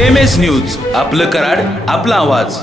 KMS news, आपलं कराड, आपला आवाज।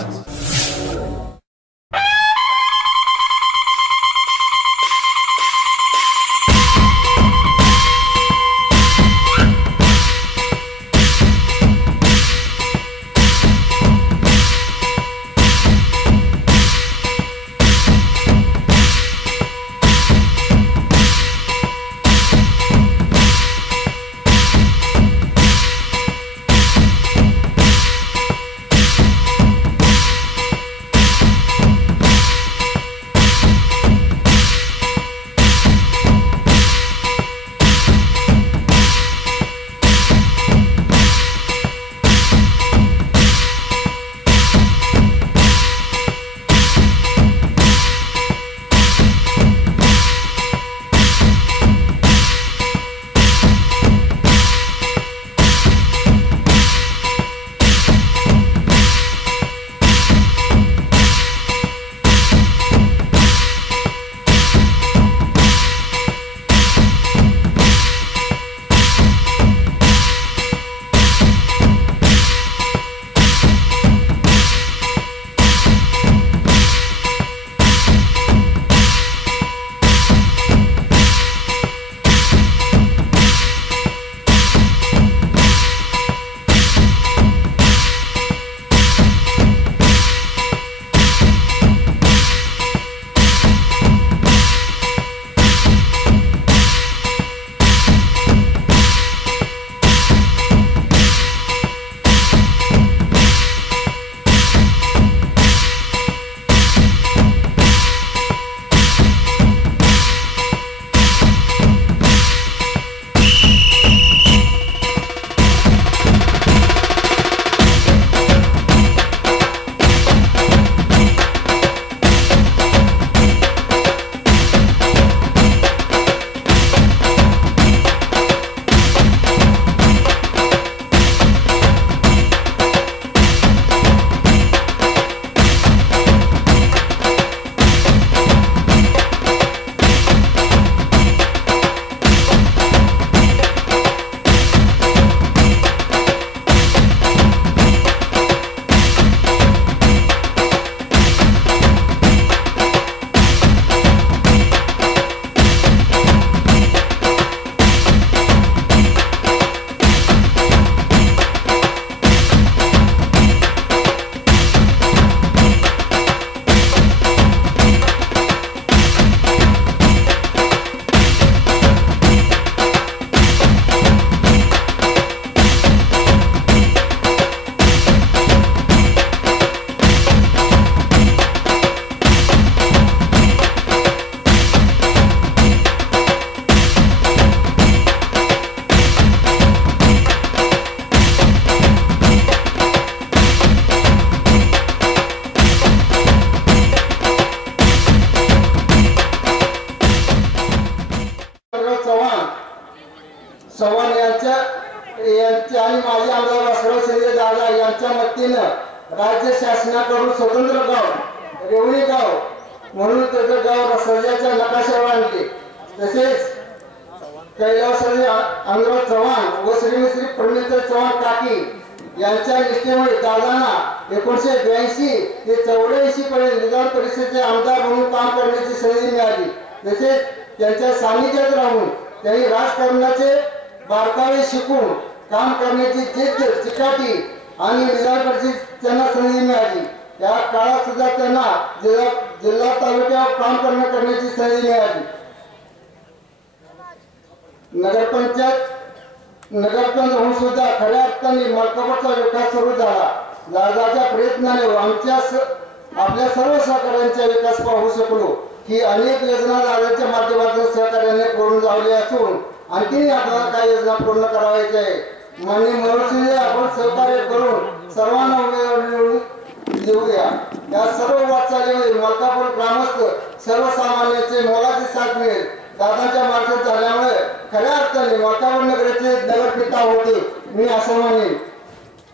चव्हाण यांच्या आणि माजी आमदार वासुदेव शिंदे दादा यांच्या मदतीनं राज्य शासनाकडून स्वतंत्र गाव रेवणी गाव म्हणून त्याचं गाव रसोड्याच्या नकाशावर आणले। तसेच कैलासवासी आमदार चव्हाण व श्री प्रणित चव्हाण काकी यांच्या निष्ठेमुळे दादांना 1982 ते 84 पर्यंत विधान परिषदेचे आमदार म्हणून काम करण्याची संधी मिळाली। तसेच त्यांच्या सानिध्यात राहून त्यांनी राजकारणाचे बारकावे शिकून काम करण्याची जिद्द चिकाटी आणि विधान परिषद त्यांना संधी मिळाली। या काळात सुद्धा त्यांना जिल्हा तालुक्यावर काम करण्याची संधी मिळाली। नगरपंचायत होऊन सुद्धा खऱ्या अर्थाने मलकापूरचा विकास सुरू झाला। दादाच्या प्रयत्नाने आपल्या सर्व सहकार्यांचा विकास पाहू शकलो की अनेक योजना दादाच्या माध्यमातून सहकार्याने पूर्ण झाली असून आणखी आपल्याला काही योजना पूर्ण करायच्या आहे। माननीय मनोहर आपण सहकार्य करून सर्वांना निवडून देऊया। या सर्व वाटचालीमध्ये मलकापूर ग्रामस्थ सर्वसामान्यांचे मोलाची साथ मिळेल। दादांच्या मार्फत झाल्यामुळे खऱ्या अर्थाने मलकापूर नगराचे नगरपिता होते मी असं म्हणेन।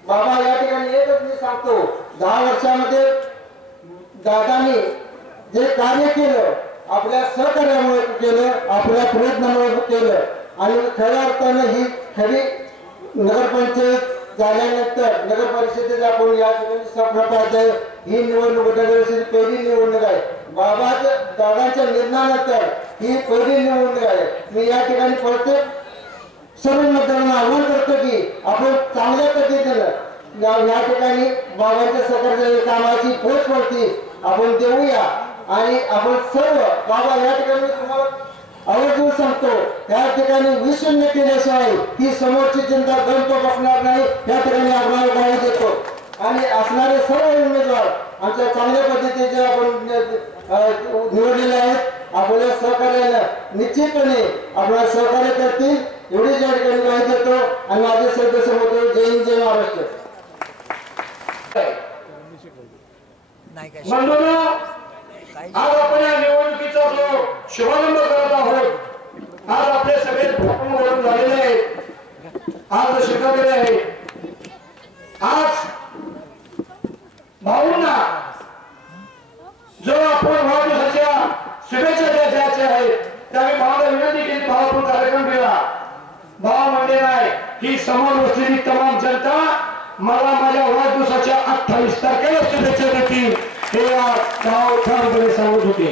बाबा या ठिकाणी एकच मी सांगतो, 10 वर्षामध्ये दादांनी जे कार्य केलं आपल्या सहकार्यामुळे केलं, आपल्या प्रयत्नामुळे केलं आणि खऱ्या अर्थाने ही खरी नगरपंचायत झाल्यानंतर नगर परिषदेत आपण या ठिकाणी सफलता ही निवडणूक नगरपरिषदेची पहिली निवडणूक आहे. बाबा दादांच्या निर्णयानंतर ही पहिली निवडणूक आहे. मी या ठिकाणी प्रत्येक सर्व मतदारांना आवाहन करतो की आपण चांगल्या पद्धतीनं या ठिकाणी बाबांच्या सरकारच्या कामाची पोचपावती आपण देऊया आणि आपण सर्व बाबा या ठिकाणी तुम्हाला आवर्जून सांगतो या ठिकाणी 20 केल्याशिवाय ही समोरची जनता गंत बसणार नाही. या ठिकाणी आपण ग्वाही देतो आणि असणारे सर्व उमेदवार आमच्या चांगल्या पद्धतीचे आपण निवडलेले आहेत. आपल्या सहकार्यानं निश्चितपणे आपल्याला सहकार्य करतील एवढीच या ठिकाणी ग्वाही देतो आणि माझे सदस्य होतो. जय हिंद जय महाराष्ट्र. बंधूंनो, आज आपण या निवडणुकीचा जो शुभारंभ करत आहोत, आज आपले सगळे वरून झालेले आहेत, आज शिकवलेले आहे. आज भाऊंना जो आपण वाढदिवसाच्या शुभेच्छा द्यायच्या आहेत त्यावेळी भावाला विनंती केली, भाऊ आपण कार्यक्रम केला. भाव म्हणले नाही ही समोर बसलेली तमाम जनता मला माझ्या वाढदिवसाच्या 28 तारखेला शुभेच्छा देतील हे भाव ठामपणे सांगत होते.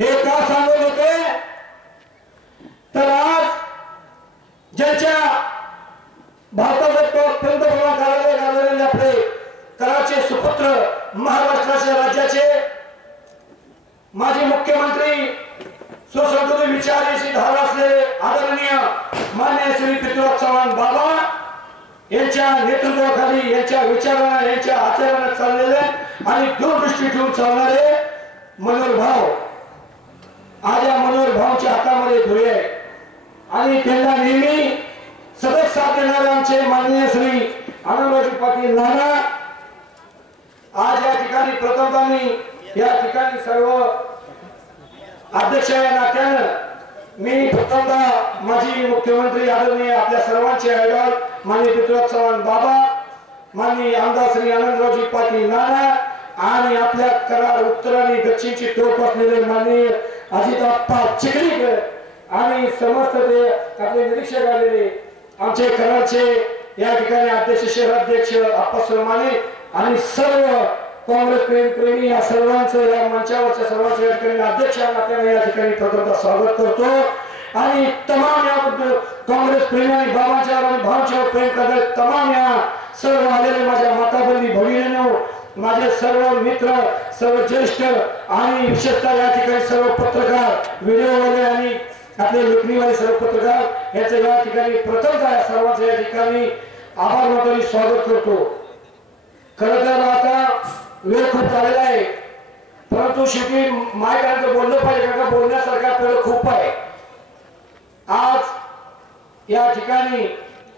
हे का सांगत होते तर आज ज्यांच्या भारताचे पंतप्रधान कार्यालय घालवलेले आपले कराचे सुपुत्र महाराष्ट्राच्या राज्याचे माजी मुख्यमंत्री सुसंस्कृत विचाराची धार असलेले आदरणीय मान्य श्री पृथ्वीराज चव्हाण बाबा यांच्या नेतृत्वाखाली यांच्या विचारांना यांच्या आचरणात चाललेले आणि दूरदृष्टी ठेवून चालणारे मनोहर भाऊ आज या मनोहर भाऊच्या हातामध्ये धुळे आणि त्यांना नेहमी सतत साथ देणारे आमचे माननीय श्री आनंदरावजी पाटील नाना आज या ठिकाणी प्रथमतः मी या ठिकाणी सर्व अध्यक्ष या नात्यानं मी प्रथमतः माजी मुख्यमंत्री आदरणीय आपल्या सर्वांचे आयडॉल माननीय पृथ्वीराज चव्हाण बाबा माननीय आमदार श्री आनंदरावजी पाटील नाना आणि आपल्या करार उत्तर आणि दक्षिणची तोफ असलेले माननीय अजितप्पा चिखलीकर आणि समस्त ते आपले निरीक्षक आलेले आमचे करारचे या ठिकाणी अध्यक्ष शहराध्यक्ष आप्पा सोमाने आणि सर्व काँग्रेस प्रेमी या सर्वांचं या मंचावरच्या सर्वांचं या ठिकाणी अध्यक्ष नात्याने या ठिकाणी प्रथमतः स्वागत करतो आणि तमाम या काँग्रेस प्रेमी आणि बाबांच्या आणि भावांच्यावर प्रेम करणारे तमाम या सर्व आलेले माझ्या माताबंदी भगिनींनो माझे सर्व मित्र सर्व ज्येष्ठ आणि विशेषतः या ठिकाणी सर्व पत्रकार व्हिडिओवाले आणि आपले लेखणीवाले सर्व पत्रकार याचं या ठिकाणी प्रथमतः सर्वांचं या ठिकाणी आभार मानून स्वागत करतो. खरं तर आता वेळ खूप झालेला आहे परंतु शेवटी मायकांचं बोललं पाहिजे कारण बोलण्यासारखं आपल्याला खूप आहे. आज या ठिकाणी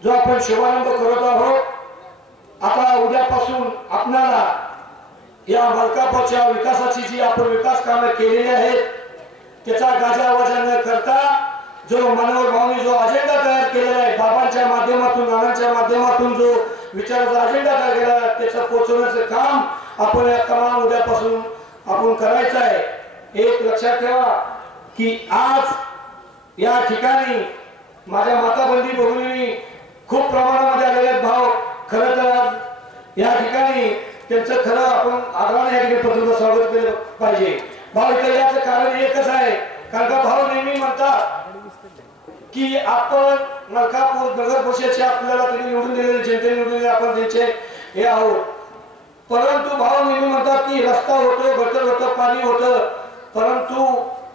जो आपण शुभारंभ करत आहोत आता उद्यापासून आपणाला या मलकापूरच्या विकासाची जी आपण विकास कामे केलेली आहेत त्याचा गाजावाजा न करता जो मनोहर भाऊंनी जो अजेंडा तयार केलेला आहे बाबांच्या माध्यमातून नानांच्या माध्यमातून जो विचाराचा अजेंडा तयार केला त्याचं पोहोचवण्याचं काम आपण या तमाम उद्यापासून आपण करायचं आहे. एक लक्षात ठेवा की आज या ठिकाणी माझ्या माताबंदी भगिनी खूप प्रमाणामध्ये आलेले भाव खरं तर या ठिकाणी त्यांचं खरं आपण आदराने या ठिकाणी प्रथम स्वागत केलं पाहिजे. भाव इथे याचं कारण एकच आहे कारण का भाव नेहमी म्हणतात की आपण मलकापूर नगर परिषदेचे आपल्याला त्यांनी निवडून दिलेले जनतेने निवडून दिलेले आपण त्यांचे हे आहोत परंतु भाव नेहमी म्हणतात की रस्ता होतो गटर होतं पाणी होतं परंतु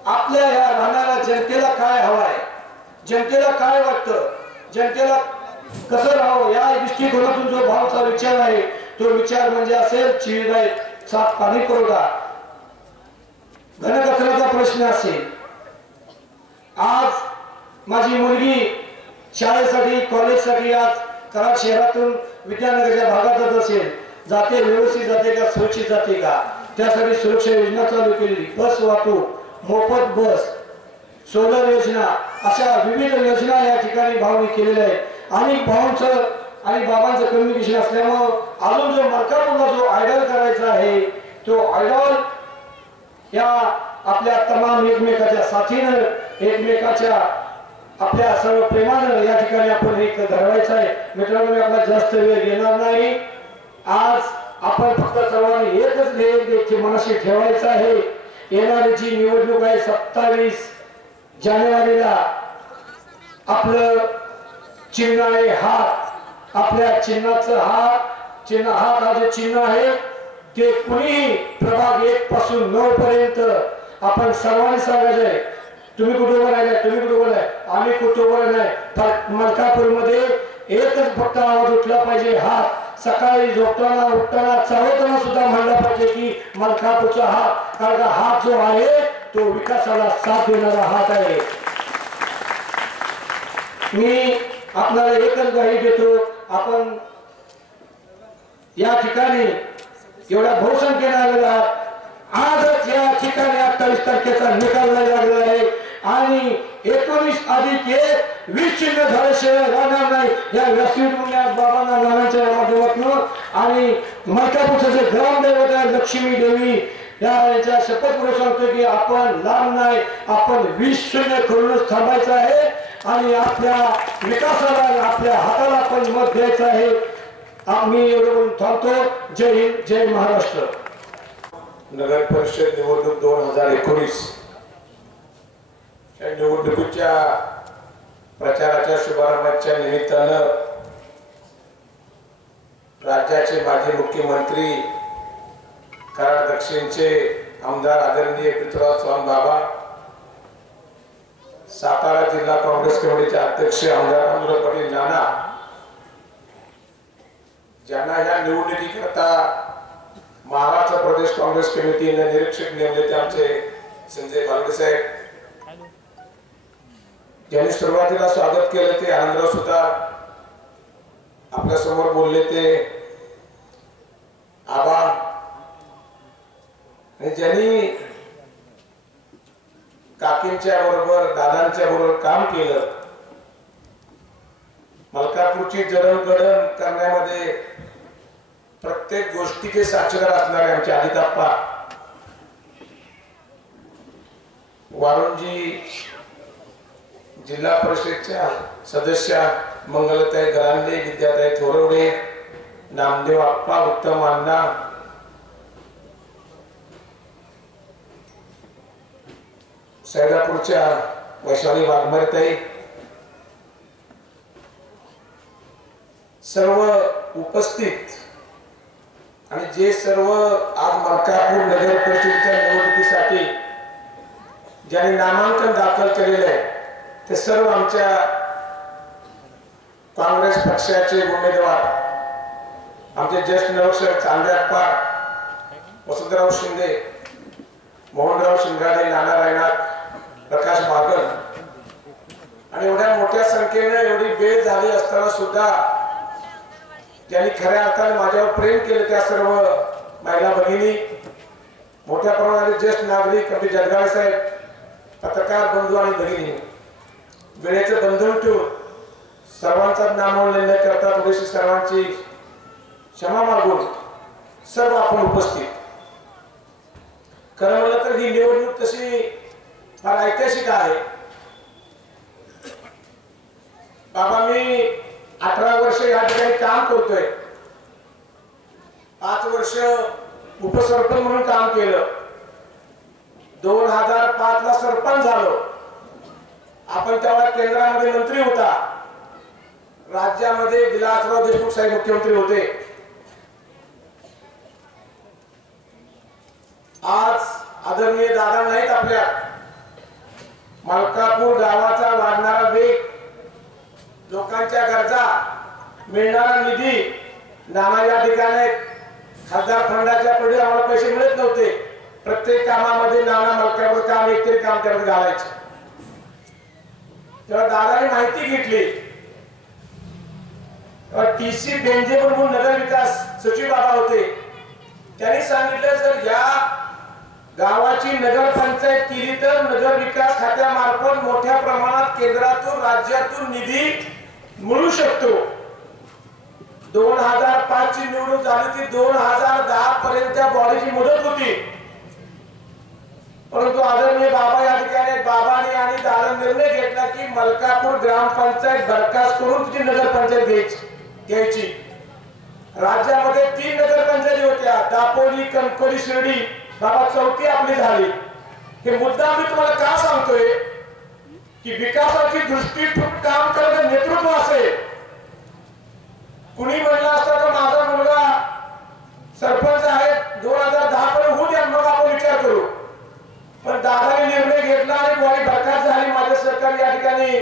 आपल्या या राहणाऱ्या जनतेला काय हवंय जनतेला काय वाटतं जनतेला कसं राहावं या दृष्टिकोनातून जो भावचा विचार आहे तो विचार म्हणजे असेल चिवीबाईत साफ पाणी पुरवठा घनकचऱ्याचा प्रश्न असेल. आज माझी मुलगी शाळेसाठी कॉलेजसाठी आज कराड शहरातून विद्यानगरच्या भागात जात असेल जाते व्यवस्थित जाते का सुरक्षित जाते का त्यासाठी सुरक्षा योजना चालू केलेली बस वाहतूक मोफत बस सोलर योजना अशा विविध योजना या ठिकाणी भावनी केलेल्या आहेत आणि भाऊंचं आणि बाबांचं कम्युनिकेशन असल्यामुळं अजून जो मलकापूरला जो आयडॉल करायचा आहे तो आयडॉल या आपल्या तमाम एकमेकाच्या साथीनं एकमेकाच्या आपल्या सर्व प्रेमानं या ठिकाणी आपण एक धरवायचं आहे. मित्रांनो, मी आपला जास्त वेळ घेणार नाही. आज आपण फक्त सर्वांनी एकच ध्येय मनाशी ठेवायचं आहे. येणारी जी निवडणूक आहे 27 जानेवारीला आपलं चिन्ह आहे हात. आपल्या चिन्हाचं हात हा जे चिन्ह आहे ते कुणीही प्रभाग 1 पासून 9 पर्यंत आपण सर्वांनी सांगायचं आहे. तुम्ही कुठे उभं राहिलाय, तुम्ही कुठे उभं आहे, आम्ही कुठे उभं नाही. मलकापूरमध्ये एकच फक्त आवाज उठला पाहिजे हात. सकाळी झोपताना उठताना चालवताना सुद्धा म्हणला पाहिजे की मलकापूरचा हात. कारण हात जो आहे तो विकासाला साथ देणारा हात आहे. मी आपल्याला एकच ग्वाही देतो, आपण या ठिकाणी एवढ्या बहुसंख्येने आलेला आहात. आजच या ठिकाणी 28 तारखेचा निकाल लागलेला आहे आणि 19+1 20 चिन्ह झाल्याशिवाय राहणार नाही. या व्यासपीठ बाबांना नानांच्या माध्यमातून आणि मलकापूरचं जे ग्रामदैवत आहे लक्ष्मी देवी याच्या शपथपूर्वक सांगतो की आपण लांब नाही, आपण 20-0 करूनच थांबायचं आहे आणि आपल्या विकासाला आपल्या हाताला आपण मत द्यायचं आहे. आम्ही एवढं थांबतो. जय हिंद, जय महाराष्ट्र. नगर परिषद निवडणूक 2019 या निवडणुकीच्या प्रचाराच्या शुभारंभाच्या निमित्तानं राज्याचे माजी मुख्यमंत्री कराड दक्षिणचे आमदार आदरणीय पृथ्वीराज चव्हाण बाबा, सातारा जिल्हा काँग्रेस कमिटीचे अध्यक्ष आमदार अमोल पाटील नाना, ज्यांना या निवडणुकीकरता महाराष्ट्र प्रदेश काँग्रेस कमिटीने निरीक्षक नेमले ते आमचे संजय बालके साहेब, ज्यांनी सुरुवातीला स्वागत केले ते आनंदराव सुद्धा आपल्या समोर बोलले ते आबा, आणि ज्यांनी काकींच्या बरोबर दादांच्या बरोबर काम केलं, मलकापूरची जडणघडण करण्यामध्ये प्रत्येक गोष्टीचे साक्षीदार असणारे आमचे आदिताप्पा, वारुणजी जिल्हा परिषदच्या सदस्या मंगलताई गलांडे, विद्याताई थोरवडे, नामदेव आप्पा, उत्तम अण्णा, सैदापूरच्या वैशाली वाघमारेताई, सर्व उपस्थित आणि जे सर्व आज मलकापूर नगर परिषदेच्या निवडणुकीसाठी ज्यांनी नामांकन दाखल केलेले आहे ते सर्व आमच्या काँग्रेस पक्षाचे उमेदवार, आमचे ज्येष्ठ नवसेवक चांदेप्पा, वसंतराव शिंदे, मोहनराव शिंगाडे, नाना रायनाथ, प्रकाश बागल, आणि एवढ्या मोठ्या संख्येने एवढी वेळ झाली असताना सुद्धा त्यांनी खऱ्या अर्थाने माझ्यावर प्रेम केले त्या सर्व महिला भगिनी, मोठ्या प्रमाणात ज्येष्ठ नागरिक, आमचे जगदाळे साहेब, पत्रकार बंधू आणि भगिनी, वेळेचं बंधन ठेवून सर्वांचा नामोल्लेख न करता थोडीशी सर्वांची क्षमा मागून सर्व आपण उपस्थित. खरं म्हणलं तर ही निवडणूक तशी फार ऐतिहासिक आहे. बाबा, मी 18 वर्ष या ठिकाणी काम करतोय. 5 वर्ष उपसरपंच म्हणून काम केलं. 2005 ला सरपंच झालो. आपण तेव्हा केंद्रामध्ये मंत्री होता, राज्यामध्ये विलासराव देशमुख साहेब मुख्यमंत्री होते. आज आदरणीय दादा नाहीत आपल्या. मलकापूर गावाचा वाढणारा वेग, लोकांच्या गरजा, मिळणारा निधी, नाना या ठिकाणी खासदार फंडाच्या पुढे आम्हाला पैसे मिळत नव्हते. प्रत्येक कामामध्ये नाना मलकापूर काम एकतरी काम करत घालायचे. तेव्हा दादाने माहिती घेतली. टीसी बेंजे म्हणून नगर विकास सचिव बाबा होते. त्यांनी सांगितलं जर या गावाची नगर पंचायत केली तर नगर विकास खात्यामार्फत मोठ्या प्रमाणात केंद्रातून राज्यातून निधी मिळू शकतो. 2005 ची निवडणूक झाली ती 2010 पर्यंत त्या बॉडीची मुदत होती. परंतु आदरणीय बाबा या ठिकाणी बाबाने आणि दादा निर्णय घेतला की मलकापूर ग्रामपंचायत बरखास्त करून तुझी नगरपंचायत घ्यायची. राज्यामध्ये 3 नगरपंचायती होत्या, दापोली, कणकवली, शिर्डी. बाबा चौथी आपली झाली. हे मुद्दा मी तुम्हाला का सांगतोय की विकासाची दृष्टी ठेवून काम करणारे नेतृत्व असेल. कुणी म्हणलं असतं तर माझा मुलगा सरपंच आहे 2010 पर्यंत होऊ द्या मग आपण विचार करू. पण दादाने निर्णय घेतला आणि गोळी बरखास्त झाली. माझे सरकार या ठिकाणी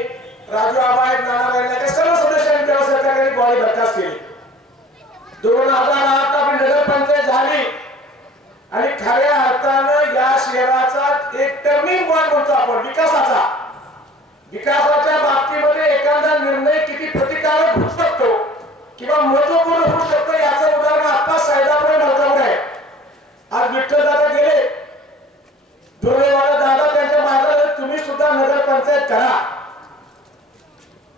राजू आबा आहेत, नाना रायना सर्व सदस्यांनी तेव्हा सरकारने गोळी बरखास्त केली. 2008 आपली नगरपंचायत झाली आणि खऱ्या अर्थानं या शहराचा एक टर्निंग पॉइंट म्हणतो आपण विकासाचा. विकासाच्या बाबतीमध्ये एखादा निर्णय किती प्रतिकारक होऊ शकतो किंवा महत्वपूर्ण होऊ शकतो याचं उदाहरण आता सैदापुर मलकापूर आहे. आज विठ्ठल दादा गेले, धुळेवाला दादा त्यांच्या मागे तुम्ही सुद्धा नगरपंचायत करा.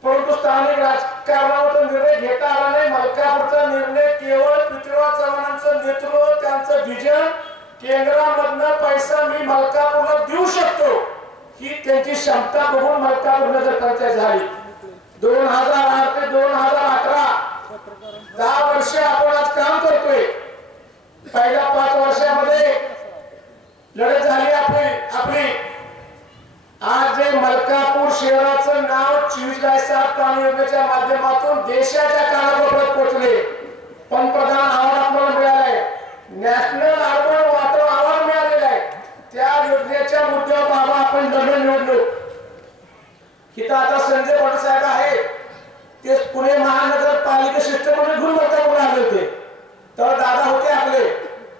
परंतु स्थानिक राजकारणावर निर्णय घेता आला नाही. मलकापूरचा निर्णय केवळ पृथ्वीराज चव्हाणांचं नेतृत्व, त्यांचं विजन, केंद्रामधनं पैसा मी मलकापूरला देऊ शकतो ही त्यांची क्षमता बघून मलकापूर नगरपंचायत झाली. 2008 ते 2018 10 वर्ष आपण आज काम करतोय. पहिल्या 5 वर्षामध्ये लढत झाली आपली. आज जे मलकापूर शहराचं नाव 24/7 पाणी योजनेच्या माध्यमातून देशाच्या कानाकोपऱ्यात पोहोचले. पंतप्रधान अवॉर्ड आपल्याला मिळालाय, नॅशनल अर्बन वॉटर अवॉर्ड मिळालेला आहे. त्या योजनेच्या मुद्द्यावर बाबा आपण लढून निवडलो. इथं आता संजय पाटील साहेब आहेत, ते पुणे महानगरपालिका शिष्टमंडळ घेऊन मलकापूर आले होते. तर दादा होते आपले.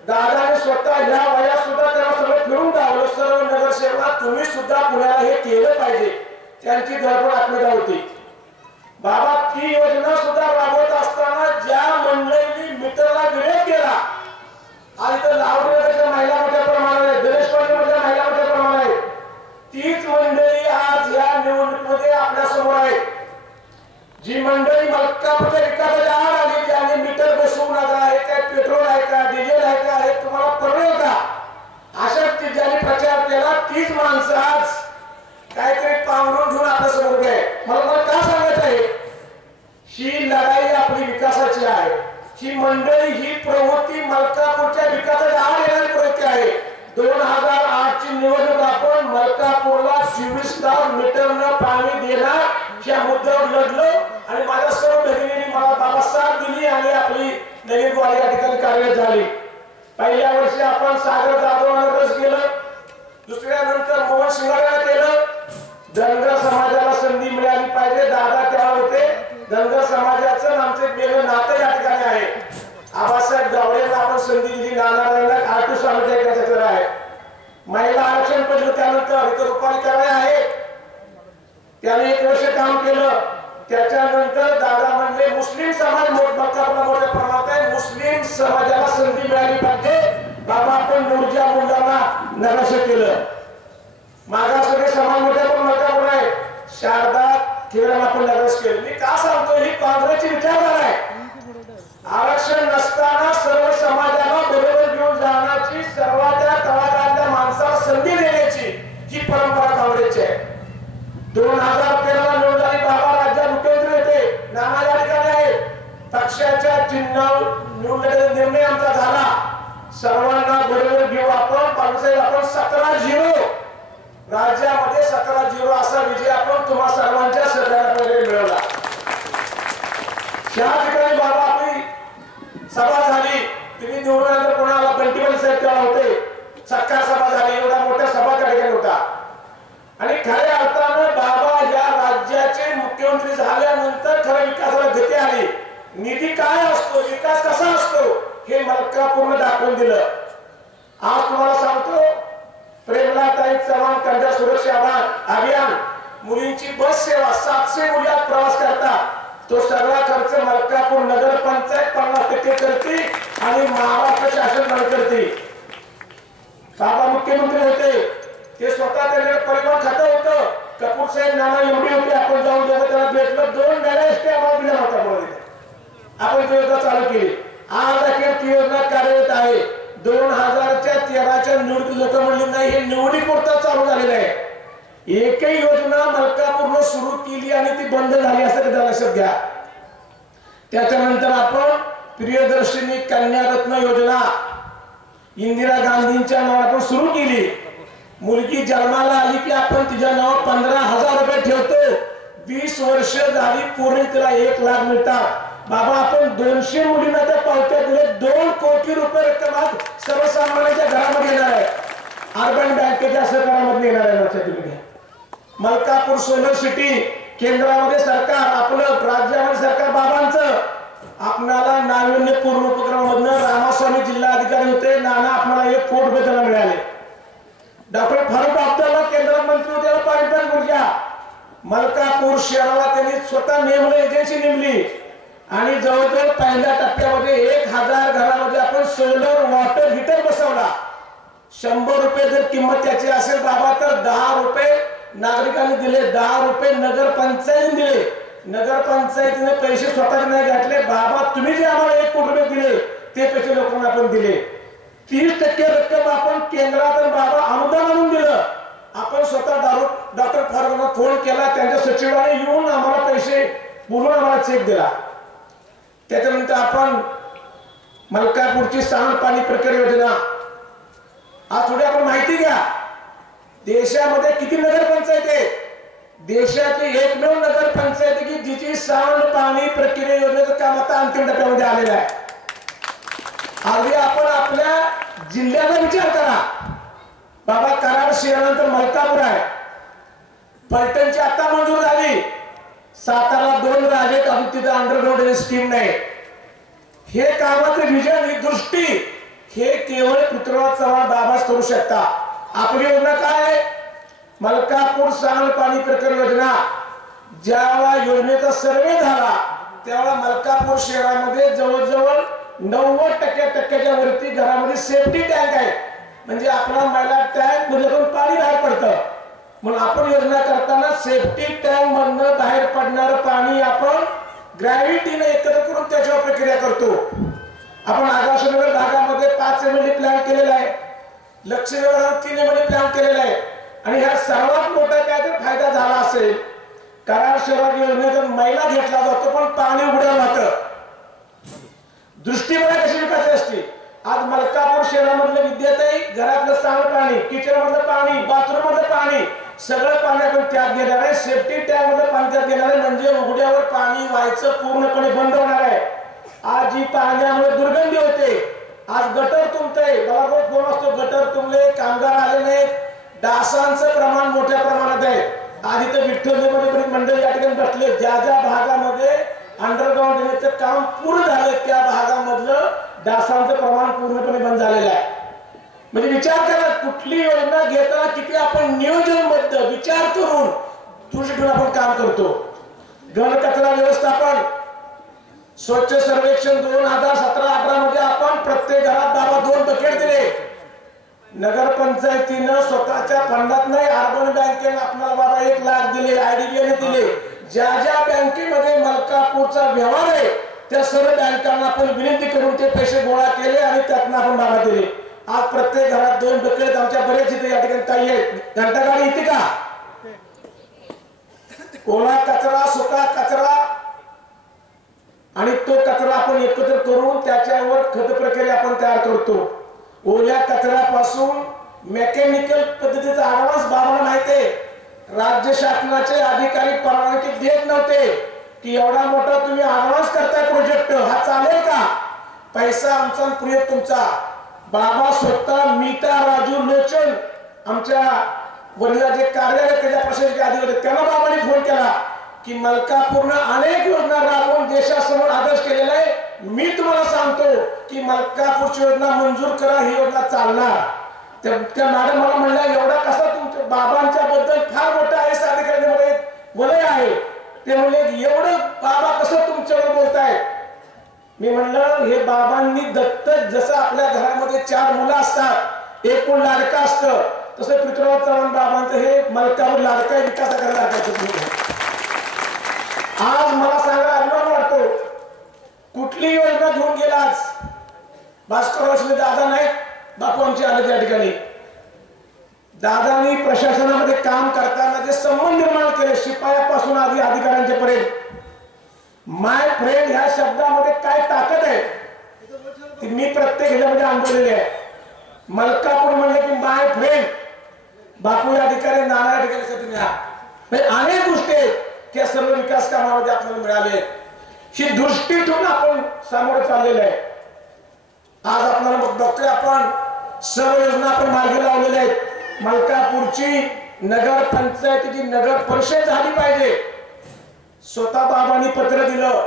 दादाने स्वतः ह्या वयात सुद्धा त्यांना सगळं फिरून दावलं. सर्व नगरसेवक तुम्ही सुद्धा पुण्याला हे केलं पाहिजे, त्यांची धडपड आत्मदा होती. बाबा ती योजना सुद्धा राबवत असताना ज्या मंडळींनी मीटरला विरोध केला, आज इथं लावडीच्या महिला मोठ्या प्रमाणात, गणेशवाडीमध्ये महिला मोठ्या प्रमाणात, तीच मंडळी आज या निवडणुकीमध्ये आपल्या समोर आहे. जी मंडळी मलकापूरच्या विकासाच्या आड आली, ज्यांनी मीटर बसवू नका, आहे काय पेट्रोल आहे का, डिझेल आहे का, हे तुम्हाला परवडेल का, अशा ज्यांनी प्रचार केला तीच माणसं आज काहीतरी पांघरून घेऊन आपल्या समोर आहे. मला का सांगायचं आहे, ही लढाई आपली विकासाची आहे. ही मंडळी, ही प्रवृत्ती मलकापूरच्या विकासाच्या आड येणारी प्रवृत्ती आहे. 2008 ची निवडणूक आपण मलकापूरला 24 तास मीटरनं पाणी देणार या मुद्द्यावर लढलो आणि माझ्या सर्व भगिनींनी मला बाबा साथ दिली आणि आपली नवीन वाडी या ठिकाणी कार्यरत झाली. पहिल्या वर्षी आपण सागर जाधवांना रस केलं, दुसऱ्यानंतर मोहन शिंगाऱ्याला केलं. धनगर समाजाला संधी मिळाली पाहिजे. दादा तेव्हा होते. धनगर समाजाचं आमचं वेगळं नातं या ठिकाणी आहे. आबासाहेब गावडेला आपण संधी दिली. नाना आर्टू स्वामी आहे. महिला आरक्षण पडलं, त्यानंतर इथं रुपाली करावे आहे, त्याने 1 वर्ष काम केलं. त्याच्यानंतर दादा म्हणले मुस्लिम समाज मोठ्या प्रमाणात आहे, मुस्लिम समाजाला संधी मिळाली पाहिजे. बाबा आपण नूरजा मुलांना नगरसेवक केलं. मागासवर्गीय समाज मोठ्या प्रमाणात आहे. शारदा ठेवरांना आपण नगरसेवक केलं. मी का सांगतो, ही काँग्रेसची विचारधारा आहे. आरक्षण नसताना सर्व समाजाला बरोबर घेऊन जाण्याची, सर्वांच्या तळागाळातल्या माणसाला संधी देण्याची ही परंपरा काँग्रेसची आहे. 2013 निवडून झाली. बाबा राज्यात मुख्यमंत्री होते. नाना या ठिकाणी आहे. पक्षाच्या चिन्हावर निवडण्याचा निर्णय आमचा झाला. सर्वांना बरोबर घेऊ आपण. पाटीलसाहेब आपण 17-0 राज्यामध्ये 17-0 असा विजय आपण तुम्हा सर्वांच्या सहकार्याने मिळवला. या ठिकाणी बाबा आपली सभा झाली. तुम्ही निवडल्यानंतर कोणाला बंटीवाले साहेब तेव्हा होते. सत्कार सभा झाली. एवढा मोठ्या सभा त्या ठिकाणी होता. आणि खऱ्या अर्थानं बाबा या राज्याचे मुख्यमंत्री झाल्यानंतर खऱ्या विकासाला गती आली. निधी काय असतो, विकास कसा असतो हे मलकापूरने दाखवून दिलं. आज तुम्हाला सांगतो, प्रेमलाताई चव्हाण कन्या सुरक्षा अभियान, मुलींची बस सेवा, 700 मुली आज प्रवास करतात. तो सगळा खर्च मलकापूर नगरपंचायत 50% करते आणि महाराष्ट्र शासन करते. बाबा मुख्यमंत्री होते, ते स्वतः त्यांनी परिवहन खातं होतं. कपूर साहेब नाना एवढी होती. आपण जाऊन जेव्हा त्याला भेटलं 2 गाड्या एसटी आम्हाला दिल्या होत्या. आपण ती योजना चालू केली. आज अखेर ती योजना कार्यरत आहे. 2013च्या निवडणुकीत लोक म्हणले नाही हे निवडणुकीपुरता चालू झालेलं आहे, एकही योजना मलकापूरनं सुरू केली आणि ती बंद झाली असं कधी लक्षात घ्या. त्याच्यानंतर आपण प्रियदर्शिनी कन्यारत्न योजना इंदिरा गांधींच्या नावावर आपण सुरू केली. मुलगी जन्माला आली की आपण तिच्या नावावर 15,000 रुपये ठेवतो. 20 वर्ष झाली पूर्ण तिला 1 लाख मिळतात. बाबा आपण 200 मुलींना त्या पावत्या दिले, 2 कोटी रुपये रक्कम आज सर्वसामान्यांच्या घरामध्ये येणार आहे. अर्बन बँकेच्या सहकारामध्ये येणार आहे. लक्षात ठेवा. मलकापूर सोलर सिटी केंद्रामध्ये सरकार, आपलं राज्यामध्ये सरकार बाबांचं. आपणाला नाविन्यपूर्ण उपक्रमामधनं रामास्वामी जिल्हा अधिकारी होते, नाना आपल्याला 1 कोटी रुपये त्यांना मिळाले. डॉक्टर फारुख अब्दुल्ला केंद्रात मंत्री होते, पारंपरिक ऊर्जा. मलकापूर शहराला त्यांनी स्वतः नेमलं, एजन्सी नेमली आणि जवळजवळ पहिल्या टप्प्यामध्ये 1000 घरामध्ये आपण सोलर वॉटर हीटर बसवला. 100 रुपये जर किंमत त्याची असेल बाबा तर 10 रुपये नागरिकांनी दिले, 10 रुपये नगरपंचायतीने दिले. नगरपंचायतीने पैसे स्वतः नाही घातले. बाबा तुम्ही जे आम्हाला 1 कोटी रुपये दिले ते पैसे लोकांना आपण दिले. 30% रक्कम आपण केंद्रात बाबा अनुदान आणून दिलं. आपण स्वतः डॉक्टर फारुखांना फोन केला, त्यांच्या सचिवाने येऊन आम्हाला पैसे बोलून आम्हाला चेक दिला. त्याच्यानंतर आपण मलकापूरची सांडपाणी प्रक्रिया योजना, आज थोडी आपण माहिती घ्या. देशामध्ये किती नगरपंचायत आहे? देशातली एकमेव नगरपंचायत की जिची सांडपाणी प्रक्रिया योजनेचं काम आता अंतिम टप्प्यामध्ये आलेलं आहे. अगदी आपण आपल्या जिल्ह्याचा विचार करा. बाबा कराड शहरानंतर मलकापूर आहे. पलटणची आता मंजूर झाली. सातारा 2 राज्य अजून तिथे अंडरग्राउंड स्कीम नाही. हे कामाचे विजन, ही दृष्टी हे केवळ पृथ्वीराज चव्हाण बाबाच करू शकता. आपली योजना काय आहे? मलकापूर सांडपाणी प्रक्रिया योजना. ज्यावेळा योजनेचा सर्वे झाला त्यावेळा मलकापूर शहरामध्ये जवळजवळ 90% वरती घरामध्ये सेफ्टी टँक आहे. म्हणजे आपला महिला टँक मधून पाणी बाहेर पडतं. म्हणून आपण योजना करताना सेफ्टी टँक मधनं बाहेर पडणारं पाणी आपण ग्रॅव्हिटीने एकत्र करून त्याच्यावर प्रक्रिया करतो. आपण आकाशनगर भागामध्ये 5 MLD प्लॅन केलेला आहे. लक्ष्मीनगर 3 MLD प्लॅन केलेला आहे. आणि ह्या सर्वात मोठा काय तर फायदा झाला असेल, कराड शहरात योजनेतून मैला घेतला जातो पण पाणी उघड्यावर राहतं. दृष्टी बघा कशी विकास असते. आज मलकापूर शहरामधलं विद्यार्थी घरातलं सांडपाणी, किचन मधलं पाणी, बाथरूम मधलं पाणी, सगळं पाणी आपण त्यात घेणार आहे. सेफ्टी टँक मध्ये पाणी त्यात घेणार आहे. म्हणजे उघड्यावर पाणी व्हायचं पूर्णपणे बंद होणार आहे. आज जी पाण्यामुळे दुर्गंधी होते, आज गटर तुंबतंय. बरोबर फोन असतो, गटर तुंबले, कामगार आले नाहीत, डासांचं प्रमाण मोठ्या प्रमाणात आहे. आधी तर विठ्ठलमध्ये मंडळी या ठिकाणी बसले. ज्या ज्या भागामध्ये अंडरग्राउंड ड्रेनेजचं काम पूर्ण झालं त्या भागामधलं डासांचं प्रमाण पूर्णपणे बंद झालेलं आहे. म्हणजे विचार करा, कुठली योजना घेताना किती आपण नियोजनबद्ध विचार करून दृष्टीतून आपण काम करतो. घनकचरा व्यवस्थापन, स्वच्छ सर्वेक्षण 2017-18 मध्ये आपण प्रत्येक घरात 2 बकेट दिले. नगरपंचायतीनं स्वतःच्या फंडात नाही, अर्बन बँकेने आपल्याला बाबा 1 लाख दिले, IDBI दिले. ज्या ज्या बँकेमध्ये मलकापूरचा व्यवहार आहे त्या सर्व बँकांना आपण विनंती करून ते पैसे गोळा केले आणि त्यातून आपण बाबा दिले. आज प्रत्येक घरात 2 बकेट. आमच्या बरेच इथे या ठिकाणी ताई आहेत. घंटागाडी येते का? ओला कचरा, सुका कचरा आणि तो कचरा आपण एकत्र करून त्याच्यावर खत प्रक्रिया आपण तयार करतो. ओल्या कचऱ्यापासून मेकॅनिकल पद्धतीचा ऍडव्हान्स बाबांना माहिती आहे. राज्य शासनाचे अधिकारी परवानगी देत नव्हते की एवढा मोठा तुम्ही ऍडव्हान्स करताय प्रोजेक्ट, हा चालेल का? पैसा आमचा प्रिय तुमचा. बाबा स्वतः मीता राजू लोचन आमच्या वडिलांचे कार्यालय त्याच्या प्रशासकीय अधिकारी, त्यांना बाबांनी फोन केला की मलकापूरनं अनेक योजना राबवून देशासमोर आदर्श केलेला आहे. मी तुम्हाला सांगतो की मलकापूरची योजना मंजूर करा, ही योजना चालणार. त्या मॅडम मला म्हणल्या एवढा कसा तुमच्या बाबांच्या बद्दल फार मोठा आहे अधिकाऱ्यांमध्ये वलय आहे. ते म्हणले एवढं बाबा कसं तुमच्यावर बोलताय. मी म्हणलं हे बाबांनी दत्तक, जसं आपल्या घरामध्ये 4 मुलं असतात, एकूण लाडका असतं, तसं पृथ्वीराज चव्हाण बाबांचं हे मलकापूर लाडका विकासाकरता. आज मला सांगा, अभिमान वाटतो. कुठली योजना घेऊन गेला आज भास्कर दादा नाही, बापू आमचे आले त्या ठिकाणी. दादांनी प्रशासनामध्ये काम करताना जे संबंध निर्माण केले शिपायापासून आधी अधिकाऱ्यांच्या पर्यंत, माय फ्रेंड ह्या शब्दामध्ये काय ताकद आहे ती मी प्रत्येक ह्याच्यामध्ये अनुभवलेली आहे. मलकापूर म्हणले की माय फ्रेंड, बापू या ठिकाणी, नाना या ठिकाणी तुम्ही अनेक गोष्टी आहेत त्या सर्व विकास कामामध्ये आपल्याला मिळाले. ही दृष्टी ठेवून आपण सामोरं चाललेलं आहे. आज आपल्याला बघतोय आपण सर्व योजना आपण मार्गी लावलेल्या आहेत. मलकापूरची नगर पंचायतीची नगर परिषद झाली पाहिजे. स्वतः बाबांनी पत्र दिलं.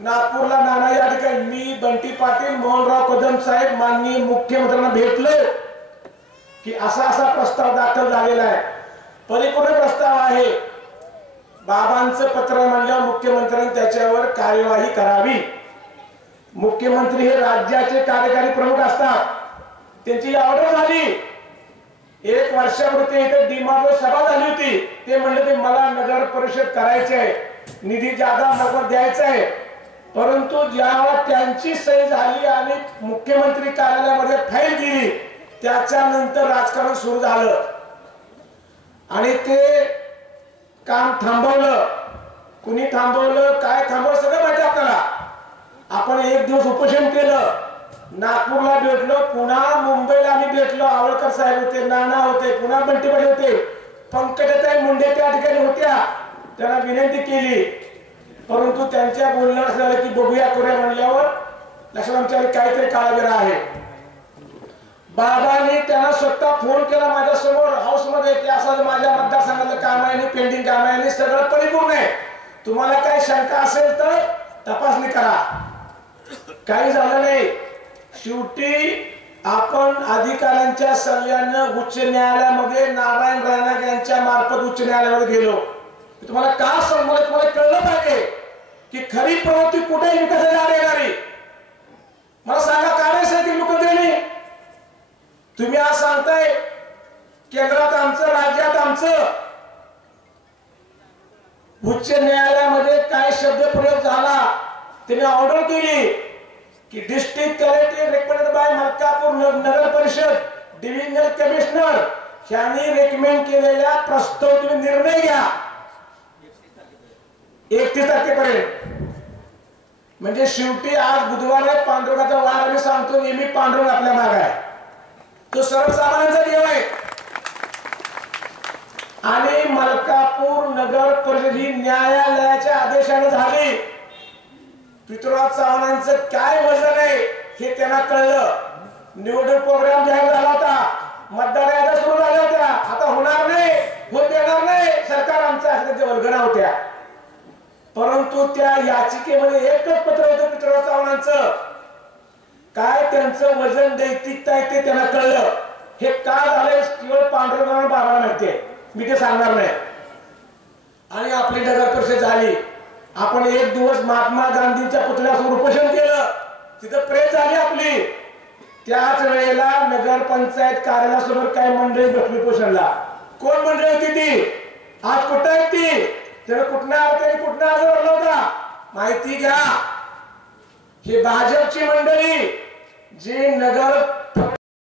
नागपूरला नाना या ठिकाणी मी, बंटी पाटील, मोहनराव कदम साहेब माननीय मुख्यमंत्र्यांना भेटले की असा असा प्रस्ताव दाखल झालेला आहे, परिपूर्ण प्रस्ताव आहे. बाबांचं पत्र म्हणल्यावर मुख्यमंत्र्यांनी त्याच्यावर कार्यवाही करावी. मुख्यमंत्री हे राज्याचे कार्यकारी प्रमुख असतात. त्यांची ऑर्डर झाली. 1 वर्षापूर्वी इथे डीमार्टवर सभा झाली होती. ते म्हणले की मला नगर परिषद करायची आहे, निधी जादा मोफत द्यायचा आहे. परंतु ज्यावेळेला त्यांची सही झाली आणि मुख्यमंत्री कार्यालयामध्ये फाईल गेली त्याच्यानंतर राजकारण सुरू झालं आणि ते काम थांबवलं. कुणी थांबवलं, काय थांबवलं सगळं माहिती आपल्याला. आपण 1 दिवस उपोषण केलं. नागपूरला भेटलो, पुन्हा मुंबईला आम्ही भेटलो. आवळकर साहेब होते, नाना होते, पुन्हा बंटी पाटील होते, पंकजाताई मुंडे त्या ठिकाणी होत्या. त्यांना विनंती केली परंतु त्यांच्या बोलण्यात झालं की बघूया करूया म्हणल्यावर लक्षात आमच्याकडे काहीतरी काळागिरा आहे. बाबांनी त्यांना स्वतः फोन केला माझ्या समोर हाऊस मध्ये की असं माझ्या मतदारसंघातलं काम आहे, पेंडिंग काम आहे, सगळं परिपूर्ण आहे, तुम्हाला काही शंका असेल तर तपासणी करा. काही झालं नाही. शेवटी आपण अधिकाऱ्यांच्या सल्ल्यानं उच्च न्यायालयामध्ये नारायण राणा यांच्या मार्फत उच्च न्यायालयामध्ये गेलो. तुम्हाला का सांगू, तुम्हाला कळलं पाहिजे की खरी प्रवृत्ती कुठे विकासाची आड येणारी. मला सांगा काय सांगितलं मुख्यमंत्र्यांनी. तुम्ही आज सांगताय केंद्रात आमचं, राज्यात आमचं. उच्च न्यायालयामध्ये काय शब्द प्रयोग झाला, त्यांनी ऑर्डर केली की district collector recommended by Malkapur Nagar Parishad divisional commissioner यांनी रेकमेंड केलेल्या प्रस्ताव तुम्ही निर्णय घ्या 31 तारखेपर्यंत. म्हणजे शेवटी आज बुधवार आहे, पांडुरंगाचा वार. आम्ही सांगतो नेहमी पांडुरंग आपल्या मागे आहे, तो सर्वसामान्यांचा देव आहे. आणि मलकापूर नगर परिषद ही न्यायालयाच्या आदेशाने झाली. पृथ्वीराज चव्हाणांचं काय वजन आहे हे त्यांना कळलं. निवडणूक प्रोग्राम जाहीर झाला होता, मतदार याद्या सुरू झाल्या होत्या. आता होणार नाही, होत देणार नाही, सरकार आमच्या त्यांच्या वर्गणा होत्या. परंतु त्या याचिकेमध्ये एकच पत्र होतं पृथ्वीराज चव्हाणांचं. काय त्यांचं वजन, नैतिकता आहे ते त्यांना कळलं. हे का झाले केवळ पांडुरंगाला बाबाला माहितीये, मी ते सांगणार नाही. आणि आपली नगर परिषद झाली. आपण 1 दिवस महात्मा गांधींच्या पुतळ्यासमोर उपोषण केलं, तिथं प्रेस झाली आपली. त्याच वेळेला नगर पंचायत कार्यालयासमोर काही मंडळी बसली उपोषणला. कोण मंडळी होती ती, आज कुठं आहे ती, त्याने कुठल्या अर्ज भरला होता माहिती घ्या. ही भाजपची मंडळी, जी नगर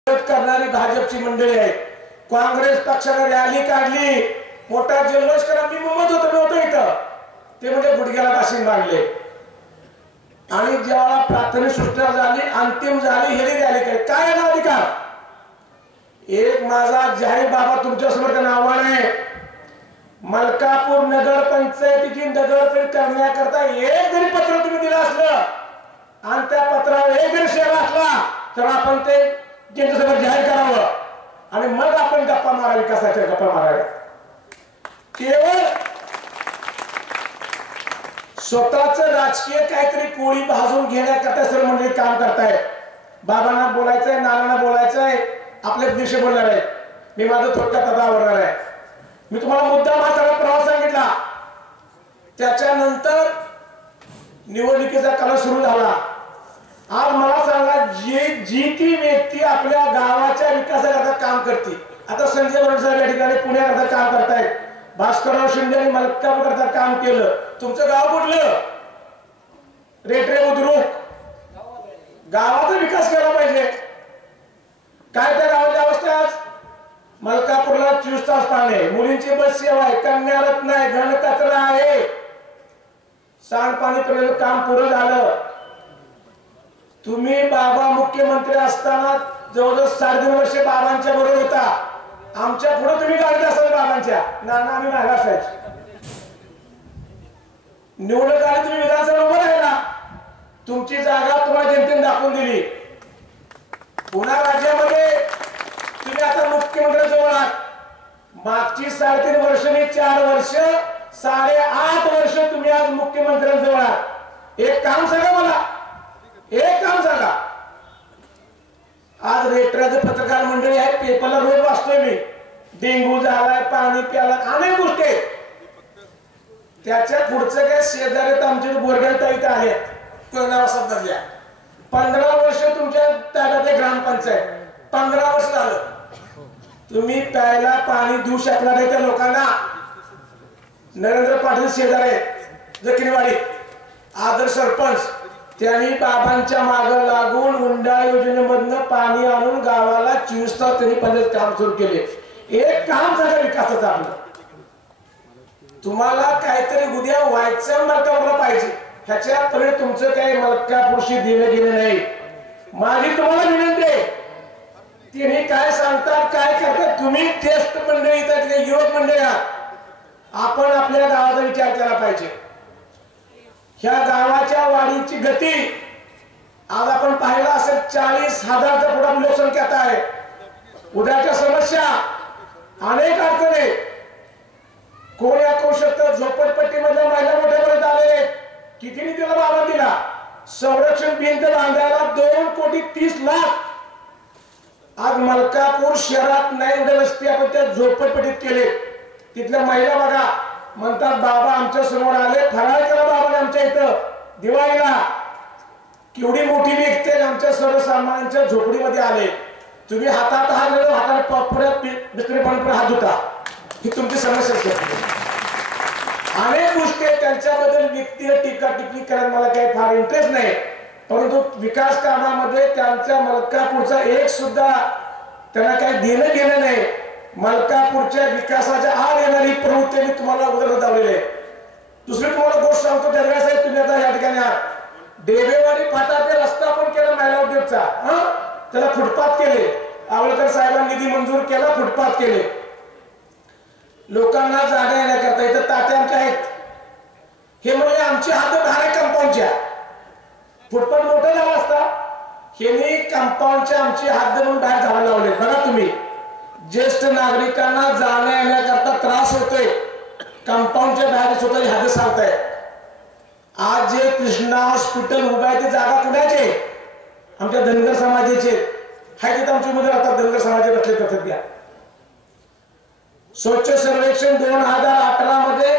करणारी भाजपची मंडळी आहेत. काँग्रेस पक्षाने रॅली काढली, मोठा जल्लोष करा. मी मुंबईत होतो इथं, ते म्हणजे गुडघ्याला पाशिंग बांधले. आणि जेव्हा प्राथमिक सूचना झाली, अंतिम झाली, हेली रॅली काय आहे ना अधिकार. एक माझा जाहीर बाबा तुमच्या समोर त्यांना आव्हान आहे. मलकापूर नगर पंचायतीची नगर करण्याकरता एक जरी पत्र तुम्ही दिलं असलं आणि त्या पत्रावर एक जरी शेरा असला तर आपण ते जनतेसमोर जाहीर करावं आणि मग आपण गप्पा मारा, विकासाच्या गप्पा माराव्या. केवळ स्वतःच राजकीय काहीतरी पोळी भाजून घेण्याकरता सर्व मंडळी काम करतायत. बाबांना बोलायचंय, नानांना बोलायचंय, आपले दिवशी बोलणार आहेत. मी माझं थोडक्यात आता आवडणार आहे. मी तुम्हाला मुद्दा हा सगळा प्रवास सांगितला. त्याच्यानंतर निवडणुकीचा काळ सुरू झाला. आज मला सांगा, जी ती व्यक्ती आपल्या गावाच्या विकासाकरता काम करते. आता संजय बरोबर साहेब या ठिकाणी पुण्याकरता काम करतायत, भास्करराव शिंदे आणि मलकापूर करता काम केलं. तुमचं गाव कुठलं, रेटरे बुद्रुक, गावाचा विकास केला पाहिजे. काय त्या गावाची अवस्था आज? मलकापूरला 24 तास पाणी आहे, मुलींची बस सेवा आहे, कन्यारत्न आहे, घनकचरा आहे, सांडपाणी पर्यंत काम पुरं झालं. तुम्ही बाबा मुख्यमंत्री असताना जवळजवळ 3.5 वर्ष बाबांच्या बरोबर होता. आमच्या पुढे तुम्ही काढत असाल बाबांच्या, नाना आम्ही मागे असायचो. निवडणूक आली, तुम्ही विधानसभा उभं राहिला, तुमची जागा तुम्हाला जनतेने दाखवून दिली. पुन्हा राज्यामध्ये तुम्ही आता मुख्यमंत्र्यांजवळ आहात. मागची 3.5 वर्ष नाही 4 वर्ष 8.5 वर्ष तुम्ही आज मुख्यमंत्र्यांजवळ आहात. एक काम सांगा मला, एक काम सांगा. आज रेटराचे पत्रकार मंडळी आहेत, पेपरला रोज वाचतोय मी, डेंग्यू झालाय, पाणी प्याला, अनेक गोष्टी आहेत. त्याच्या पुढचं काय शेजारी तर आमचे बोरगेल ताईत आहेत कोयना शब्दातल्या. 15 वर्ष तुमच्या ताब्यात ग्रामपंचायत, 15 वर्ष झालं. तुम्ही प्यायला पाणी देऊ शकला नाही त्या लोकांना. नरेंद्र पाटील शेजारी आहेत जखीनवाडी, आदर्श सरपंच, त्यांनी बाबांच्या मागे लागून उंडाळ योजनेमधनं पाणी आणून गावाला 24 तास त्यांनी पंचायत काम सुरू केले. एक काम सांगा विकासाचं आपलं. तुम्हाला काहीतरी उद्या व्हायचं मलकापूरला पाहिजे, ह्याच्यापर्यंत तुमचं काही मलकापूरशी देणं गेलं नाही. माझी तुम्हाला विनंती आहे, तिने काय सांगतात काय करतात, तुम्ही ज्येष्ठ मंडळी इथं युवक मंडळी आहात, आपण आपल्या गावाचा विचार केला पाहिजे. ह्या गावाच्या वाढीची गती आज आपण पाहिलं असेल, 40,000च्या पुढे लोकसंख्या आहे. उद्याच्या समस्या अनेक अडचणी, कोण या करू शकतं. झोपडपट्टीमधल्या महिला मोठ्यापर्यंत आलेले, किती निधीला बाबा दिला. संरक्षण भिंत बांधायला 2,30,00,000. आज मलकापूर शहरात नाही एवढे रस्ते आपण त्या झोपडपट्टीत केले. तिथल्या महिला बघा म्हणतात, बाबा आमच्या समोर आले, फराळ केला बाबाने आमच्या इथं दिवाळीला. केवढी मोठी व्यक्ती आमच्या सर्वसामान्यांच्या झोपडीमध्ये आले. तुम्ही हातात हात घालून हाताला बिस्करी पाणी हात धुता, ही तुमची समस्या. अनेक गोष्टी त्यांच्याबद्दल व्यक्तिगत टीका टिप्पणी करायला मला काही फार इंटरेस्ट नाही, परंतु विकास कामामध्ये त्यांच्या मलकापूरचा एक सुद्धा त्यांना काही देणं घेणं नाही. मलकापूरच्या विकासाच्या आड येणारी प्रवृत्ती मी तुम्हाला उदाहरण दावलेले. दुसरी तुम्हाला गोष्ट सांगतो, जगण्या साहेब तुम्ही आता या ठिकाणी आहात. डेबेवाडी फाटा ते रस्ता पण केला महिला उद्योगचा, त्याला फुटपाथ केले. आवळकर साहेबांनी निधी मंजूर केला, फुटपाथ केले. लोकांना जागा येण्याकरता इथं तात्या आमच्या आहेत, हे म्हणजे आमची हात बाहेर कंपाऊंडच्या. फुटपाथ मोठा झाला असता, हे कंपाऊंडच्या आमची हात म्हणून बाहेर झाडं लावले. बघा तुम्ही, ज्येष्ठ नागरिकांना जाण्या येण्याकरता त्रास होतोय, कंपाऊंडच्या बाहेर स्वतःची हात सांगताय. आज जे कृष्णा हॉस्पिटल उभं आहे ते जागा कुणाचे? आमच्या धनगर समाजाचे आहे. तिथं आमची उमेदवार आता धनगर समाजाचे बसले करतात. घ्या स्वच्छ सर्वेक्षण 2018 मध्ये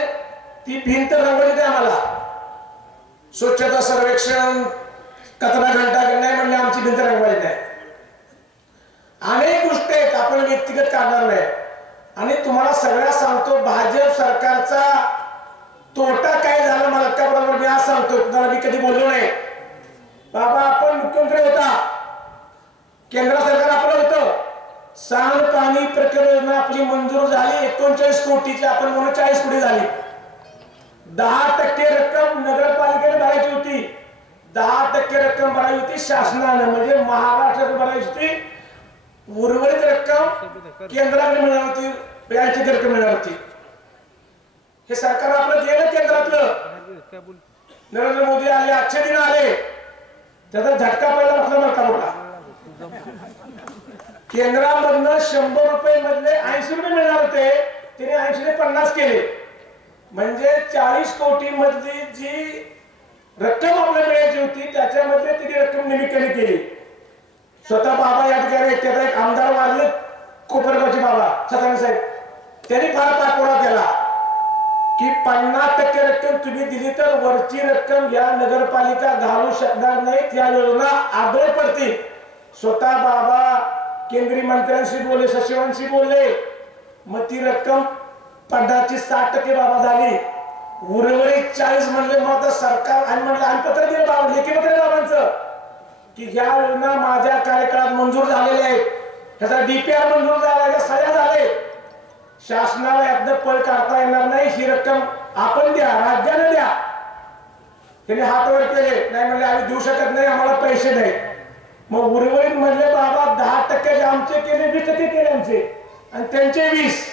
ती भिंत रंगवली द्या आम्हाला. स्वच्छता सर्वेक्षण कचरा घंटा नाही म्हणले, आमची भिंत रंगवायची नाही. अनेक गोष्टी आहेत, आपण व्यक्तिगत काढणार नाही. आणि तुम्हाला सगळ्या सांगतो, भाजप सरकारचा तोटा काय झाला मलकापूरवर मी आज सांगतो. तुम्हाला मी कधी बोललो नाही. बाबा आपण मुख्यमंत्री होता, केंद्र सरकार आपलं होतं, सांडपाणी प्रकल्प योजना आपली मंजूर झाली 39 कोटीची, आपण म्हणून 40 कोटी झाली. 10% रक्कम नगरपालिकेने भरायची होती, 10% रक्कम भरायची होती शासनाने, म्हणजे महाराष्ट्रात भरायची होती. उर्वरित रक्कम केंद्राकडे मिळणार होती, 82 रक्कम मिळणार होती. हे सरकार आपलं गेलं केंद्रातलं. नरेंद्र मोदी आले, आजचे दिन आले, त्याचा झटका पहिला बसला मलकापूरला. केंद्रामधनं 100 रुपये मधले 80 रुपये मिळणार होते, तिने 80 ने 50 केले. म्हणजे 40 कोटी मधली जी रक्कम आपल्याला मिळायची होती त्याच्यामध्ये तिने रक्कम नेहमी कमी केली. स्वतः बाबा या ठिकाणी त्याचा एक आमदार वाढले, कोपरगावचे बाबा सताने साहेब, त्यांनी फार पाठपुरावा केला की 50% रक्कम तुम्ही दिली तर वरची रक्कम या नगरपालिका घालू शकणार नाहीत, या योजना आडळ पडतील. स्वतः बाबा केंद्रीय मंत्र्यांशी बोलले, सचिवांशी बोलले, मग ती रक्कम 50% बाबा झाली. उर्वरित 40 म्हणले. मग सरकार आणि म्हणलं आम्ही पत्र दिलं बाबा, लेखी पत्र बाबांचं की ह्या योजना माझ्या कार्यकाळात मंजूर झालेल्या आहेत, ह्याचा डीपीआर मंजूर झाला, सह्या झाले. शासनाला यातनं पळ काढता येणार नाही. ही रक्कम आपण द्या, राज्याने द्या. त्यांनी हात वर केले, नाही म्हणले आम्ही देऊ शकत नाही, आम्हाला पैसे नाही. मग उर्वरित म्हणले बाबा 10% आमचे केले, 20% केले आमचे, आणि त्यांचे 20,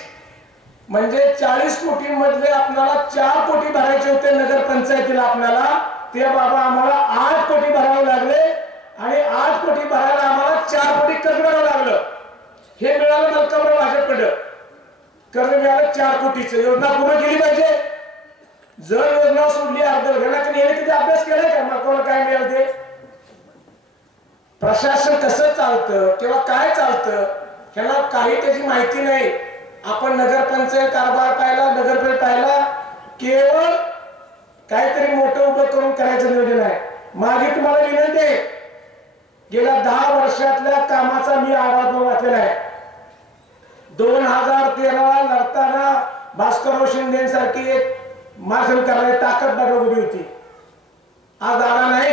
म्हणजे 40 कोटी मधले आपल्याला 4 कोटी भरायचे होते नगर पंचायतीला आपल्याला. ते बाबा आम्हाला 8 कोटी भरावे लागले, आणि 8 कोटी भरायला आम्हाला 4 कोटी कर्ज भरावं लागलं. हे मिळालं मलकापूर भाजपकडं. कर्ज मिळालं 4 कोटीचं. योजना पूर्ण केली पाहिजे. जर योजना सोडली अर्धवट, किती अभ्यास केलाय का मलकापूरला काय मिळालं ते? प्रशासन कसं चालतं किंवा काय चालतं ह्याला काही त्याची माहिती नाही. आपण नगरपंचायत कारभार पाहिला, नगरपरिषद पाहिला, केवळ काहीतरी मोठं उभं करून करायचं नियोजन आहे. माझी तुम्हाला विनंती आहे, गेल्या 10 वर्षातल्या कामाचा मी आढावा वाचलेला आहे. 2013 लढताना भास्करराव शिंदे सारखी एक मार्शल करणारी ताकद उभी होती. आज दादा नाही.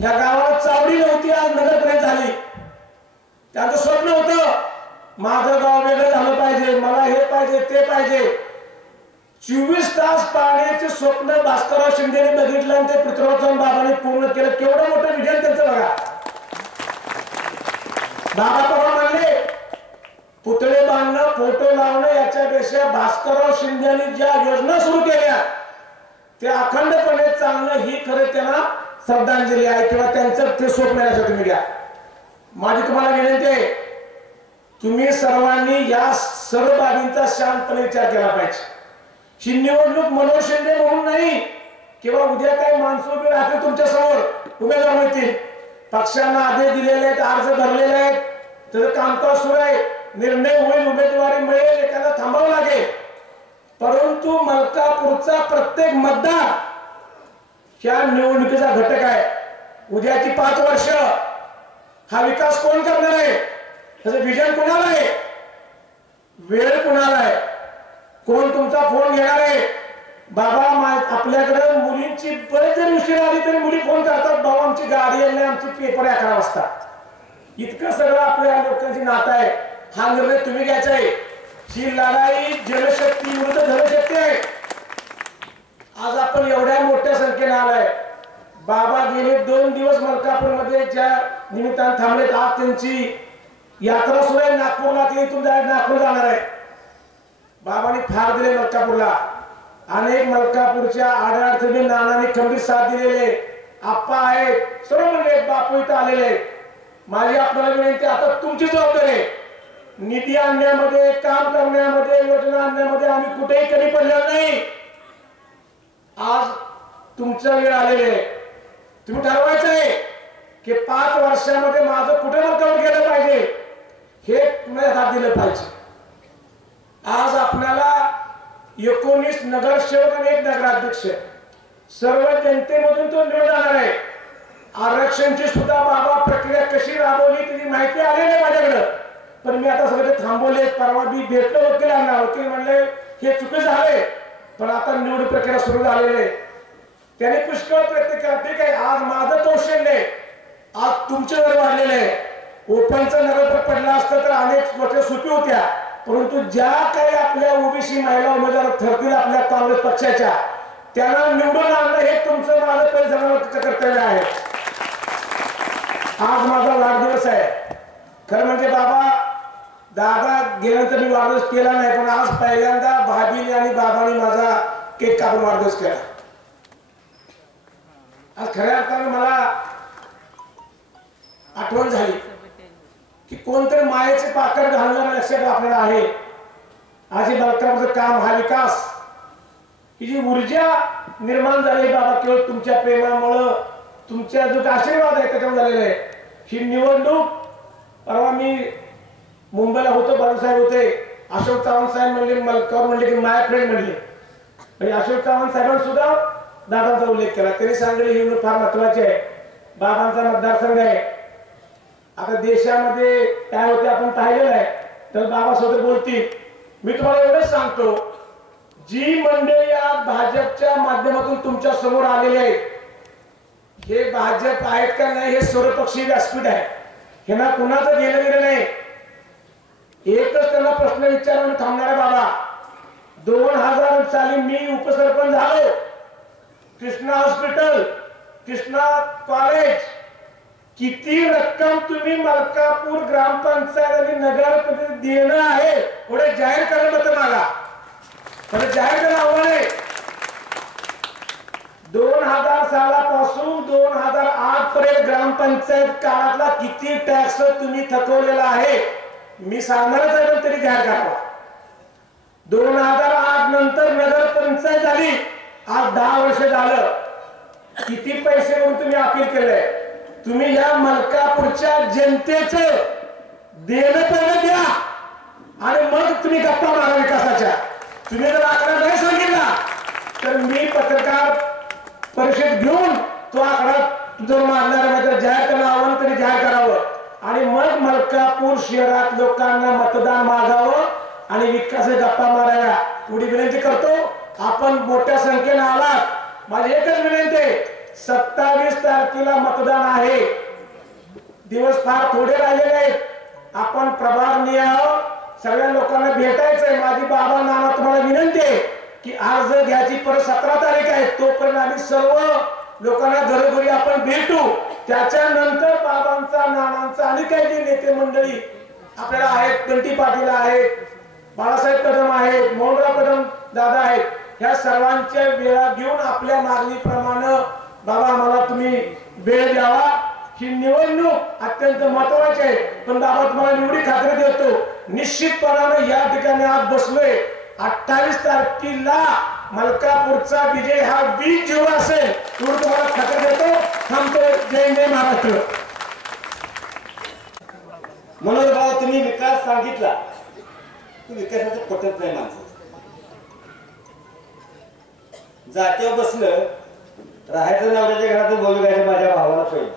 ह्या गावाला चावडी नव्हती, आज नगरपरिषद झाली. त्यांचं स्वप्न होतं माझं गाव वेगळं झालं पाहिजे, मला हे पाहिजे ते पाहिजे. 24 तास पाण्याचे स्वप्न भास्करराव शिंदेने बघितलं आणि ते पृथ्वीराज बाबांनी पूर्ण केलं. केवढं मोठं विजन त्यांचं बघा. बाबा पवार म्हणले पुतळे बांधणं, फोटो लावणं याच्यापेक्षा भास्करराव शिंदेने ज्या योजना सुरू केल्या ते अखंडपणे चालणं ही खरं त्यांना श्रद्धांजली आहे, किंवा त्यांचं ते स्वप्न तुम्ही घ्या. माझी तुम्हाला विनंती आहे, तुम्ही सर्वांनी या सर्व बाबींचा शांतपणे विचार केला पाहिजे. ही निवडणूक मनोज शिंदे म्हणून नाही, किंवा उद्या काही माणसं उभी राहतील तुमच्या समोर उमेदवार मिळतील. पक्षांना आदेश दिलेले आहेत, अर्ज भरलेले आहेत, त्याचं कामकाज सुरू आहे, निर्णय होईल, उमेदवारी मिळेल, एखादा थांबावं लागेल. परंतु मलकापूरचा प्रत्येक मतदार ह्या निवडणुकीचा घटक आहे. उद्याची 5 वर्ष हा विकास कोण करणार आहे, त्याचं विजन कोणाला आहे, वेळ कोणाला आहे, कोण तुमचा फोन घेणार आहे. बाबा आपल्याकडे मुलींची बरेच जरी उशीर आली तरी मुली फोन करतात, बाबा आमची गाडी आहे, आमची पेपर 11 वाजता. इतकं सगळं आपल्या लोकांची नातं आहे. हा निर्णय तुम्ही घ्यायचा आहे. ही लढाई जलशक्ती विरुद्ध धनशक्ती आहे. आज आपण एवढ्या मोठ्या संख्येने आलाय. बाबा गेले 2 दिवस मलकापूरमध्ये ज्या निमित्तानं थांबलेत, आज त्यांची यात्रा सुरू आहे नागपूरला. ते इथून नागपूर जाणार आहे. बाबांनी फार दिले मलकापूरला. अनेक मलकापूरच्या आडाअडचणी नानांनी खंबीर साथ दिलेले आप्पा आहेत, सर्व म्हणजे बापू इथं आलेले. माझी आपल्याला विनंती, आता तुमची जबाबदारी आहे. निधी आणण्यामध्ये, काम करण्यामध्ये, योजना आणण्यामध्ये आम्ही कुठेही कमी पडलेलो नाही. आज तुमचा वेळ आलेले आहे. तुम्ही ठरवायचं आहे की 5 वर्षामध्ये माझं कुठे मलकापूर गेलं पाहिजे, हे तुम्ही हात दिलं पाहिजे. आज आपल्याला 19 नगरसेवक आणि 1 नगराध्यक्ष सर्व जनतेमधून तो निवड जाणार आहे. आरक्षणची सुद्धा बाबा प्रक्रिया कशी राबवली त्याची माहिती आलेली आहे माझ्याकडे. पण मी आता सगळे थांबवले. परवा मी भेटलो वकिलांना. वकील म्हणले हे चुकी झाले, पण आता निवड प्रक्रिया सुरू झालेली आहे. त्याने पुष्कळ प्रयत्न केला. ठीक आहे, आज माझं कौशल्य आहे, आज तुमचे दर वाढलेले आहे. ओपनचा नगरपद पडला असतं तर अनेक गोष्टी सोपी होत्या. परंतु ज्या काही आपल्या ओबीसी महिला उमेदवार ठरतील आपल्या काँग्रेस पक्षाच्या, त्यांना निवडून आणणं हे तुमचं माझं परिसराचं कर्तव्य आहे. आज माझा वाढदिवस आहे. खरं म्हणजे बाबा दादा गेल्यानंतर मी वाढदिवस केला नाही, पण आज पहिल्यांदा भाभीने आणि बाबांनी माझा केक कापून वाढदिवस केला. आज खऱ्या अर्थाने मला आठवण झाली की कोणतरी मायेचे पाकड घालणाऱ्या लक्षात आपल्याला आहे. आज हे मलकापूरचं काम, हा विकास, ही जी ऊर्जा निर्माण झाली बाबा केवळ तुमच्या प्रेमामुळं, तुमच्या जो आशीर्वाद आहे त्याच्यामुळे झालेला आहे. ही निवडणूक, परवा मी मुंबईला होतो, बाळूसाहेब होते, अशोक चव्हाण साहेब म्हणले, मलकापूर म्हणले की माय फ्रेंड म्हणले. अशोक चव्हाण साहेबांनी सुद्धा दादांचा उल्लेख केला. त्यांनी सांगितले ही निवडणूक फार महत्वाची आहे, बाबांचा मतदारसंघ आहे. आता देशामध्ये काय होते आपण पाहिलेलं आहे, तर बाबा स्वतः बोलतील. मी तुम्हाला एवढंच सांगतो, जी मंडळी आज भाजपच्या माध्यमातून तुमच्या समोर आलेले आहेत, हे भाजप आहेत का नाही हे सर्वपक्षीय व्यासपीठ आहे. हे ना कुणाचं गेलं गेलं नाही. एकच त्यांना प्रश्न विचारून थांबणारे बाबा. 2000 साली मी उपसरपंच झालो. कृष्णा हॉस्पिटल, कृष्णा कॉलेज, किती रक्कम तुम्ही मलकापूर ग्रामपंचायत आणि नगर देणं आहे पुढे जाहीर करा. मत मागा, म्हणजे जाहीर करा आव्हान आहे. 2000 सालापासून 2008 पर्यंत ग्रामपंचायत काळातला किती टॅक्स तुम्ही थकवलेला आहे मी सांगणारच आहे, पण तरी जाहीर करा. 2008 नंतर नगर पंचायत झाली. आज 10 वर्ष झालं. किती पैसे करून तुम्ही अपील केलंय. तुम्ही या मलकापूरच्या जनतेचं देणं पहिलं द्या आणि मग तुम्ही गप्पा मारा विकासाच्या. तुम्ही जर आकडा नाही सांगितला तर मी पत्रकार परिषद घेऊन तो आकडा जर मारणार नाही तर जाहीर करणं आव्हान तरी जाहीर करावं आणि मग मलकापूर शहरात लोकांना मतदान मागावं आणि विकासाच्या गप्पा मारायला एवढी विनंती करतो. आपण मोठ्या संख्येने आलात. माझी एकच विनंती आहे, 27 तारखेला मतदान आहे. दिवस फार थोडे राहिलेले आहेत. आपण प्रभाग यावं, सगळ्या लोकांना भेटायचंय. माझी बाबा नाना तुम्हाला विनंती आहे की अर्ज घ्यायची परत 17 तारीख आहे. तोपर्यंत आम्ही सर्व लोकांना घरोघरी आपण भेटू. त्याच्यानंतर बाबांचा नानांचा आणि काही जे नेते मंडळी आपल्याला आहेत, बंटी पाटील आहेत, बाळासाहेब कदम आहेत, मोहनराव कदम दादा आहेत, ह्या सर्वांच्या वेळा घेऊन आपल्या मागणीप्रमाणे बाबा आम्हाला तुम्ही वेळ द्यावा. ही निवडणूक अत्यंत महत्वाची आहे. पण बाबा तुम्हाला एवढी खात्री देतो, निश्चितपणाने या ठिकाणी आज बसलोय. 28 तारखेला मलकापूरचा विजय हा 20-0 असेल एवढं तुम्हाला खात्री देतो. थांबतो. जय जय महाराष्ट्र. मनोहर भाऊ, तुम्ही विकास सांगितला, विकासाचं पटत नाही माणसं. जात्यावर बसलं राहायचं नवऱ्याच्या घरातून बोलू गायचं माझ्या भावाला पाहिजे.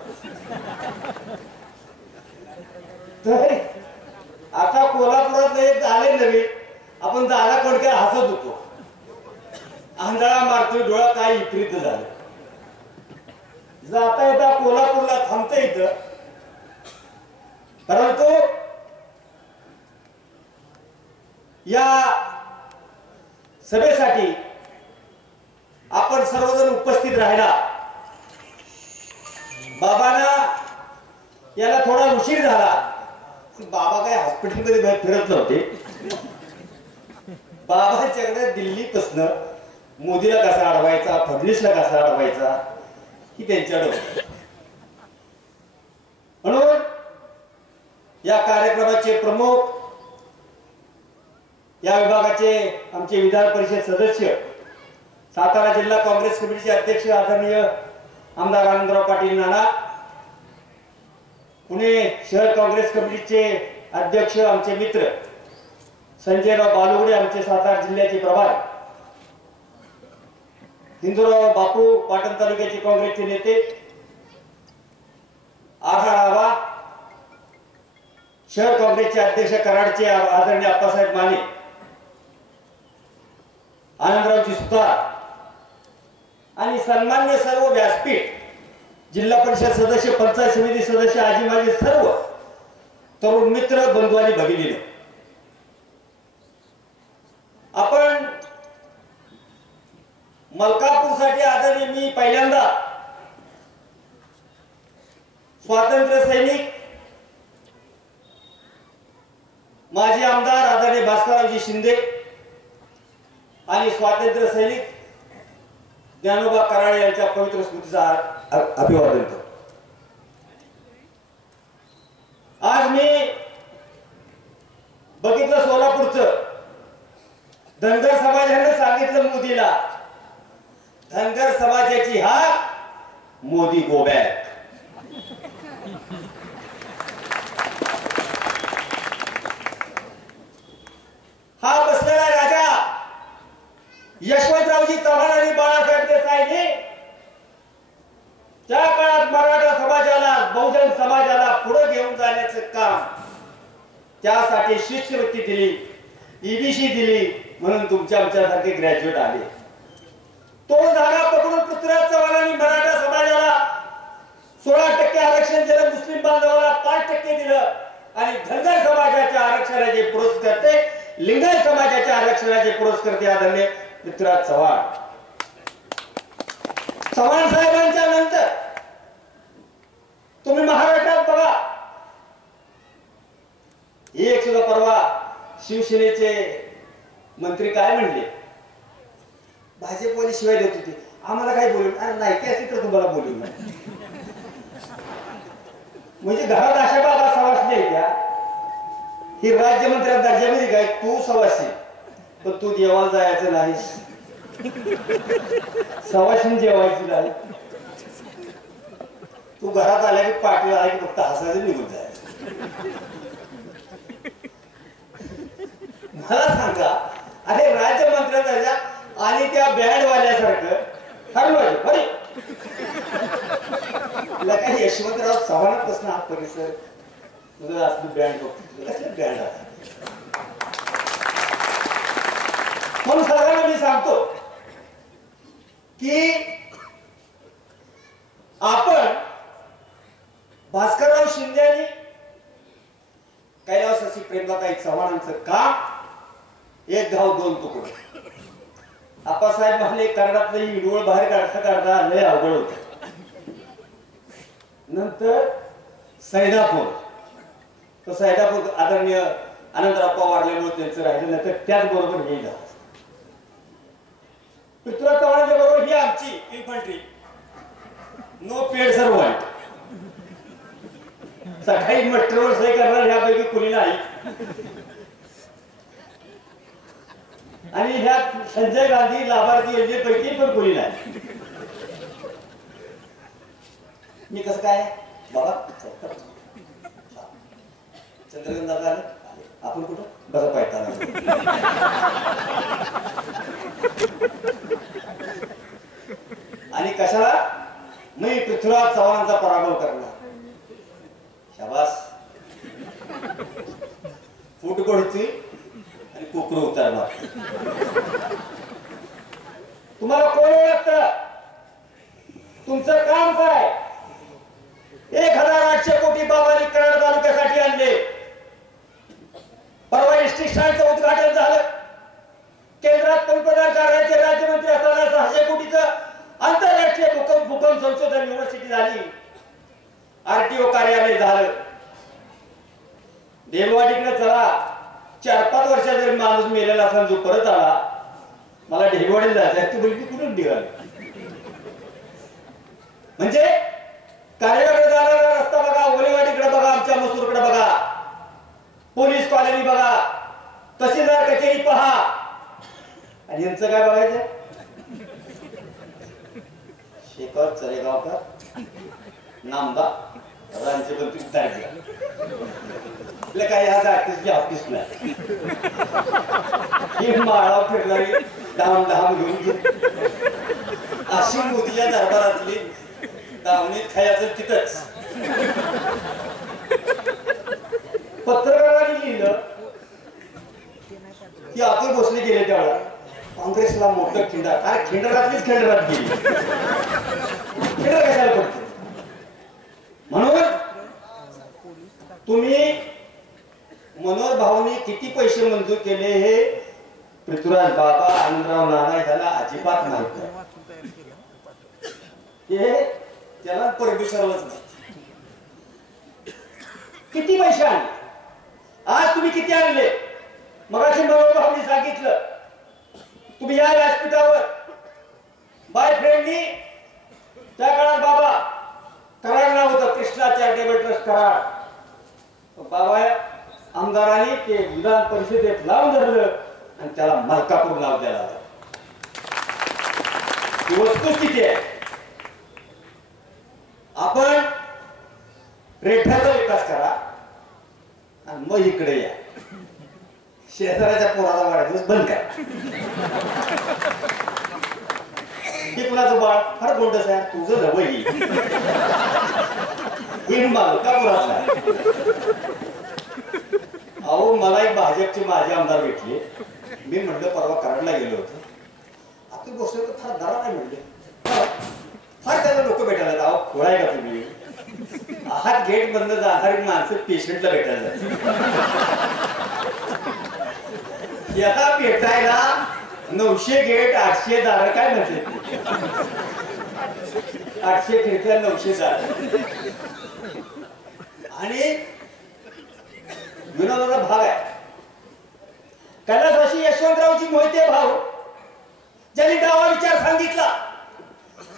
तर आता कोल्हापुरात एक आले नवे, आपण दादा कोणत्या हसत होतो, आंधळा मारतोय डोळा काय विपरीत झालं. जाता येता कोल्हापूरला थांबता येतं, परंतु या सभेसाठी आपण सर्वजण उपस्थित राहिला. बाबांना याला थोडा उशीर झाला. बाबा काय हॉस्पिटलमध्ये फिरत नव्हते. बाबांच्याकडे दिल्लीपासून मोदीला कसा अडवायचा, फडणवीसला कसा अडवायचा ही त्यांच्याकडे होती. म्हणून या कार्यक्रमाचे प्रमुख, या विभागाचे आमचे विधान परिषद सदस्य, सातारा जिल्हा काँग्रेस कमिटीचे अध्यक्ष आदरणीय आमदार आनंदराव पाटील नाना, पुणे शहर काँग्रेस कमिटीचे अध्यक्ष आमचे मित्र संजयराव बालुगडे, आमचे सातारा जिल्ह्याचे प्रभारी, हिंदूराव बापू पाटण तालुक्याचे काँग्रेसचे नेते, आढावा शहर काँग्रेसचे अध्यक्ष कराडचे आदरणीय अप्पासाहेब माने, आनंदरावजी सुतार आणि सन्मान्य सर्व व्यासपीठ, जिल्हा परिषद सदस्य, पंचायत समिती सदस्य, आजी माझे सर्व तरुण मित्र, बंधू आणि भगिनी, आपण मलकापूरसाठी आदरणीय मी पहिल्यांदा स्वातंत्र्य सैनिक माजी आमदार आदरणीय भास्कररावजी शिंदे आणि स्वातंत्र्य सैनिक ज्ञानोबा कराळे यांच्या पवित्र स्मृतीचा अभिवादन करतो. आज मी बघितलं सोलापूरचं, धनगर समाजाने सांगितलं मोदीला, धनगर समाजाची हाक मोदी गो बॅक. हा बसलेला राजा यशवंतरावजी चव्हाण आणि बाळासाहेब देसाईंनी त्या काळात मराठा समाजाला, बहुजन समाजाला पुढे घेऊन जाण्याचं काम, त्यासाठी शिष्यवृत्ती दिली, ईबीसी दिली, म्हणून तुमच्या आमच्यासारखे ग्रॅज्युएट आले. तो जागा पकडून पृथ्वीराज चव्हाणांनी मराठा समाजाला 16% आरक्षण दिलं, मुस्लिम बांधवाला 5% दिलं. राष्ट्रराज्य पुरस्कृत आदरणीय पृथ्वीराज चव्हाण. चव्हाण साहेबांच्या नंतर तुम्ही महाराष्ट्रात बघा, एक सुद्धा परवा शिवसेनेचे मंत्री काय म्हणले, भाजपवाली शिवाय देत होती, आम्हाला काय बोलून, अरे नाही की असली तर तुम्हाला बोलून नाही. म्हणजे घरात अशा बाबा सवासणी आहेत त्या, ही राज्यमंत्र्या दर्जामध्ये काय, तू सवासी पण तू देवाला जायचं नाहीस, सवाशीन जेवायची नाही, तू घरात आल्या की पाठी आला की फक्त हसायचं निघून जायचं. मला सांगा, अरे राज्यमंत्र्या दर्जा आणि त्या बँड वाल्यासारखं हरवायचं बरे तुला काही यशवंतराव चव्हाणापासून हा परिसर तुझं असलं बँड बघतो, कसलं बँड आहे. म्हणून सगळ्यांना मी सांगतो की आपण भास्करराव शिंदे आणि कैलासवासी प्रेमदाताई चव्हाणांचं काम एक गाव दोन तुकडे. आप्पासाहेब म्हणले कर्णातलं हिडवळ बाहेर काढता लय अवघड होत. नंतर सैदापूर, तो सैदापूर आदरणीय आनंदराव पवारल्यामुळे त्यांचं राहिलं. नंतर त्याचबरोबर हे गाव पृथ्वीराज चव्हाणांच्या बरोबर ही आमची इन्फंट्री नो पेड सर्वंट. सकाळी मट्टरवर सही करणार ह्यापैकी कुणी नाही. आणि ह्या संजय गांधी लाभार्थी योजनेपैकी पण कोणी नाही. मी कसं काय बाबा चंद्रकांत दादा आले, आपण कुठं बसा पाहिजे. आणि कशाला मी पृथ्वीराज चव्हाणांचा पराभव करणार. शाबास, फूट पडती आणि कोकरू उतरणार. तुम्हाला कोण ओळखतं, तुमचं काम काय. 1800 कोटी बाबांनी कराड तालुक्यासाठी आणले. परवा एसटी स्टँडचं उद्घाटन झालं. केंद्रात पंतप्रधान कार्यालयाचे राज्यमंत्री असताना 600 कोटीचं आंतरराष्ट्रीय भूकंप संशोधन युनिव्हर्सिटी झाली. आरटीओ कार्यालय झालं. ढेलवाडीकडे चला, 4-5 वर्षात जरी माणूस मेलेला असला जो परत आला, मला ढेलवाडीला जायचं, तू बोलली कुठून निघाली. म्हणजे कार्यालयाकडे जाणारा रस्ता बघा, ओलेवाडीकडे बघा, आमच्या मसूरकडे बघा, पोलीस कॉलनी बघा, तहसीलदार कचेरी पहा. आणि यांचं काय बघायचं. शेखर चरेगावकर नामदार राज्यमंत्री दर्जा आपल्या काही आज आर्टिस्टची ऑफिस नाही. ही माळा फिरणारी धाम घेऊन अशी मोदीच्या दरबारातली दावणीत खायचं तिथंच. पत्रकारांनी लिहिलं की अतुल भोसले गेले त्यावेळेला काँग्रेसला मोठं खिंडार. अरे खिंडारातलीच खिंडारात गेली, खिंडार कशाला करतो. म्हणून तुम्ही मनोहर भाऊनी किती पैसे मंजूर केले हे पृथ्वीराज बाबा आनंदराव नाना ह्याला अजिबात माहित नाही. त्याला परमेश्वरालाच माहिती किती पैसे आणले. आज तुम्ही किती आणले. मगाशी मनोहर भाऊनी सांगितलं, तुम्ही या व्यासपीठावर बाय फ्रेंडनी त्या काळात बाबा कराड नाव होतं, कृष्णा चॅरिटेबल ट्रस्ट कराड. बाबा आमदारांनी ते विधान परिषदेत लावून धरलं आणि त्याला मलकापूर नाव द्यायला. ही वस्तुस्थिती आहे. आपण रेठाचा विकास करा आणि मग इकडे या. शेजाऱ्याच्या पोराला वाढदिवस बंद करा. हे कुणाचं बाळ फार गोंडस आहे, तुझं नवही मलकापुरातला. अहो मला एक भाजपचे माझे आमदार भेटले. मी म्हणलं परवा कराडला गेलो होतो, आता गोष्ट फार दरा नाही म्हणले. फार त्याला लोक भेटायला. अहो खोळाय का तुम्ही. हात गेट बंद जाणारी माणसं पेशंटला भेटायला जाते. याला भेटायला 900 गेट 800 दार काय म्हणते 800 खिडक्या 900 दार. आणि विनोदाचा भाग आहे कैलासवासी यशवंतरावजी मोहिते भाऊ ज्यांनी डावा विचार सांगितला,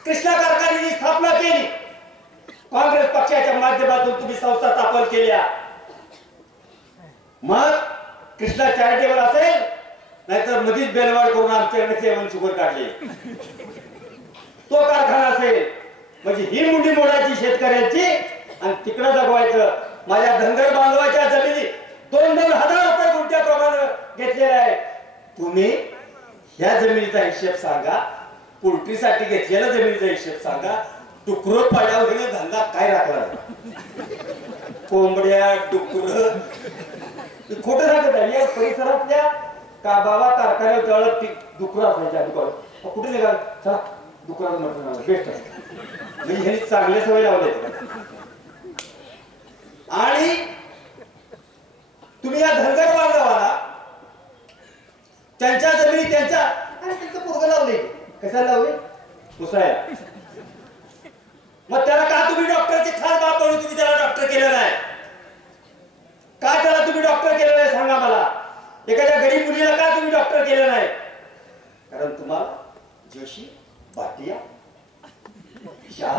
कृष्णा कारखान्याची स्थापना केली, काँग्रेस पक्षाच्या माध्यमातून तुम्ही संस्था स्थापन केल्या. मग कृष्णा चॅरिटेबल असेल नाहीतर मधीच बेलवाड करून आमच्याकडे जेवण शुगर काढले. तो कारखाना असेल म्हणजे ही मुंडी मोडायची शेतकऱ्यांची आणि तिकडं जगवायचं. माझ्या धनगर बांधवाच्या जमिनी 2-2 हजार रुपये गुंठ्याप्रमाणे घेतलेले आहे. तुम्ही ह्या जमिनीचा हिशेब सांगा, पोल्ट्रीसाठी घेतलेल्या जमिनीचा हिशेब सांगा. डुकर पाड्यावर गेले धंदा काय राखला, कोंबड्या डुकर खोटं सांगत आहे. या परिसरातल्या का बाबा कारखान्यावर जवळ डुकर असायच्या आधी कुठे निघाल चला डुकराचं म्हटलं बेस्ट असतं म्हणजे हे चांगले सवय लावले. आणि तुम्ही या धनगर बांधवाला त्यांच्या जमिनी त्यांच्या आणि त्यांचं पोरगं लावले. कशाला लावले? पुसायला. मग त्याला का तुम्ही डॉक्टरची खास बाप म्हणून तुम्ही त्याला डॉक्टर केलं नाही? का त्याला तुम्ही डॉक्टर केलं नाही सांगा मला. एखाद्या गरीब मुलीला का तुम्ही डॉक्टर केलं नाही? कारण तुम्हाला जोशी भाटिया शाह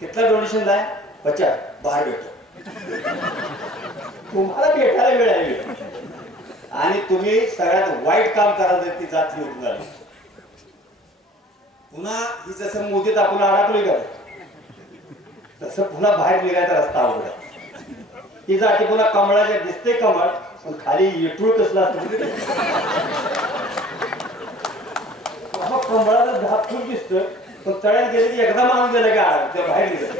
कितना डोनेशन लाय 50 बाहेर भेटतो. तुम्हाला भेटायला वेळ आहे आणि तुम्ही सगळ्यात वाईट काम करायला ती जात निवडून आली. पुन्हा ही जसं मोदीत आपण अडकलोय का तसं पुन्हा बाहेर निघायचा रस्ता अवघड आहे. ती जाती पुन्हा कमळाच्या दिसते कमळ पण खाली येठूळ कसला असतो कमळाला झापून दिसतं पण तळ्यात गेले की एकदा माणूस गेला की आला त्या बाहेर निघत.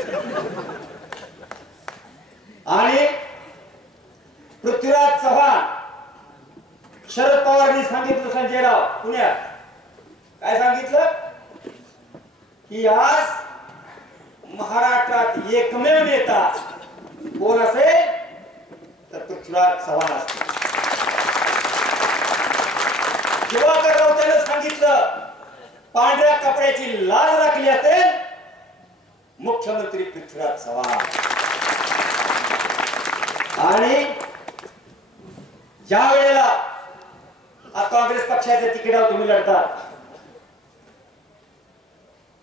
आणि पृथ्वीराज चव्हाण शरद पवारांनी सांगितलं संजय राव पुण्यात काय सांगितलं की आज महाराष्ट्रात एकमेव नेता कोण असेल तर पृथ्वीराज चव्हाण असतील. दिवाकरराव त्याने सांगितलं पांढऱ्या कपड्याची लाल राखली असेल मुख्यमंत्री पृथ्वीराज चव्हाण. आणि ज्या वेळेला आज काँग्रेस पक्षाच्या तिकिटावर तुम्ही लढतात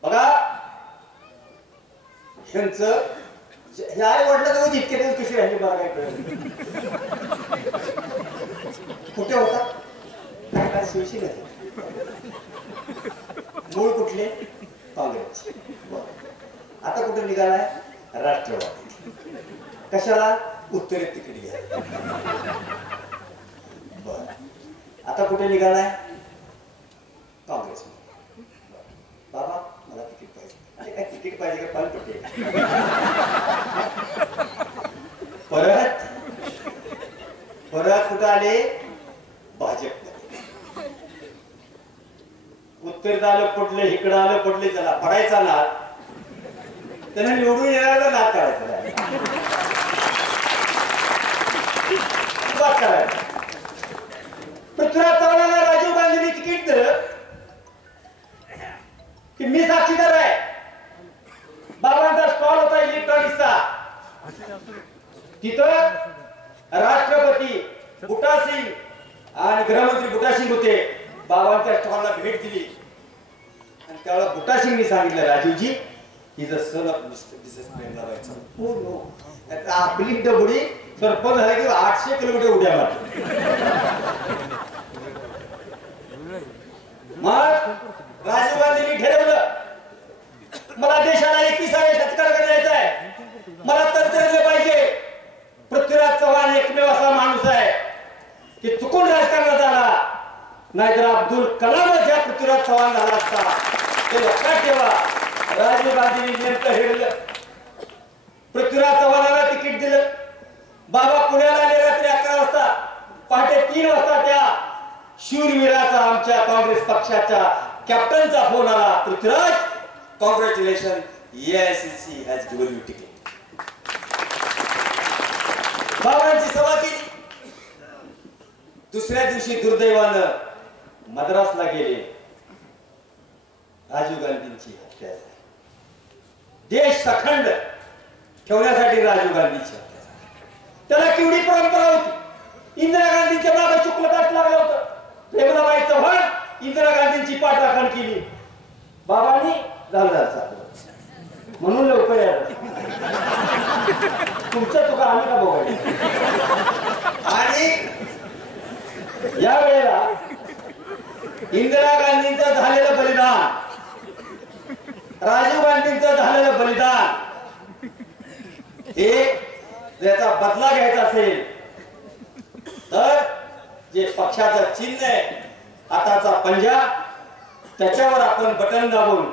बघा ह्यांचं हे आई वडलं तर इतके दिवस कशी राहिली बघा काय कळलं कुठे होता काय काय शिवसेना मूळ कुठले काँग्रेस. आता कुठे निघालाय राष्ट्रवादी. कशाला? उत्तरेत तिकीट घ्या. बर आता कुठे निघालाय? काँग्रेस. बाबा मला तिकीट पाहिजे. काय तिकीट पाहिजे का? पानपट्टी. परत कुठं आले? भाजप. उत्तर आलं पडले इकडं आलं पडले त्याला पडायचा नाद त्यांना निवडून येण्याचा नाद करायचा. पृथ्वीराज चव्हाणांना राजीव गांधींनी तिकीट दिलं की मी साक्षीदार आहे. बाबांचा स्टॉल होता इलेक्ट्रॉनिक्सचा. तिथं राष्ट्रपती बुटा सिंग आणि गृहमंत्री बुटा सिंग होते. बाबांच्या स्टॉलला भेट दिली आणि त्यावेळेला बुटा सिंगनी सांगितलं राजीवजी is a son of mister businessman लावायचं. हो नो आपली डबडी सरपंच झाले की 800 किलोमीटर उड्या मारते. मग राजीव गांधींनी ठरवलं मला देशाला 21व्या शतकाकडे जायचं आहे. मला तंत्रज्ञ पाहिजे. पृथ्वीराज चव्हाण एकमेव असा माणूस आहे की चुकून राजकारणात आला नाहीतर अब्दुल कलामच्या पृथ्वीराज चव्हाण झाला असता. ते लक्षात ठेवा. राजीव गांधींनी नेमकं हेरलं. पृथ्वीराज चव्हाणाला तिकीट दिलं. बाबा पुण्याला आले रात्री 11 वाजता. पहाटे 3 वाजता त्या शूरवीराचा आमच्या काँग्रेस पक्षाच्या कॅप्टनचा फोन आला. Prithviraj congratulation AICC has given you ticket. बाबांची सभा केली. दुसऱ्या दिवशी दुर्दैवानं मद्रासला गेले. राजीव गांधींची हत्या झाली. देश अखंड ठेवण्यासाठी राजीव गांधीची हत्या झाली. त्याला केवढी परंपरा होती. इंदिरा गांधींच्या मागे शुक्ल ताट लागलं होतं. प्रेमलाबाई चव्हाण इंदिरा गांधींची पाठराखण केली. बाबांनी झालं म्हणून लवकर या. तुमच्या चुका आम्ही का बघायला. आणि या वेळेला इंदिरा गांधींचं झालेलं बलिदान, राजीव गांधींचं झालेलं बलिदान हे त्याचा बदला घ्यायचा असेल तर जे पक्षाचं चिन्ह आहे, हाताचा पंजा, त्याच्यावर आपण बटन दाबून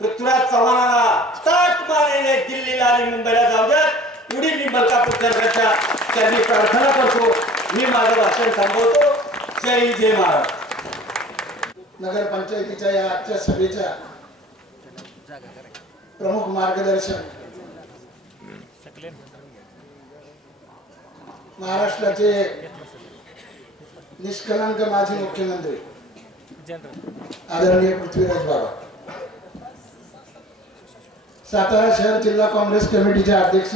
पृथ्वीराज चव्हाणाला ताट मानेने दिल्लीला आणि मुंबईला जाऊ द्या एवढी मी मलकापूरकरांच्या त्यांनी प्रार्थना करतो. मी माझं भाषण थांबवतो. जय हिंद, जय महाराष्ट्र. नगरपंचायतीच्या या आजच्या सभेच्या प्रमुख मार्गदर्शक महाराष्ट्राचे निष्कलंक माजी मुख्यमंत्री आदरणीय पृथ्वीराज बाबा, सातारा शहर जिल्हा काँग्रेस कमिटीचे अध्यक्ष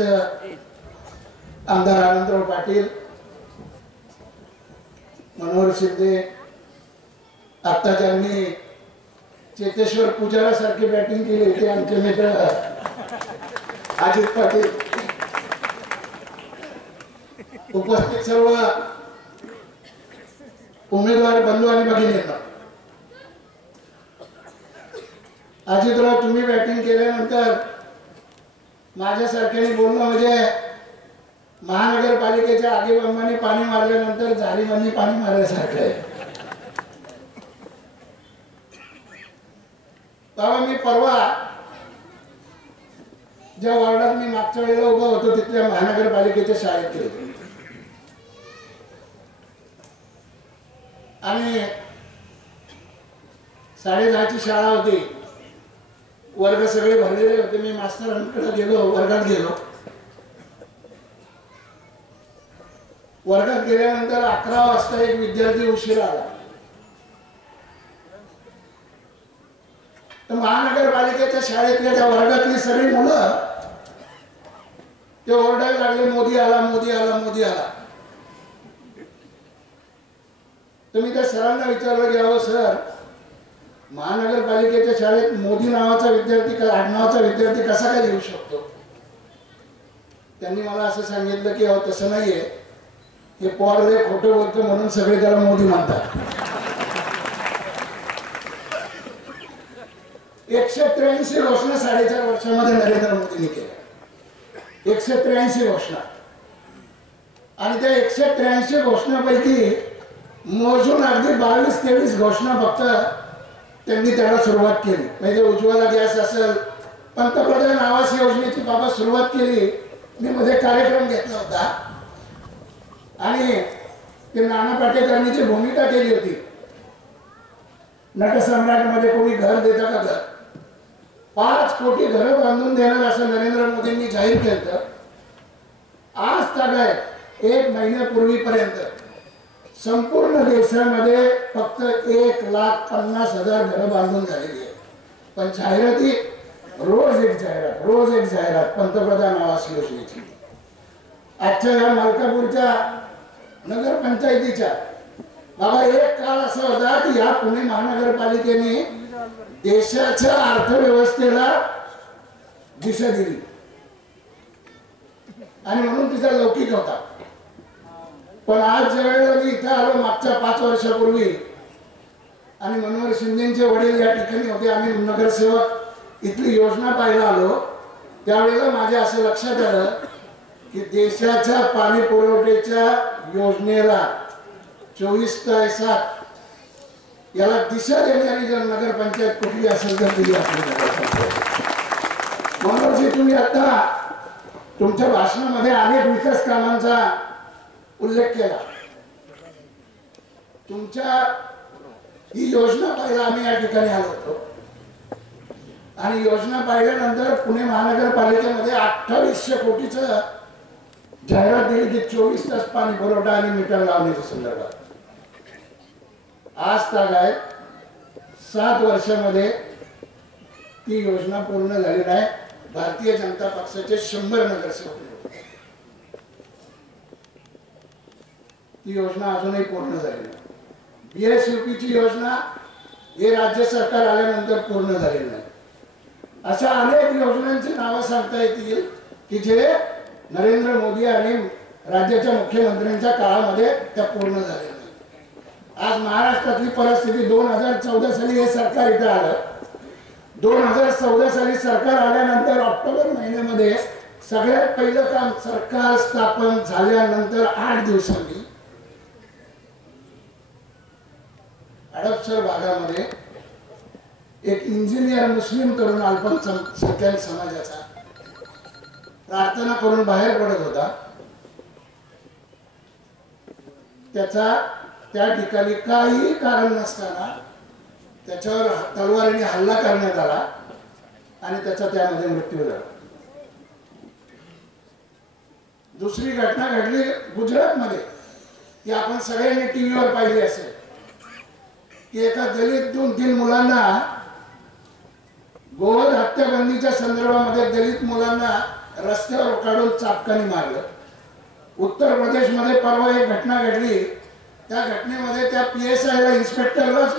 आमदार आनंदराव पाटील, मनोहर शिंदे, आता ज्यांनी चेतेश्वर पुजारासारखी बॅटिंग केली ते आमचे मित्र अजित पाटील, उपस्थित सर्व उमेदवार बंधू आणि भगिनींना, अजितराव तुम्ही बॅटिंग केल्यानंतर माझ्यासारख्याने बोलणं म्हणजे महानगरपालिकेच्या आगीबंबाने पाणी मारल्यानंतर झारीमांनी पाणी मारल्यासारखं आहे. तेव्हा मी परवा ज्या वॉर्डात मी मागच्या वेळेला उभा होतो तिथल्या महानगरपालिकेच्या शाळेत गेलो आणि 10:30ची शाळा होती. वर्ग सगळे भरलेले होते. मी मास्तरांकडे गेलो, वर्गात गेलो. वर्गात गेल्यानंतर 11 वाजता एक विद्यार्थी उशिरा आला. तर महानगरपालिकेच्या शाळेतल्या त्या वर्गातली सगळी मुलं ते ओरडायला लागले, मोदी आला, मोदी आला, मोदी आला. तर मी त्या सरांना विचारलं की अहो सर, महानगरपालिकेच्या शाळेत मोदी नावाचा विद्यार्थी, आडनावाचा विद्यार्थी कसा काय येऊ शकतो? त्यांनी मला असं सांगितलं की अहो तसं नाहीये, हे पोरले खोटं बोलतो म्हणून सगळे त्याला मोदी म्हणतात. 183 घोषणा 4.5 वर्षामध्ये नरेंद्र मोदींनी केल्या. 183 घोषणा. आणि त्या 183 घोषणापैकी मोजून अगदी 22-23 घोषणा फक्त त्यांनी त्याला सुरुवात केली. म्हणजे उज्ज्वला गॅस असेल, पंतप्रधान आवास योजनेची बाबा सुरुवात केली. मी मध्ये कार्यक्रम घेतला होता आणि ते नाना पाटेकरांनी जी भूमिका केली होती, नटसम्राटमध्ये कोणी घर देतं का घर, 5 कोटी घरं बांधून देणार असं नरेंद्र मोदींनी जाहीर केलं. आज तागायत 1 महिन्यापूर्वीपर्यंत संपूर्ण देशामध्ये फक्त 1,50,000 घरं बांधून झालेली आहे. पण जाहिराती रोज एक जाहिरात पंतप्रधान आवास योजनेची. आजच्या या मलकापूरच्या नगरपंचायतीच्या बाबा एक काळ असा होता की या पुणे महानगरपालिकेने देशाच्या अर्थव्यवस्थेला दिशा दिली आणि म्हणून तिचा लौकिक होता. पण आज ज्या वेळेला मी इथं आलो मागच्या 5 वर्षापूर्वी आणि मनोहर शिंदेचे वडील या ठिकाणी होते, आम्ही नगरसेवक इथली योजना पाहायला आलो, त्यावेळेला माझ्या असं लक्षात आलं की देशाच्या पाणी पुरवठ्याच्या योजनेला 24/7 याला दिशा देणारी जर नगरपंचायत कुठली असेल तर दिली आपली नगरपंचायत. मनोहरजी, तुम्ही आता तुमच्या भाषणामध्ये अनेक विकास कामांचा उल्लेख केला. तुमच्या ही योजना पाहिला आम्ही या ठिकाणी आलो होतो आणि योजना पाहिल्यानंतर पुणे महानगरपालिकेमध्ये 2800 कोटीचं जाहिरात दिली की 24 तास पाणी पुरवठा आणि मीटर लावण्याच्या संदर्भात. आज तागायत 7 वर्षामध्ये ती योजना पूर्ण झाली नाही. भारतीय जनता पक्षाचे 100 नगरसेवक निवडले. ती योजना अजूनही पूर्ण झाली नाही. BSUPची योजना हे राज्य सरकार आल्यानंतर पूर्ण झालेली नाही. अशा अनेक योजनांची नावं सांगता येतील की जे नरेंद्र मोदी आणि राज्याच्या मुख्यमंत्र्यांच्या काळामध्ये त्या पूर्ण झालेल्या नाही. आज महाराष्ट्रातली परिस्थिती 2014 साली हे सरकार इथं आलं. 2014 साली सरकार आल्यानंतर ऑक्टोबर महिन्यामध्ये सगळ्यात पहिलं काम सरकार स्थापन झाल्यानंतर 8 दिवसांनी हडपसर भागामध्ये एक इंजिनियर मुस्लिम तरुण अल्पसंख्याक समाजाचा प्रार्थना करून बाहेर पडत होता. त्याचा त्या ठिकाणी काही कारण नसताना त्याच्यावर तलवारीने हल्ला करण्यात आला आणि त्याचा त्यामध्ये मृत्यू झाला. दुसरी घटना घडली गुजरातमध्ये की आपण सगळ्यांनी टीव्हीवर पाहिली असेल की एका दलित 2-3 मुलांना गोवध हत्याबंदीच्या संदर्भामध्ये दलित मुलांना रस्त्यावर काढून चापकाने मारलं. उत्तर प्रदेशमध्ये परवा एक घटना घडली. त्या घटनेमध्ये त्या PSIला इन्स्पेक्टरलाच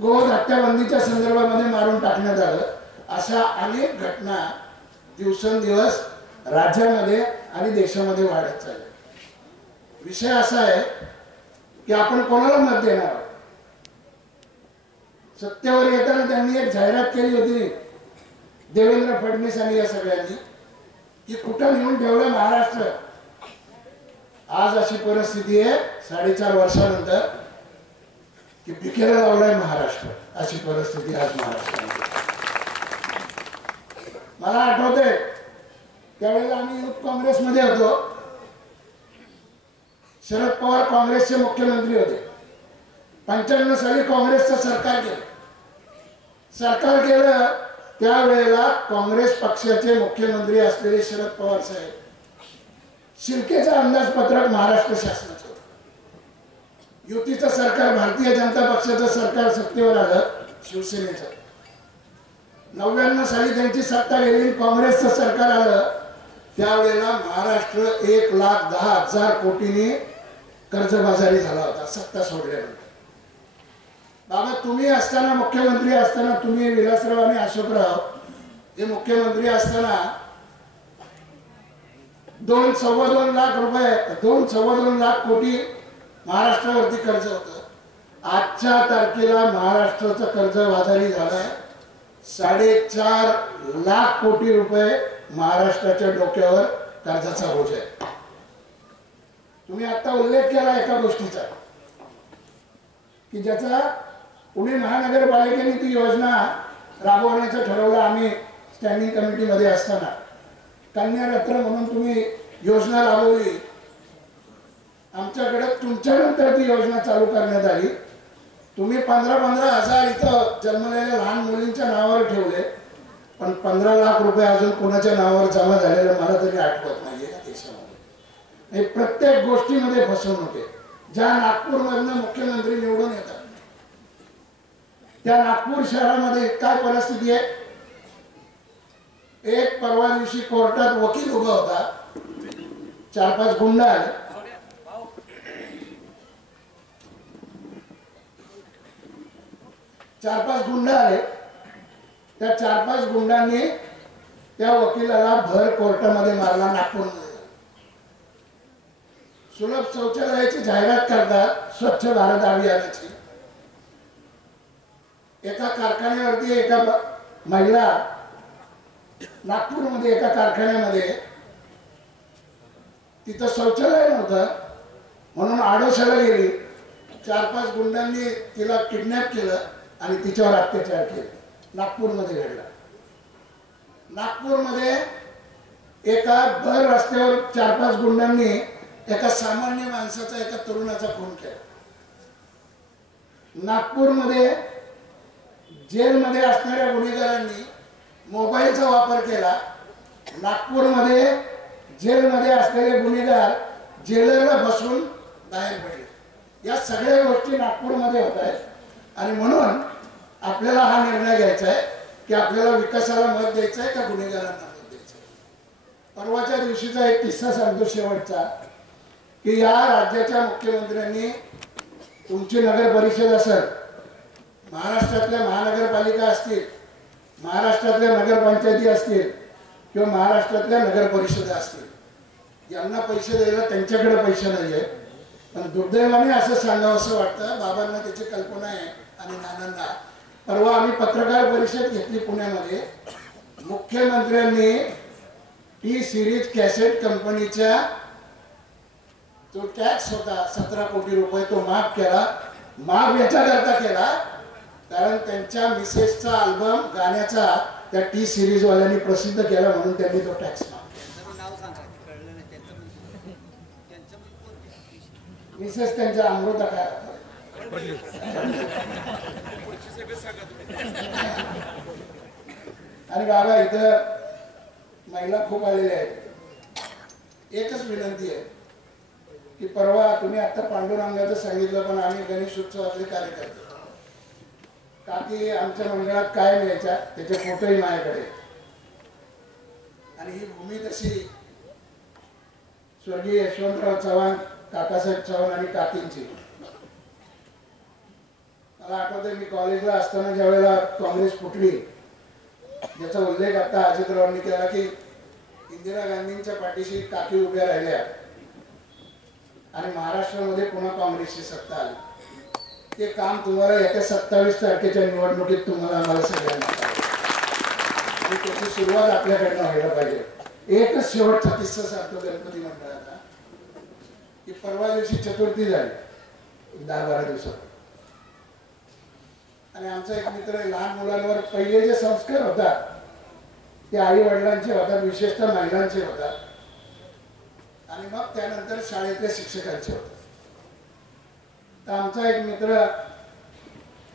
गोवध हत्याबंदीच्या संदर्भामध्ये मारून टाकण्यात आलं. अशा अनेक घटना दिवसेंदिवस राज्यामध्ये आणि देशामध्ये वाढत चालल्या. विषय असा आहे की आपण कोणाला मत देणार आहोत. सत्तेवर येताना त्यांनी एक जाहिरात केली होती देवेंद्र फडणवीस आणि या सगळ्यांनी की कुठं नेऊन ठेवलं महाराष्ट्र. आज अशी परिस्थिती आहे 4.5 वर्षानंतर की पिकेला लावलाय महाराष्ट्र. अशी परिस्थिती आज महाराष्ट्रामध्ये. मला आठवतंय त्यावेळेला आम्ही युथ काँग्रेसमध्ये होतो. शरद पवार काँग्रेसचे मुख्यमंत्री होते. 95 साली काँग्रेसचं सरकार केलं. त्यावेळेला काँग्रेस पक्षाचे मुख्यमंत्री असलेले शरद पवार साहेब शिर्केचं अंदाजपत्रक महाराष्ट्र शासनाचं होतं. युतीचं सरकार भारतीय जनता पक्षाचं सरकार सत्तेवर आलं शिवसेनेचं. 99 साली त्यांची सत्ता गेली काँग्रेसचं सरकार आलं. त्यावेळेला महाराष्ट्र 1,10,000 कोटींनी कर्जबाजारी झाला होता सत्ता सोडल्यानंतर. बाबा तुम्ही असताना मुख्यमंत्री असताना तुम्ही विलासराव आणि अशोकराव हे मुख्यमंत्री असताना 2-2.25 लाख रुपये 2-2.25 लाख कोटी महाराष्ट्रावरती कर्ज होतं. आजच्या तारखेला महाराष्ट्राचं कर्ज बाजारी झालंय 4.5 लाख कोटी रुपये महाराष्ट्राच्या डोक्यावर कर्जाचा बोज आहे. तुम्ही आता उल्लेख केला एका गोष्टीचा की ज्याचा पुणे महानगरपालिकेने ती योजना राबवण्याचं ठरवलं. आम्ही स्टँडिंग कमिटीमध्ये असताना कन्या रत्न म्हणून तुम्ही योजना राबवली. आमच्याकडे तुमच्यानंतर ती योजना चालू करण्यात आली. तुम्ही 15,000 इथं जन्मलेल्या लहान मुलींच्या नावावर ठेवले. पण 15 लाख रुपये अजून कोणाच्या नावावर जमा झालेलं मला तरी आठवत नाहीये या देशामध्ये. हे प्रत्येक गोष्टीमध्ये फसवणूक आहे. ज्या नागपूरमधनं मुख्यमंत्री निवडून येतात त्या नागपूर शहरामध्ये काय परिस्थिती आहे. एक परवा दिवशी कोर्टात वकील उभा होता. 4-5 गुंड आले. त्या 4-5 गुंडांनी त्या वकिलाला भर कोर्टामध्ये मारला. नागपूरमध्ये सुलभ शौचालयाची जाहिरात करतात स्वच्छ भारत अभियानाची. एका कारखान्यावरती एका महिला नागपूरमध्ये एका कारखान्यामध्ये तिथं शौचालय नव्हतं म्हणून आडोशाला गेली. 4-5 गुंडांनी तिला किडनॅप केलं आणि तिच्यावर अत्याचार केले. नागपूरमध्ये घडला. नागपूरमध्ये एका भर रस्त्यावर 4-5 गुंडांनी एका सामान्य माणसाचा एका तरुणाचा खून केला. नागपूरमध्ये जेलमध्ये असणाऱ्या गुन्हेगारांनी मोबाईलचा वापर केला. नागपूरमध्ये जेलमध्ये असलेले गुन्हेगार जेलरला बसून बाहेर पडले। या सगळ्या गोष्टी नागपूरमध्ये होत आहेत आणि म्हणून आपल्याला हा निर्णय घ्यायचा आहे की आपल्याला विकासाला मत द्यायचं आहे का गुन्हेगारांना मत द्यायचं आहे। परवाच्या दिवशीचा एक किस्सा सांगतो शेवटचा, की या राज्याच्या मुख्यमंत्र्यांनी तुमची नगर परिषद असेल, महाराष्ट्रातल्या महानगरपालिका असतील, महाराष्ट्रातल्या नगरपंचायती असतील किंवा महाराष्ट्रातल्या नगर परिषदा असतील, यांना पैसे द्यायला त्यांच्याकडे पैसे नाही आहेत। पण दुर्दैवाने असं सांगावं असं वाटतं, बाबांना त्याची कल्पना आहे आणि नानांना। परवा आम्ही पत्रकार परिषद घेतली पुण्यामध्ये, मुख्यमंत्र्यांनी टी सिरीज कॅसेट कंपनीच्या जो टॅक्स होता 17 कोटी रुपये तो माफ केला। माफ याच्याकरता केला कारण त्यांच्या मिसेसचा अल्बम गाण्याचा त्या टी सिरीज वाल्यांनी प्रसिद्ध केला म्हणून त्यांनी तो टॅक्स माफ केला। मिसेस त्यांच्या अमृता काय आणि बाबा इथं महिला खूप आलेल्या आहेत। एकच विनंती आहे की परवा तुम्ही आता पांडुरंगाचं सांगितलं, पण आम्ही गणेश उत्सवातले कार्यकर्ते, काकी आमच्या मंडळात काय न्यायच्या त्याचे फोटोही माझ्याकडे, आणि ही भूमी तशी स्वर्गीय यशवंतराव चव्हाण, काकासाहेब चव्हाण आणि काकींची। मला आठवतंय मी कॉलेजला असताना ज्या वेळेला काँग्रेस फुटली, ज्याचा उल्लेख आता अजितरावांनी केला की इंदिरा गांधींच्या पाठीशी काकी उभ्या राहिल्या आणि महाराष्ट्रामध्ये पुन्हा काँग्रेसची सत्ता आली। ते काम तुम्हाला येत्या 27 तारखेच्या निवडणुकीत तुम्हाला आम्हाला सगळ्यांना आणि त्याची सुरुवात आपल्याकडनं व्हायला पाहिजे। एकच शेवटचा किस्सा सांगतो गणपती मंडळाचा, की परवा दिवशी चतुर्थी झाली 10-12 दिवसात, आणि आमचा एक मित्र लहान मुलांवर पहिले जे संस्कार होतात ते आई वडिलांचे होतात, विशेषतः महिलांचे होतात, आणि मग त्यानंतर शाळेतल्या शिक्षकांचे होतात। तर आमचा एक मित्र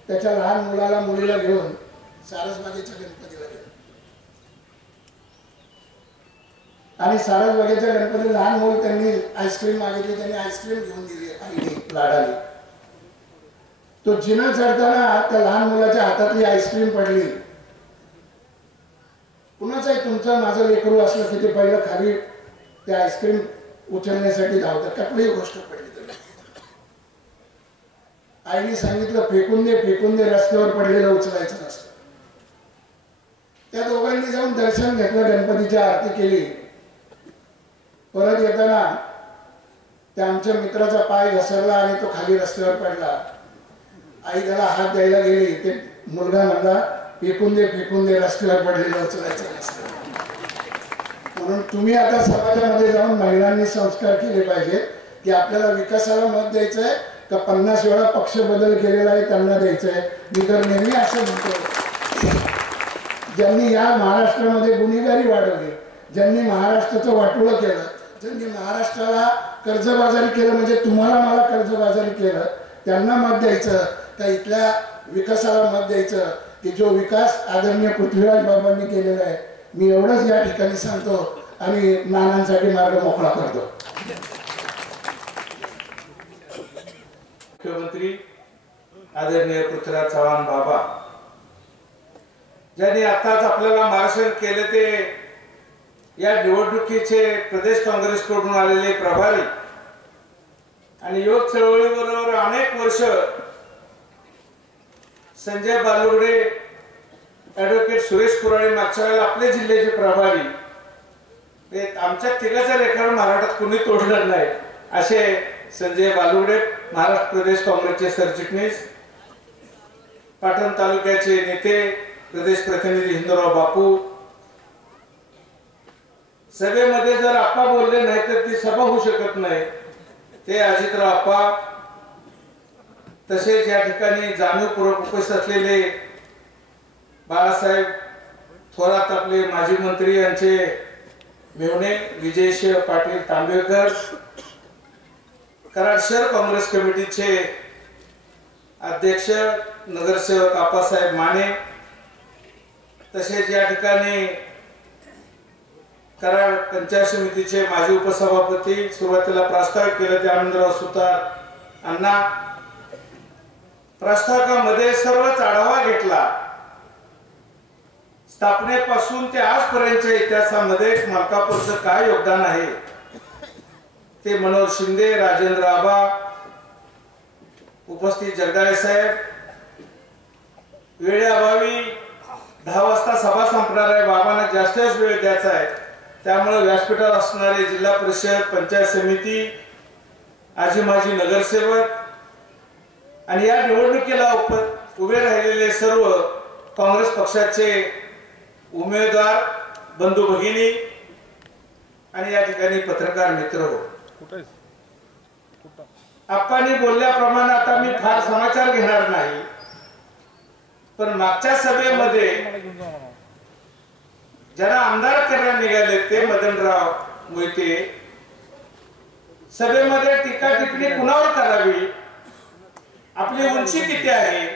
त्याच्या लहान मुलाला मुलीला घेऊन सारसबागेच्या गणपतीला गेला, आणि सारसबागेच्या गणपती लहान मूल त्यांनी आईस्क्रीम मागितली, त्यांनी आईस्क्रीम घेऊन दिली आईने लाडाने। तो जिना चढताना त्या लहान मुलाच्या हातातली आईस्क्रीम पडली। कुणाचाही तुमचं माझं लेकरू असलं की ते पहिलं खाली त्या आईस्क्रीम उचलण्यासाठी धावतात, कुठलीही गोष्ट पडली तर आईने सांगितलं फेकून दे, रस्त्यावर पडलेलं उचलायचं नसतं। त्या दोघांनी जाऊन दर्शन घेतलं, गणपतीची आरती केली। परत येताना त्या आमच्या मित्राचा पाय घसरला आणि तो खाली रस्त्यावर पडला। आई त्याला हात द्यायला गेली, ते मुलगा म्हणला फेकून दे, रस्त्यावर पडलेलं उचलायचं नसतं। म्हणून तुम्ही आता समाजामध्ये जाऊन महिलांनी संस्कार केले पाहिजे की आपल्याला विकासाला मत द्यायचं आहे का 50 वेळा पक्ष बदल केलेला आहे त्यांना द्यायचं आहे। मी तर नेहमी असं म्हणतो, ज्यांनी या महाराष्ट्रामध्ये गुन्हेगारी वाढवली, ज्यांनी महाराष्ट्राचं वाटोळं केलं, ज्यांनी महाराष्ट्राला कर्जबाजारी केलं, म्हणजे तुम्हाला मला कर्जबाजारी केलं, त्यांना मत द्यायचं का इथल्या विकासाला मत द्यायचं की जो विकास आदरणीय पृथ्वीराज बाबांनी केलेला आहे। मी एवढंच या ठिकाणी सांगतो आणि नानांसाठी मार्ग मोकळा करतो। मुख्यमंत्री आदरणीय पृथ्वीराज चव्हाण बाबा ज्यांनी आताच आपल्याला मार्गदर्शन केले, ते या निवडणुकीचे प्रदेश काँग्रेसकडून आलेले प्रभारी आणि युवक चळवळीबरोबर अनेक वर्ष संजय बालुगडे, ॲडव्होकेट सुरेश कुराडे, मागच्या वेळेला आपले जिल्ह्याचे प्रभारी, ते आमच्या तिघाचा रेकॉर्ड महाराष्ट्रात कुणी तोडणार नाही असे संजय बालुगडे, महाराष्ट्र प्रदेश काँग्रेसचे सरचिटणीस, पाटण तालुक्याचे नेते, प्रदेश प्रतिनिधी हिंदूराव बापू। सभेमध्ये जर आप्पा बोलले नाही तर ती सभा होऊ शकत नाही, ते अजितराव आप्पा। तसेच या ठिकाणी जाणीवपूर्वक उपस्थित असलेले बाळासाहेब थोरात, आपले माजी मंत्री, यांचे मेहुणे विजयेश पाटील तांबेकर, कराड शहर काँग्रेस कमिटीचे अध्यक्ष नगरसेवक आप्पासाहेब माने, तसेच या ठिकाणी कराड पंचायत समितीचे माजी उपसभापती, सुरुवातीला प्रास्ताविक केलं ते आनंदराव सुतार अण्णा. प्रास्ताविकामध्ये सर्वच आढावा घेतला. स्थापनेपासून ते आजपर्यंतच्या इतिहासामध्ये मलकापूरचं काय योगदान आहे ते मनोज शिंदे, राजेंद्र आबा, उपस्थित जगदाळे साहेब. वेळेअभावी 10 वाजता सभा संपणार आहे, बाबांना जास्तच वेळ द्यायचा आहे, त्यामुळे व्यासपीठावर असणारे जिल्हा परिषद, पंचायत समिती, आजी माजी नगरसेवक आणि या निवडणुकीला उभे राहिलेले सर्व काँग्रेस पक्षाचे उमेदवार, बंधू भगिनी आणि या ठिकाणी पत्रकार मित्र हो. आप्पांनी बोलल्याप्रमाणे आता मी फार समाचार घेणार नाही, पण मागच्या सभेमध्ये ज्यांना आमदार करण्यात निघाले ते मदनराव मोहिते, सभेमध्ये टीका टिप्पणी कुणावर करावी, आपली उंची किती आहे.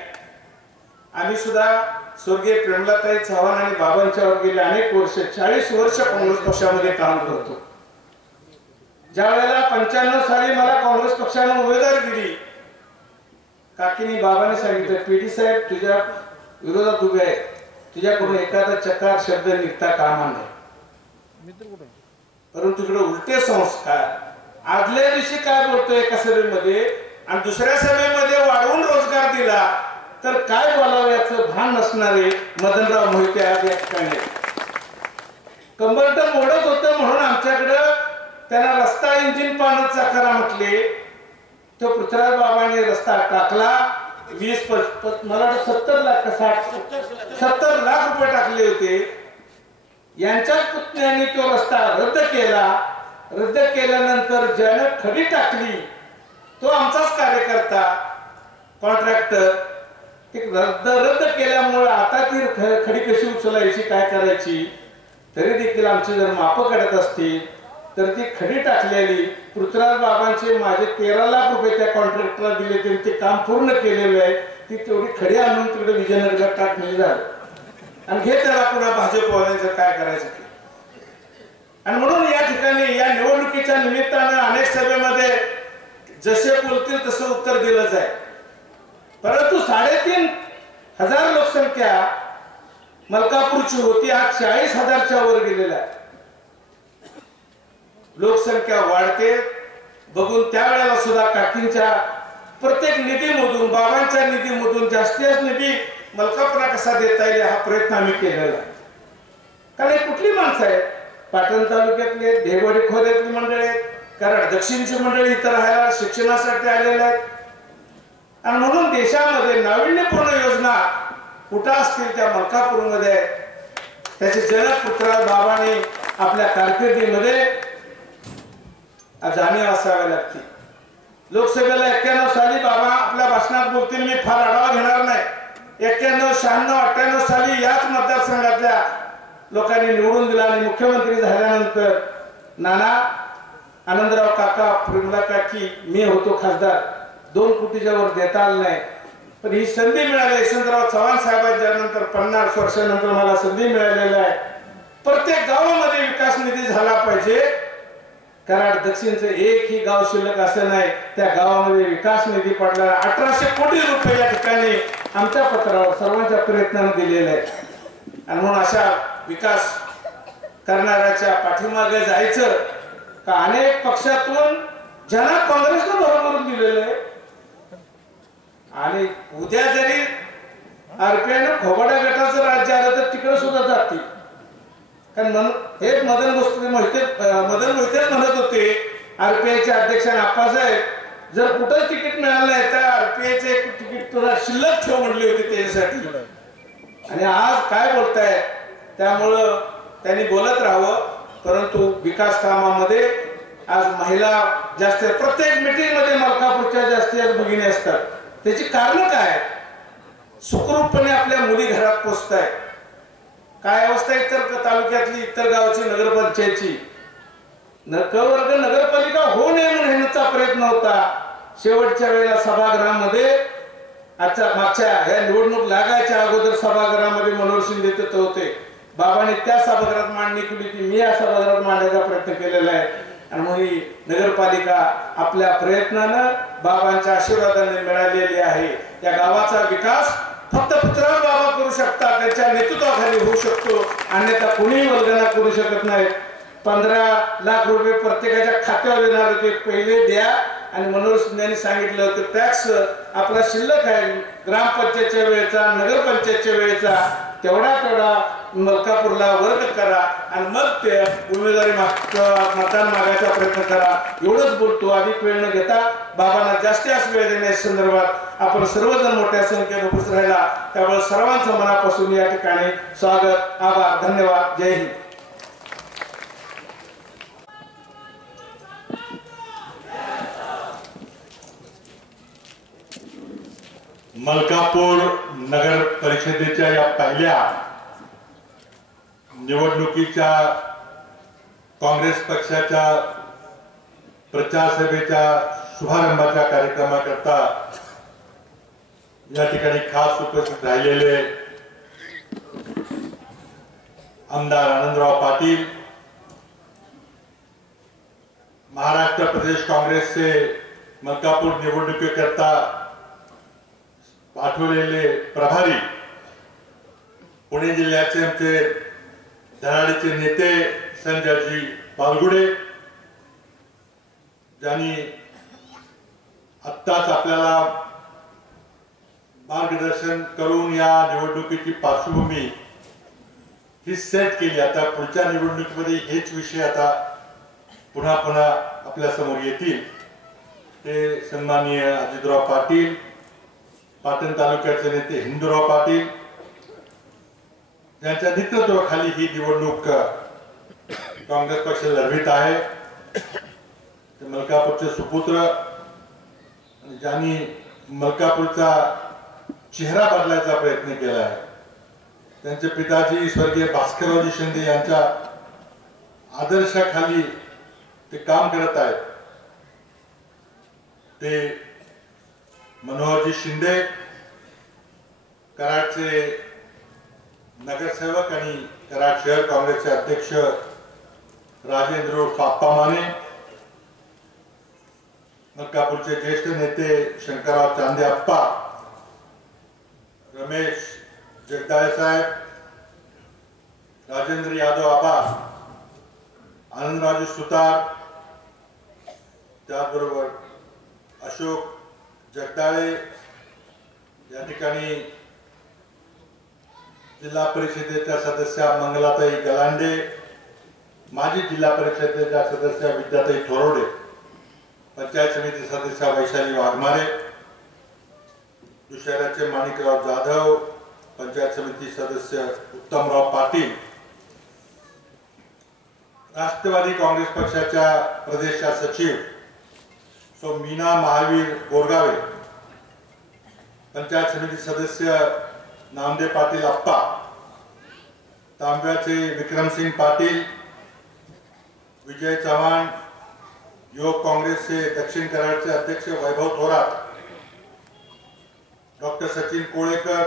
आम्ही सुद्धा स्वर्गीय प्रेमलाताई चव्हाण आणि बाबांच्यावर गेले अनेक वर्ष, 40 वर्ष काँग्रेस पक्षामध्ये काम करतो. ज्या वेळेला 95 साली मला काँग्रेस पक्षाने उमेदवारी दिली, काकीनी बाबांनी सांगितलं, पीडी साहेब तुझ्या विरोधात उभे आहे, तुझ्याकडून एखादा चकार शब्द निघता कामा नये. परंतु तिकडे उलटे संस्कार. आदल्या दिवशी काय बोलतोय एका सभेमध्ये आणि दुसऱ्या सभेमध्ये वाढवून रोजगार दिला तर काय बोलावं याचं भान नसणारे मदनराव मोहिते आज या ठिकाणी. कंबरटन ओढत होतं म्हणून आमच्याकडं त्यांना रस्ता इंजिन पाण्यात चाकारा म्हटले. तो पृथ्वीराज बाबांनी रस्ता टाकला. 20 मला 70 लाख 70 लाख रुपये टाकले होते. यांच्याच पुतण्याने तो रस्ता रद्द केला. रद्द केल्यानंतर ज्याने खडी टाकली तो आमचाच कार्यकर्ता, कॉन्ट्रॅक्टर. रद्द केल्यामुळे आता ती खडी कशी उचलायची, काय करायची, तरी देखील आमची जर मापं काढत असतील तर ती खडी टाकलेली पृथ्वीराज बाबांचे माझे 13 लाख रुपये त्या कॉन्ट्रॅक्टरला दिले, त्यांनी ते काम पूर्ण केलेलं आहे. ती तेवढी खडी आणून तिकडे विजयनगरला टाकलेली झालं आणि हे त्याला पुन्हा भाजपवाल्यांचं काय करायचं. आणि म्हणून या ठिकाणी या निवडणुकीच्या निमित्तानं अनेक सभेमध्ये जसे बोलतील तसं उत्तर दिलं जाईल. परंतु 3,500 लोकसंख्या मलकापूरची होती, आज 40,000च्या वर गेलेला आहे. लोकसंख्या वाढते बघून त्यावेळेला सुद्धा काकींच्या प्रत्येक निधीमधून, बाबांच्या निधीमधून जास्तीत निधी मलकापूरला कसा देता येईल हा प्रयत्न आम्ही केलेला. कारण कुठली माणसं आहेत, पाटण तालुक्यातले, ढेगवाडी खोऱ्यातली मंडळी आहेत, कराड दक्षिणची मंडळी इथं राहायला शिक्षणासाठी आलेल्या आहेत. आणि म्हणून देशामध्ये नाविन्यपूर्ण योजना कुठं असतील त्या मलकापूरमध्ये त्याचे जनक पृथ्वीराज बाबांनी आपल्या कारकिर्दीमध्ये जाणीव असाव्या लागते. लोकसभेला 91 साली बाबा आपल्या भाषणात बोलतील, मी फार आढावा घेणार नाही. 91, 96, 98 साली याच मतदारसंघातल्या लोकांनी निवडून दिला आणि मुख्यमंत्री झाल्यानंतर नाना, आनंदराव काका, प्रेमला काकी, मी होतो खासदार, 2 कोटीच्या वर देता आलं नाही. पण ही संधी मिळाली यशवंतराव चव्हाण साहेबांच्या नंतर 50 वर्षानंतर मला संधी मिळालेली आहे. प्रत्येक गावामध्ये विकास निधी झाला पाहिजे. कराड दक्षिणचं एकही गाव शिल्लक असं नाही, त्या गावामध्ये विकास निधी पडला. 1800 कोटी रुपये या ठिकाणी आमच्या पत्रावर सर्वांच्या प्रयत्नाने दिलेले आहेत. आणि म्हणून अशा विकास करणाऱ्याच्या पाठीमागे जायचं का अनेक पक्षातून ज्यांना काँग्रेसनं भरभरून दिलेलं आहे. आणि उद्या जरी आरपीआयनं खोबाडा गटाचं राज्य आलं तर तिकडे सुद्धा जातील. कारण हे मदन मोहिते म्हणत होते, आरपीआयचे अध्यक्ष आप्पासाहेब जर कुठंच तिकीट मिळालं नाही तर आरपीआयचे तिकीट तुला शिल्लक ठेव म्हणली होती त्याच्यासाठी. आणि आज काय बोलताय, त्यामुळं त्यांनी बोलत राहावं. परंतु विकास कामामध्ये आज महिला जास्त, प्रत्येक मीटिंग मध्ये मलकापूरच्या जास्तीत भगिनी असतात. त्याची कारण काय, सुखरूपपणे आपल्या मुली घरात पोचताय. काय अवस्था इतर तालुक्यातली, इतर गावची नगरपंचायतची, वर्ग नगरपालिका होऊ नये म्हणून ह्यांचा प्रयत्न होता. शेवटच्या वेळेला सभागृहामध्ये, मागच्या ह्या निवडणूक लागायच्या अगोदर सभागृहामध्ये मनोहर शिंदे तिथं होते. बाबांनी त्या सभागृहात मांडणी केली होती, मी या सभागृहात मांडण्याचा प्रयत्न केलेला आहे. आणि मग ही नगरपालिका आपल्या प्रयत्नानं बाबांच्या आशीर्वादाने मिळालेली आहे. या गावाचा विकास फक्त पृथ्वीराज बाबा करू शकतात, त्यांच्या नेतृत्वाखाली होऊ शकतो, अन्यथा कोणीही वल्गना करू शकत नाही. 15 लाख रुपये प्रत्येकाच्या खात्यावर येणार होते, पहिले द्या. आणि मनोहर शिंदेनी सांगितलं होतं टॅक्स आपला शिल्लक आहे ग्रामपंचायतच्या वेळेचा, नगरपंचायतच्या वेळेचा, तेवढा मलकापूरला वर्ग करा आणि मग ते उमेदवारी मतदान मागायचा प्रयत्न करा. एवढंच बोलतो. अधिक वेळ न घेता बाबांना जास्तीत वेळ देण्याच्या संदर्भात आपण सर्वजण मोठ्या संख्येने उपस्थित राहिला, त्यामुळे सर्वांचं मनापासून या ठिकाणी स्वागत, आभार, धन्यवाद. जय हिंद. मलकापूर नगर परिषदेच्या या पहिल्या निवडणुकीच्या काँग्रेस पक्षाच्या प्रचार सभेच्या शुभारंभाच्या कार्यक्रमाकरता या ठिकाणी खास उपस्थित राहिलेले आमदार आनंदराव पाटील, महाराष्ट्र प्रदेश काँग्रेसचे मलकापूर निवडणुकीकरता पाठवलेले प्रभारी, पुणे जिल्ह्याचे आमचे धडाडीचे नेते संजयजी पालगुडे, ज्यांनी आत्ताच आपल्याला मार्गदर्शन करून या निवडणुकीची पार्श्वभूमी ही सेट केली. आता पुढच्या निवडणुकीमध्ये हेच विषय आता पुन्हा पुन्हा आपल्या समोर येतील. ते सन्माननीय अजितराव पाटील, पाटण तालुक्याचे नेते हिंदूराव पाटील यांच्या नेतृत्वाखाली ही निवडणूक काँग्रेस पक्ष लढवित आहे. ते मलकापूरचे सुपुत्र आणि ज्यांनी मलकापूरचा चेहरा बदलायचा प्रयत्न केला आहे, त्यांचे पिताजी स्वर्गीय भास्कररावजी शिंदे यांच्या आदर्शाखाली ते काम करत आहेत. ते मनोहरजी शिंदे, कराडचे नगरसेवक आणि कराड शहर काँग्रेसचे अध्यक्ष राजेंद्र पाप्पा माने, मलकापूरचे ज्येष्ठ नेते शंकरराव चांदे अप्पा, रमेश जगदाळे साहेब, राजेंद्र यादव आबा, आनंदराजे सुतार, त्याचबरोबर अशोक जगदाळे, या ठिकाणी जिल्हा परिषदेच्या सदस्या मंगलाताई गलांडे, माजी जिल्हा परिषदेच्या सदस्या विद्याताई थोरवडे, पंचायत समिती सदस्या वैशाली वाघमारे, दुसऱ्याचे माणिकराव जाधव, पंचायत समिती सदस्य उत्तमराव पाटील, राष्ट्रवादी काँग्रेस पक्षाच्या प्रदेश सचिव सो मीना महावीर बोरगावे, पंचायत समिती सदस्य नामदेव पाटील अप्पा, तांब्याचे विक्रमसिंग पाटील, विजय चव्हाण, युवक काँग्रेसचे दक्षिण कराडचे अध्यक्ष वैभव थोरात, डॉक्टर सचिन कोळेकर,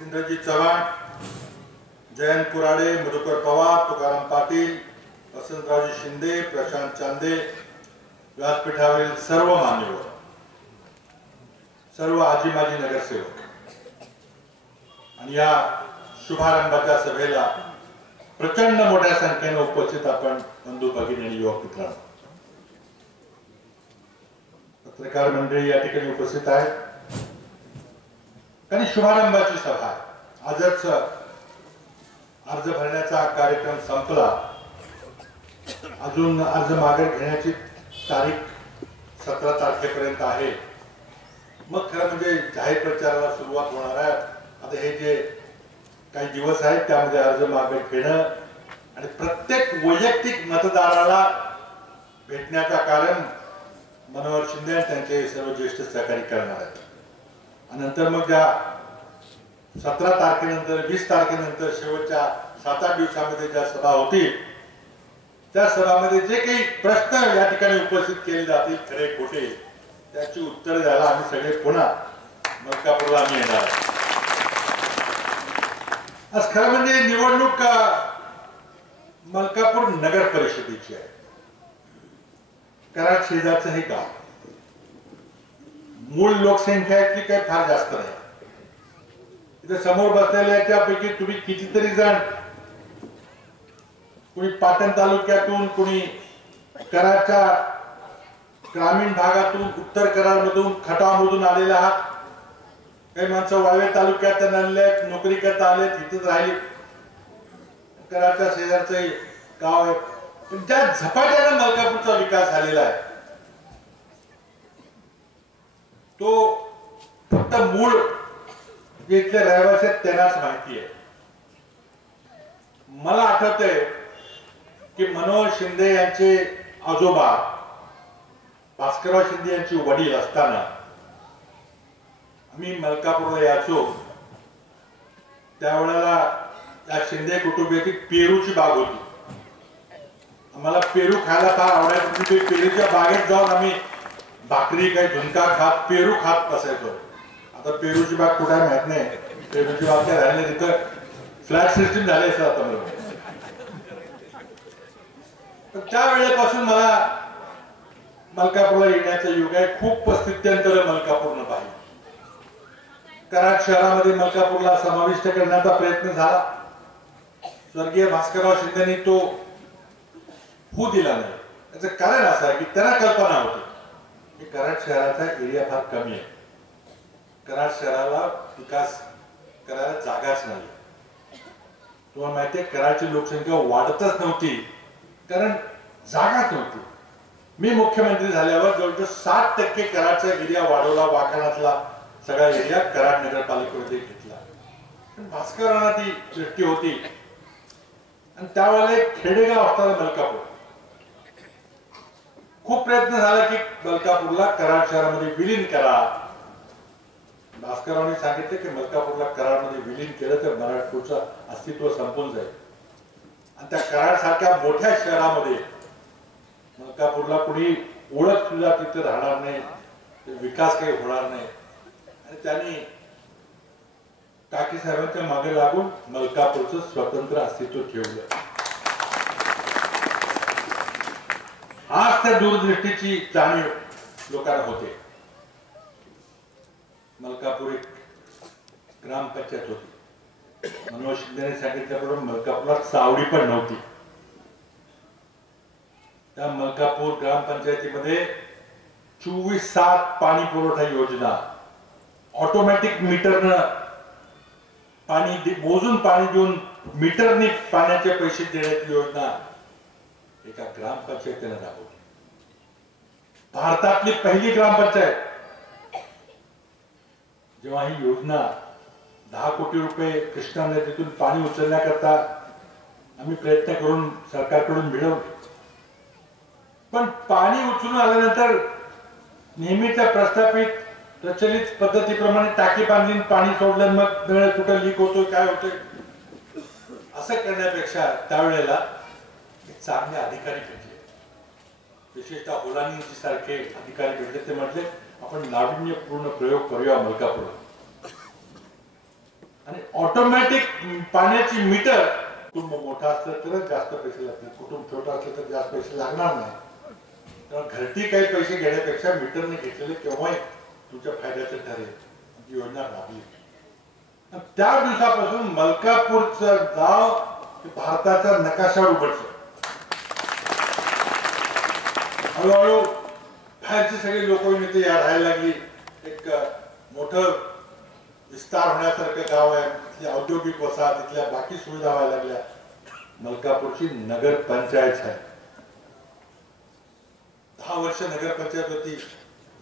इंद्रजीत चव्हाण, जयंत कुराडे, मधुकर पवार, तुकाराम पाटील, वसंतरावजी शिंदे, प्रशांत चांदे, व्यासपीठावरील सर्व मान्यवर, सर्व आजी माजी नगरसेवक आणि या शुभारंभाच्या सभेला प्रचंड मोठ्या संख्येने उपस्थित आपण बंधू भगिनी आणि युवक मित्रांनो, पत्रकार मंडळी या ठिकाणी उपस्थित आहेत. आणि शुभारंभाची सभा आजच अर्ज भरण्याचा कार्यक्रम संपला. अजून अर्ज मागे घेण्याची तारीख 17 तारखेपर्यंत आहे. मग खरं म्हणजे जाहीर प्रचाराला सुरुवात होणार आहे. आता हे जे काही दिवस आहेत त्यामध्ये अर्ज मागे घेणं आणि प्रत्येक वैयक्तिक मतदाराला भेटण्याचा कार्य मनोहर शिंदे आणि त्यांचे सर्व ज्येष्ठ सहकारी करणार आहेत. आणि नंतर मग ज्या 17 तारखेनंतर 20 तारखेनंतर शेवटच्या 7-8 दिवसामध्ये ज्या सभा होतील त्या सभामध्ये जे काही प्रश्न या ठिकाणी उपस्थित केले जातील खरे खोटे त्याची उत्तर द्यायला आम्ही सगळे पुन्हा मलकापूरला आम्ही येणार. आज खरं म्हणजे निवडणूक मलकापूर नगर परिषदेची आहे. कराड शेजारचं हे गाव, मूळ लोकसंख्या इथली काही फार जास्त नाही. इथे समोर बसलेल्या त्यापैकी तुम्ही कितीतरी जण कुणी पाटण तालुक्यातून, कुणी कराडच्या ग्रामीण भागातून, उत्तर कराडमधून, खटावमधून आलेले आहात. काही माणसं वाळवे तालुक्यात आले, नोकरी करता आले, तिथेच राहिले. कराडच्या शेजारचं गाव आहे. पण ज्या झपाट्याने मलकापूरचा विकास झालेला आहे तो फक्त मूळ जे इथले रहिवासी आहेत त्यांनाच माहिती आहे. मला आठवतंय की मनोहर शिंदे यांचे आजोबा भास्करराव शिंदे यांची वडील असताना आम्ही मलकापूरला यायचो. त्यावेळेला त्या शिंदे कुटुंबाची पेरूची बाग होती. आम्हाला पेरू खायला फार आवडायचं. पेरूच्या बागेत जाऊन आम्ही भाकरी, काही झुणका खात, पेरू खात बसायचो. आता पेरूची बाग कुठे माहित नाही. पेरूची बाग काय राहिले तिथं फ्लॅट सिस्टीम झाली असं आता मला. त्या वेळेपासून मला मलकापूरला येण्याचा योग आहे. खूप स्थित्यंतर मलकापूरनं पाहिजे. कराड शहरामध्ये मलकापूरला समाविष्ट करण्याचा प्रयत्न झाला. स्वर्गीय भास्करराव शिंदेनी तो होऊ दिला नाही. त्याचं कारण असं आहे की त्यांना कल्पना होती की कराड शहराचा एरिया फार कमी आहे. कराड शहराला विकास करायला जागाच नाही. तुम्हाला माहिती आहे कराडची लोकसंख्या वाढतच नव्हती कारण जागाच नव्हती. मी मुख्यमंत्री झाल्यावर जवळजवळ 60% कराडचा एरिया वाढवला. वाकणातला सगळा एरिया कराड नगरपालिकेमध्ये घेतला. भास्करांना ती दृष्टी होती आणि त्यावेळेला एक खेडेगाव असताना मलकापूर. खूप प्रयत्न झाला की मलकापूरला कराड शहरामध्ये विलीन करा. भास्करांनी सांगितलं की मलकापूरला कराडमध्ये विलीन केलं तर मराठपूरचं अस्तित्व संपून जाईल. आणि त्या कराड सारख्या मोठ्या शहरामध्ये मलकापूरला कुणी ओळख सुद्धा तिथे राहणार नाही, विकास काही होणार नाही. आणि त्यांनी काकी साहेबांच्या मागे लागून मलकापूरचं स्वतंत्र अस्तित्व ठेवलं. आज त्या दूरदृष्टीची जाणीव लोकांना होते. मलकापूर एक ग्रामपंचायत होती. मनोहर शिंदेने सांगितल्याप्रमाणे मलकापूरला चावडी पण नव्हती. त्या मलकापूर ग्रामपंचायतीमध्ये 24/7 पाणी पुरवठा योजना, ऑटोमॅटिक मीटरनं पाणी मोजून पाणी देऊन मीटरने पाण्याचे पैसे देण्याची योजना एका ग्रामपंचायतीने राबवली. भारतातली पहिली ग्रामपंचायत. जेव्हा ही योजना 10 कोटी रुपये कृष्णा नदीतून पाणी उचलण्याकरता आम्ही प्रयत्न करून सरकारकडून मिळवले. पण पाणी उचलून आल्यानंतर नेहमीच्या प्रस्थापित प्रचलित पद्धतीप्रमाणे टाकी बांधून पाणी सोडलं, मग नळ कुठं लीक होतोय, काय होतोय, असं करण्यापेक्षा त्यावेळेला चांगले अधिकारी भेटले. विशेषतः होलानी सारखे अधिकारी भेटले. ते म्हटले आपण नाविन्यपूर्ण प्रयोग करूया मलकापूरला. आणि ऑटोमॅटिक पाण्याची मीटर, कुटुंब मोठा असलं तर जास्त पैसे लागतील, कुटुंब छोटा असलं तर जास्त पैसे लागणार नाही. तेव्हा घरटी काही पैसे घेण्यापेक्षा मीटरने घेतलेले केव्हाही तुमच्या फायद्याचं ठरेल योजना राबली. त्या दिवसापासून मलकापूरचं गाव भारताचा नकाशावर उघडलं. हळूहळू बाहेरची सगळी लोक इथे राहायला लागली. एक मोठं विस्तार होण्यासारखं गाव आहे. तिथली औद्योगिक वसाहत, तिथल्या बाकी सुविधा व्हायला लागल्या. मलकापूरची नगरपंचायत आहे. 10 वर्ष नगरपंचायत होती.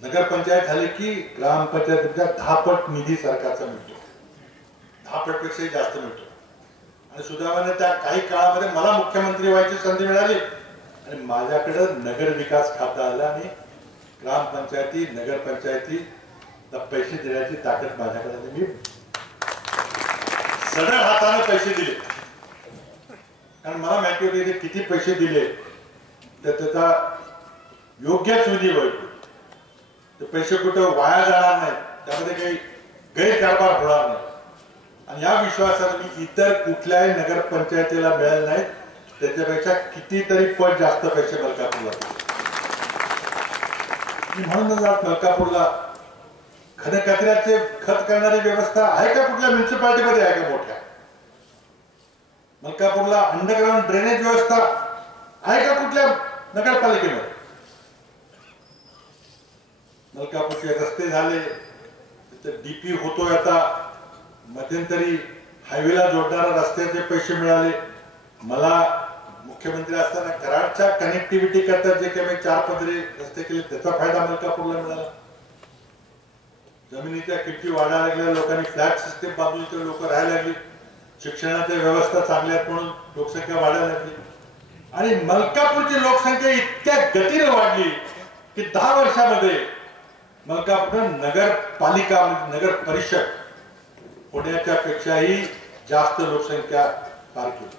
नगरपंचायत झाली की ग्रामपंचायतीच्या 10 पट निधी सरकारचा मिळतो. 10 पट पेक्षाही जास्त मिळतो. आणि सुदैवाने त्या काही काळामध्ये मला मुख्यमंत्री व्हायची संधी मिळाली आणि माझ्याकडे नगर विकास खातं आलं आणि ग्रामपंचायती, नगरपंचायती पैसे देण्याची ताकद माझ्याकडे. मी सडळ हाताने पैसे दिले कारण मला माहिती होते किती पैसे दिले तर त्याचा योग्यच विधी होईल. ते पैसे कुठं वाया जाणार नाही, त्यामध्ये काही गैरकारभार होणार नाही. आणि या विश्वासाने मी इतर कुठल्याही नगरपंचायतीला मिळाले नाहीत त्याच्यापेक्षा कितीतरी पट जास्त पैसे मलकापूरला म्हणून आज मलकापूरला घनकचऱ्याचे खत करणारी व्यवस्था आहे का कुठल्या म्युन्सिपालिटीमध्ये आहे का मोठ्या? मलकापूरला अंडरग्राउंड ड्रेनेज व्यवस्था आहे का कुठल्या नगरपालिकेमध्ये? मलकापूरचे रस्ते झाले, डीपी होतोय आता, मध्यंतरी हायवेला जोडणाऱ्या रस्त्याचे पैसे मिळाले. मला मुख्यमंत्री असताना कराडच्या कनेक्टिव्हिटी करता जे काही 4 पदरी रस्ते केले त्याचा फायदा मलकापूरला मिळाला. जमिनीच्या किमती वाढायला लागल्या, लोकांनी फ्लॅट सिस्टीम बांधली तर लोक राहायला लागली, शिक्षणाच्या व्यवस्था चांगल्या म्हणून लोकसंख्या वाढायला लागली. आणि मलकापूरची लोकसंख्या इतक्या गतीने वाढली की 10 वर्षामध्ये मलकापूर नगरपालिका नगर परिषद पुण्याच्या पेक्षाही जास्त लोकसंख्या पार केली.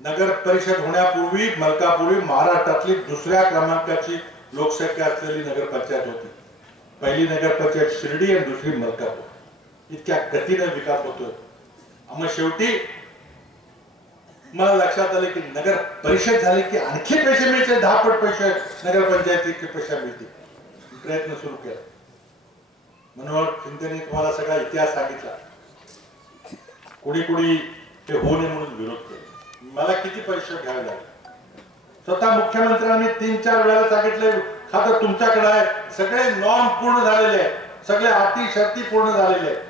नगर परिषद होण्यापूर्वी मलकापूर महाराष्ट्रातली 2ऱ्या क्रमांकाची लोकसंख्या असलेली नगरपंचायत होती. पहिली नगरपंचायत शिर्डी आणि दुसरी मलकापूर. इतक्या गतीने विकास होतोय. मग शेवटी मला लक्षात आले की नगर परिषद झाली की आणखी पैसे मिळते, 10 पट पैसे नगरपंचायतीचे पैसे मिळतील. प्रयत्न सुरू केला. मनोहर शिंदेने तुम्हाला सगळा इतिहास सांगितला. कोणी कोणी ते होऊ नये म्हणून विरोध केला. मला किती पैसे घ्यावे लागले. स्वतः मुख्यमंत्र्यांनी 3-4 वेळा सांगितले खातं तुमच्याकडे आहे, सगळे नॉर्म पूर्ण झालेले आहेत, सगळे अटी शर्ती पूर्ण झालेले आहेत.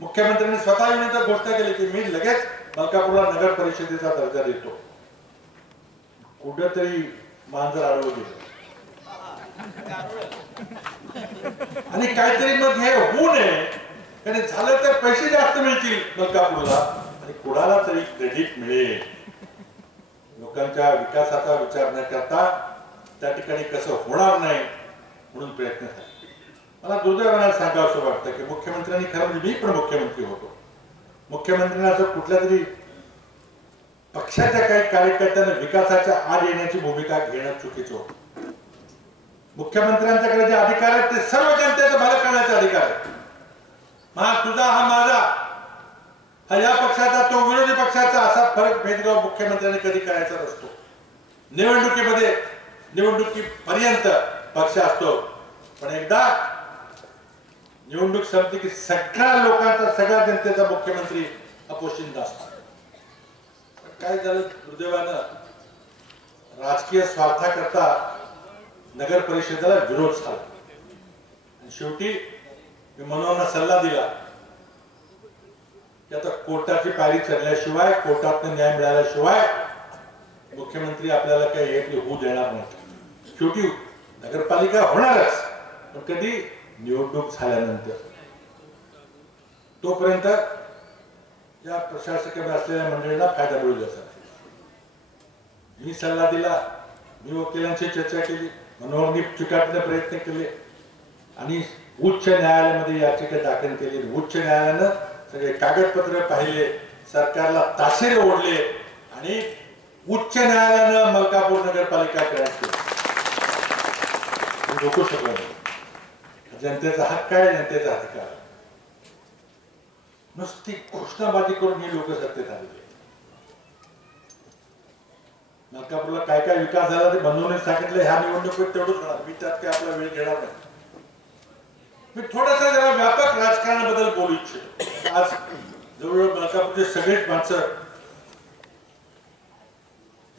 मुख्यमंत्र्यांनी स्वतः येऊन घोषणा केली की मी लगेच मलकापूरला नगर परिषदेचा दर्जा देतो. कुठेतरी मांजर आडवं गेलं आणि काहीतरी मग हे होऊ नये, कारण झालं तर पैसे जास्त मिळतील मलकापूरला आणि कुणाला तरी क्रेडिट मिळेल. लोकांच्या विकासाचा विचार न करता त्या ठिकाणी कसं होणार नाही म्हणून प्रयत्न झाले. मला दुर्दैवाने सांगावंसं वाटतं की मुख्यमंत्र्यांनी खरं म्हणजे मी पण मुख्यमंत्री होतो. मुख्यमंत्र्यांना असं कुठल्या तरी पक्षाच्या काही कार्यकर्त्यांना विकासाच्या आड येण्याची भूमिका घेणं चुकीचं होतं. मुख्यमंत्र्यांच्याकडे जे अधिकार आहेत ते सर्व जनतेचं भलं करण्याचे अधिकार आहेत. तुझा हा माझा, हा या पक्षाचा तो विरोधी पक्षाचा, असा फरक भेदभाव मुख्यमंत्र्यांनी कधी करायचा नसतो. निवडणुकीमध्ये निवडणुकीपर्यंत पक्ष असतो, पण एकदा निवडणूक संपली की सगळ्या लोकांचा सगळ्या जनतेचा मुख्यमंत्री अपोशिंदा असतो. काय झालं दुर्दैवानं राजकीय स्वार्थाकरता नगर परिषदेला विरोध झाला आणि शेवटी मी मनोहरना सल्ला दिला की आता कोर्टाची पायरी चढल्याशिवाय, कोर्टातून न्याय मिळाल्याशिवाय मुख्यमंत्री आपल्याला काही एक होऊ देणार नाही. शेवटी नगरपालिका होणारच, पण कधी निवडणूक झाल्यानंतर. तोपर्यंत या प्रशासकीय असलेल्या मंडळीला फायदा मिळू द्यायचा. मी सल्ला दिला, मी वकिलांशी चर्चा केली, मनोहरनी चिकाटणे प्रयत्न केले आणि उच्च न्यायालयामध्ये याचिका दाखल केली. उच्च न्यायालयानं सगळे कागदपत्र पाहिले, सरकारला ताशेरे ओढले आणि उच्च न्यायालयानं मलकापूर नगरपालिका करायची. रोखू शकलो नाही. जनतेचा हक्क आहे, जनतेचा अधिकार. नुसती घोषणाबाजी करून ही लोक सत्तेत आलेली. मलकापूरला काय काय विकास झाला ते बंधूंनी सांगितलं. ह्या निवडणुकीत तेवढंच होणार, मी त्यात काय आपला वेळ घेणार नाही. मी थोडासा जरा व्यापक राजकारणाबद्दल बोलू इच्छितो. आज जवळजवळ मलकापूरचे सगळेच माणसं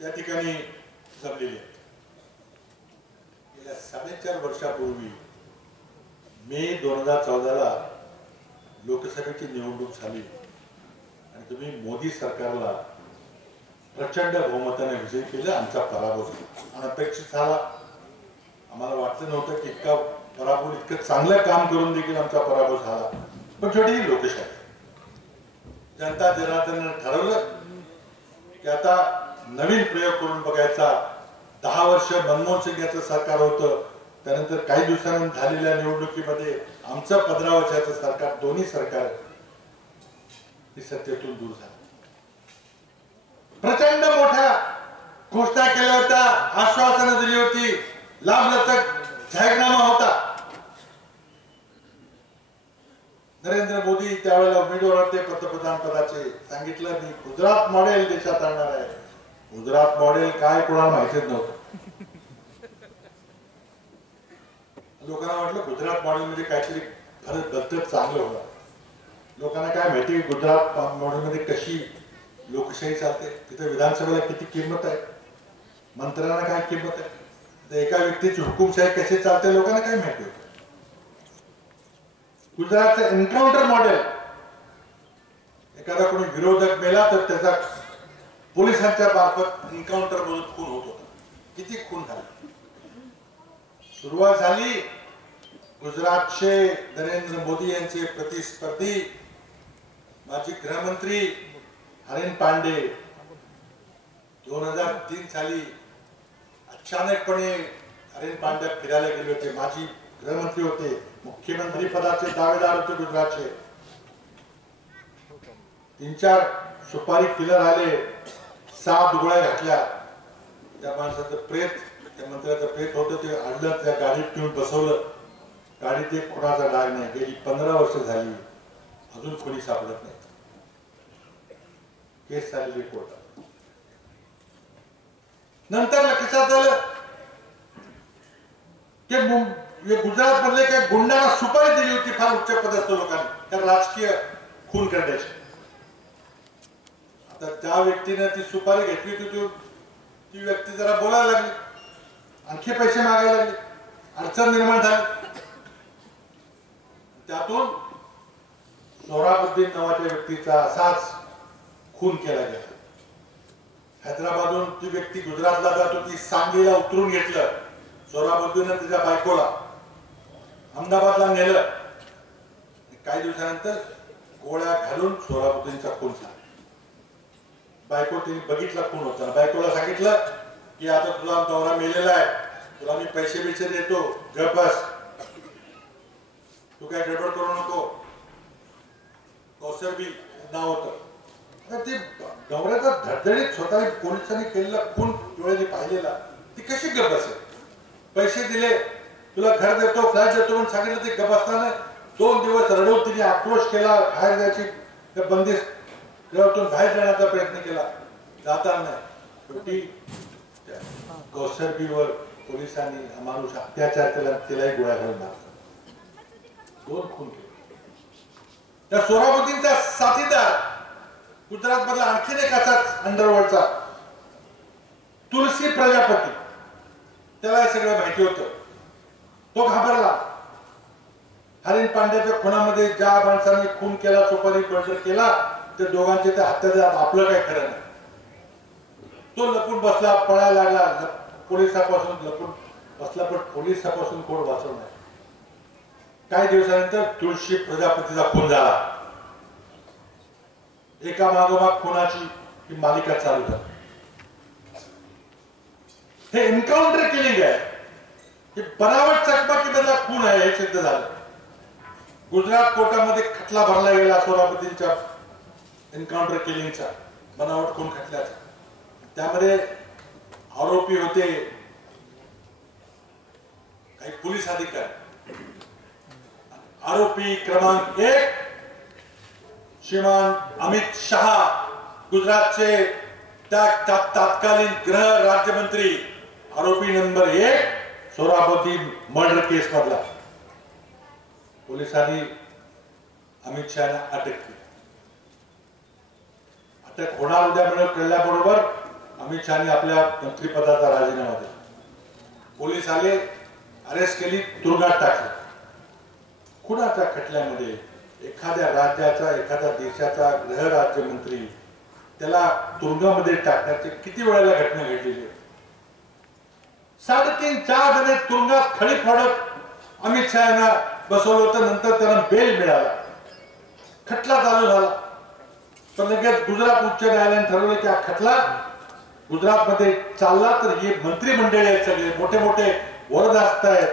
या ठिकाणी जमलेली आहेत. गेल्या 4.5 वर्षापूर्वी मे 2014ला लोकसभेची निवडणूक झाली आणि तुम्ही मोदी सरकारला प्रचंड बहुमताने विजय केला. आमचा पराभव झाला, अनपेक्षित झाला. आम्हाला वाटलं नव्हतं की इतका पराभव, इतकं चांगलं काम करून देखील आमचा पराभव झाला. पण शेवटी लोकशाही, जनता जनार्दनाने ठरवलं की आता नवीन प्रयोग करून बघायचा. 10 वर्ष मनमोहन सिंग यांचं सरकार होतं, त्यानंतर काही दिवसानंतर झालेल्या निवडणुकीमध्ये आमचं 15 वर्षाचं सरकार, दोन्ही सरकार ही सत्तेतून दूर झाली. प्रचंड मोठ्या घोषणा केल्या होत्या, आश्वासनं दिली होती, लाभलचक जाहीरनामा होता. नरेंद्र मोदी त्यावेळेला उमेदवार होते पंतप्रधान पदाचे. सांगितलं मी गुजरात मॉडेल देशात आणणार आहे. गुजरात मॉडेल काय कोणाला माहितीच नव्हतं. लोकांना वाटलं गुजरात मॉडेल मध्ये काहीतरी खरंच भलतंच चांगलं होणार. लोकांना काय माहिती गुजरात मॉडेल मध्ये कशी लोकशाही चालते, तिथे विधानसभेला किती किंमत आहे, मंत्र्यांना काय किंमत आहे, एका व्यक्तीची हुकुमशाही कशी चालते लोकांना काय माहिती होतं. गुजरातचं एन्काउंटर मॉडेल, एखादा कोणी विरोधक मेला तर त्याचा पोलिसांच्या मार्फत एन्काउंटर म्हणून खून होत होता. किती खून झाले. सुरुवात झाली गुजरातचे नरेंद्र मोदी यांचे प्रतिस्पर्धी माजी गृहमंत्री हरीन पांडे 2003 साली अचानकपणे हरीन पांडे फिरायला गेले होते. माजी गृहमंत्री होते, मुख्यमंत्री पदाचे दावेदार होते गुजरातचे. 3-4 सुपारी किलर आले, 7 गोळ्या घातल्या. त्या माणसाचं प्रेत, त्या मंत्र्याचं प्रेत होतं ते आणलं, त्या गाडीत ठेवून बसवलं. गाडीत एक खुणाचा डाग नाही. गेली 15 वर्ष झाली अजून कोणी सापडत नाही. केस झालेली कोर्टात. नंतर लक्षात आलं की गुजरात मधले काही गुंडांना सुपारी दिली होती फार उच्च पदस्थ लोकांनी त्या राजकीय खून करण्याची. आता त्या व्यक्तीने ती सुपारी घेतली होती, ती व्यक्ती जरा बोलायला लागली, आणखी पैसे मागायला लागले, अडचण निर्माण झाली. त्यातून सोहराबुद्दीन नावाच्या व्यक्तीचा असाच खून केला गेला. हैदराबादहून ती व्यक्ती गुजरातला जात होती, सांगलीला उतरून घेतलं. सोहराबुद्दीन त्याच्या बायकोला अहमदाबादला नेलं. काही दिवसानंतर गोळ्या घालून सोहराबुद्दीनचा खून झाला. बायको तिने बघितला खून होता. बायकोला सांगितलं की आता तुला नवरा मेलेला आहे, तुला मी पैसे बिसे देतो, गप बस, तू काय गडबड करू नको. कौसरबी नाव होतं. ते नवऱ्याचा धडधडीत स्वतःने पोलिसांनी केलेला खून डोळ्यांनी पाहिलेला, ती कशी गप बसेल. पैसे दिले, तुला घर देतो, फ्लॅट देतो म्हणून सांगितलं, ते गप असताना 2 दिवस रडून तिने आक्रोश केला. बाहेर जायची बंदिस्त गृहातून बाहेर जाण्याचा प्रयत्न केला, जाता नाही. शेवटी कौसरबीवर पोलिसांनी अमानुष अत्याचार केला, तिलाही गोळ्या घालून मारला. 2 खून केले. त्या सोहराबुद्दीनचा साथीदार गुजरात मधला आणखीन एक असाच अंडरवर्ल्डचा तुलसी प्रजापती, त्याला हे सगळं माहिती होतं. तो घाबरला. हरीन पांड्याच्या खुनामध्ये ज्या माणसांनी खून केला, सुपारी मर्डर केला, ते दोघांचे त्या हत्या, आपलं काय खरं नाही. तो लपून बसला, पळायला लागला, पोलिसापासून लपून बसला, पण पोलिसापासून कोण वाचवलं नाही. काही दिवसानंतर तुळशी प्रजापतीचा खून झाला. एका मागोमाग खुनाची ही मालिका चालू झाली. हे एन्काउंटर किलिंग आहे, हे बनावट चकमकीमधला खून आहे हे सिद्ध झालं. गुजरात कोर्टामध्ये खटला भरला गेला सोहराबुद्दीनच्या एन्काउंटर किलिंगचा, बनावट खून खटल्याचा. त्यामध्ये आरोपी होते काही पोलीस अधिकारी. आरोपी क्रमांक 1 श्रीमान अमित शहा, गुजरातचे तत्कालीन गृह राज्यमंत्री. आरोपी नंबर 1 सोहराबुद्दीन मर्डर केस मधला. पोलिसांनी अमित शहाना अटक केली. अटक होणार उद्या मिळत कळल्याबरोबर अमित शहानी आपल्या मंत्रिपदाचा राजीनामा दिला. पोलीस आले, अरेस्ट केली, तुरुंगात टाकले. खुनाच्या खटल्यामध्ये एखाद्या राज्याचा, एखाद्या देशाचा गृह राज्यमंत्री, त्याला तुरुंगामध्ये टाकण्याचे किती वेळेला घटना घडलेली. 3.5-4 महिने तुरुंगात खडी फोडत अमित शहाना बसवलं होतं. नंतर त्यांना बेल मिळाला, खटला चालू झाला. पण लगेच गुजरात उच्च न्यायालयाने ठरवलं की हा खटला गुजरातमध्ये चालला तर हे मंत्रिमंडळ आहेत, सगळे मोठे मोठे वरदास्त आहेत.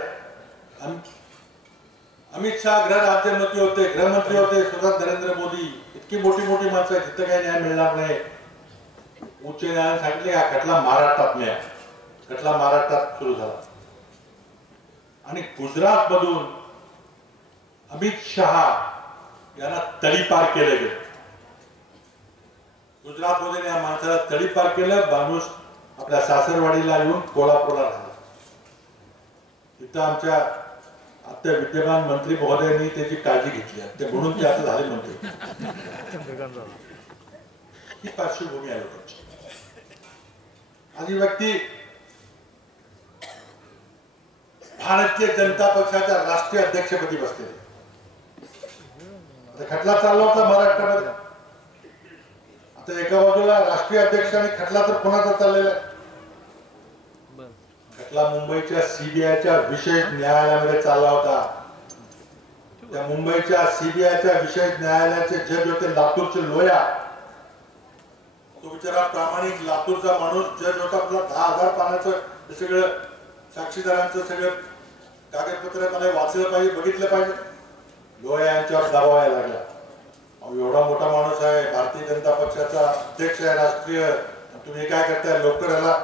अमित शहा गृह राज्यमंत्री होते, गृहमंत्री होते, स्वतः नरेंद्र मोदी, इतकी मोठी मोठी माणसं आहेत, तिथं काही न्याय मिळणार नाही. उच्च न्यायालयाने सांगितले हा खटला महाराष्ट्रात मिळाला. खटला महाराष्ट्रात सुरू झाला आणि गुजरात मधून अमित शहा यांना तडीपार केलं गेलं. गुजरातमध्ये या माणसाला तडीपार केलं. माणूस आपल्या सासरवाडीला येऊन कोल्हापूरला राहिला. तिथं आमच्या आता विद्यमान मंत्री महोदयांनी त्याची काळजी घेतली ते म्हणून ते आता झाले मंत्री. ही पार्श्वभूमी आहे लोकांची. आणि व्यक्ती भारतीय जनता पक्षाच्या राष्ट्रीय अध्यक्षपदी बसलेले. खटला चालला होता महाराष्ट्रामध्ये. आता एका बाजूला राष्ट्रीय अध्यक्ष आणि खटला तर कोणाचा चाललेला आहे. खटला मुंबईच्या सीबीआयच्या विशेष न्यायालयामध्ये चालला होता. त्या मुंबईच्या सीबीआयच्या विशेष न्यायालयाचे जज होते लातूरचे लोया. तो बिचारा प्रामाणिक लातूरचा माणूस जज होता. आपला 10,000 पानाचं सगळं साक्षीदारांचं सगळं कागदपत्र मला वाचलं पाहिजे, बघितलं पाहिजे. लोया यांच्यावर दबाव यायला लागला. एवढा मोठा माणूस आहे, भारतीय जनता पक्षाचा अध्यक्ष आहे राष्ट्रीय, तुम्ही काय करताय, लवकर याला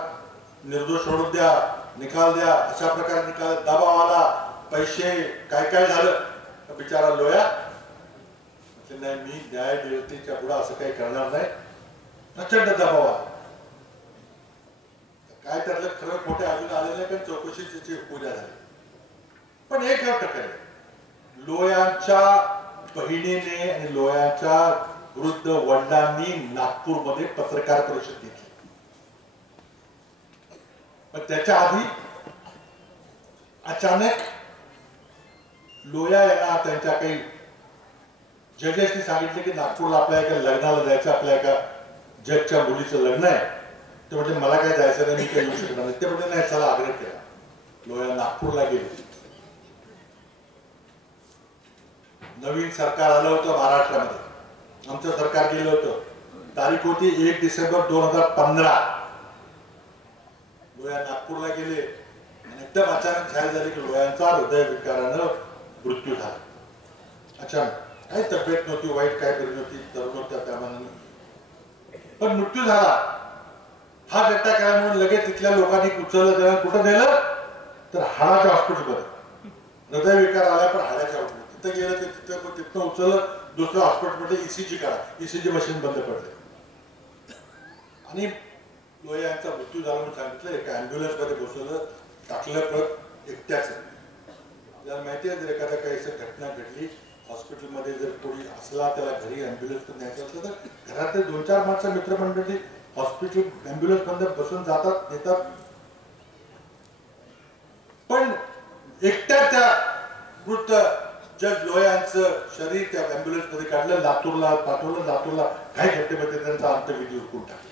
निर्दोष सोडून द्या, निकाल द्या, अशा प्रकारे निकाल. दबाव आला, पैसे काय काय झालं. बिचारा लोया नाही, मी न्याय देवतेच्या पुढे असं काही करणार नाही. प्रचंड दबाव आला. काय त्यातलं खरं खोटे अजून आले नाही, कारण चौकशीची पूजा झाली. पण एक टक्कर लोयांच्या बहिणीने आणि लोयांच्या वृद्ध वडिलांनी नागपूरमध्ये पत्रकार परिषद घेतली. पण त्याच्या आधी अचानक लोया यांना त्यांच्या काही जजेसनी सांगितले की नागपूरला आपल्या एका लग्नाला जायचं, आपल्या एका जजच्या मुलीचं लग्न आहे. ते म्हणजे मला काय जायचं नाही, मी काही येऊ शकणार नाही. ते म्हणजे नाही, चला आग्रह केला. लोया नागपूरला गेले. नवीन सरकार आलं होतं महाराष्ट्रामध्ये. आमचं सरकार गेलं होतं. तारीख होती 1 डिसेंबर 2015. लोया नागपूरला गेले आणि एकदम अचानक जाहीर झाले की लोयांचा हृदयविकारानं मृत्यू झाला. अचानक काही तब्येत नव्हती, वाईट काय करी नव्हती, तरुण होत्या त्या मानाने, पण मृत्यू झाला. हा घटना काय म्हणून लगेच तिथल्या लोकांनी उचललं. त्याला कुठं नेलं तर हाडाच्या हॉस्पिटलमध्ये. हृदयविकार आला पण हाडाच्या हॉस्पिटल तिथं गेलं. ते तिथं उचललं दुसऱ्या हॉस्पिटलमध्ये. ईसीजी काढा, ईसीजी मशीन बंद पडले आणि लोया यांचा मृत्यू झाला म्हणून सांगितलं. एका अँब्युलन्स मध्ये बसवलं, टाकलं परत एकट्याच. आपल्याला माहिती आहे, जर एखाद्या काही घटना घडली हॉस्पिटलमध्ये, जर कोणी असला त्याला घरी अँब्युलन्स न्यायचं असलं तर घरातले 2-4 माणसं मित्रमंडळी हॉस्पिटल अँब्युलन्स मध्ये बसून जातात, येतात. पण एकट्या त्या वृद्ध जज लोयांचं शरीर त्या अँब्युलन्स मध्ये काढलं, लातूरला पाठवलं. लातूरला काही घटनेमध्ये त्यांचा अंत्यविधी उरकून टाकला.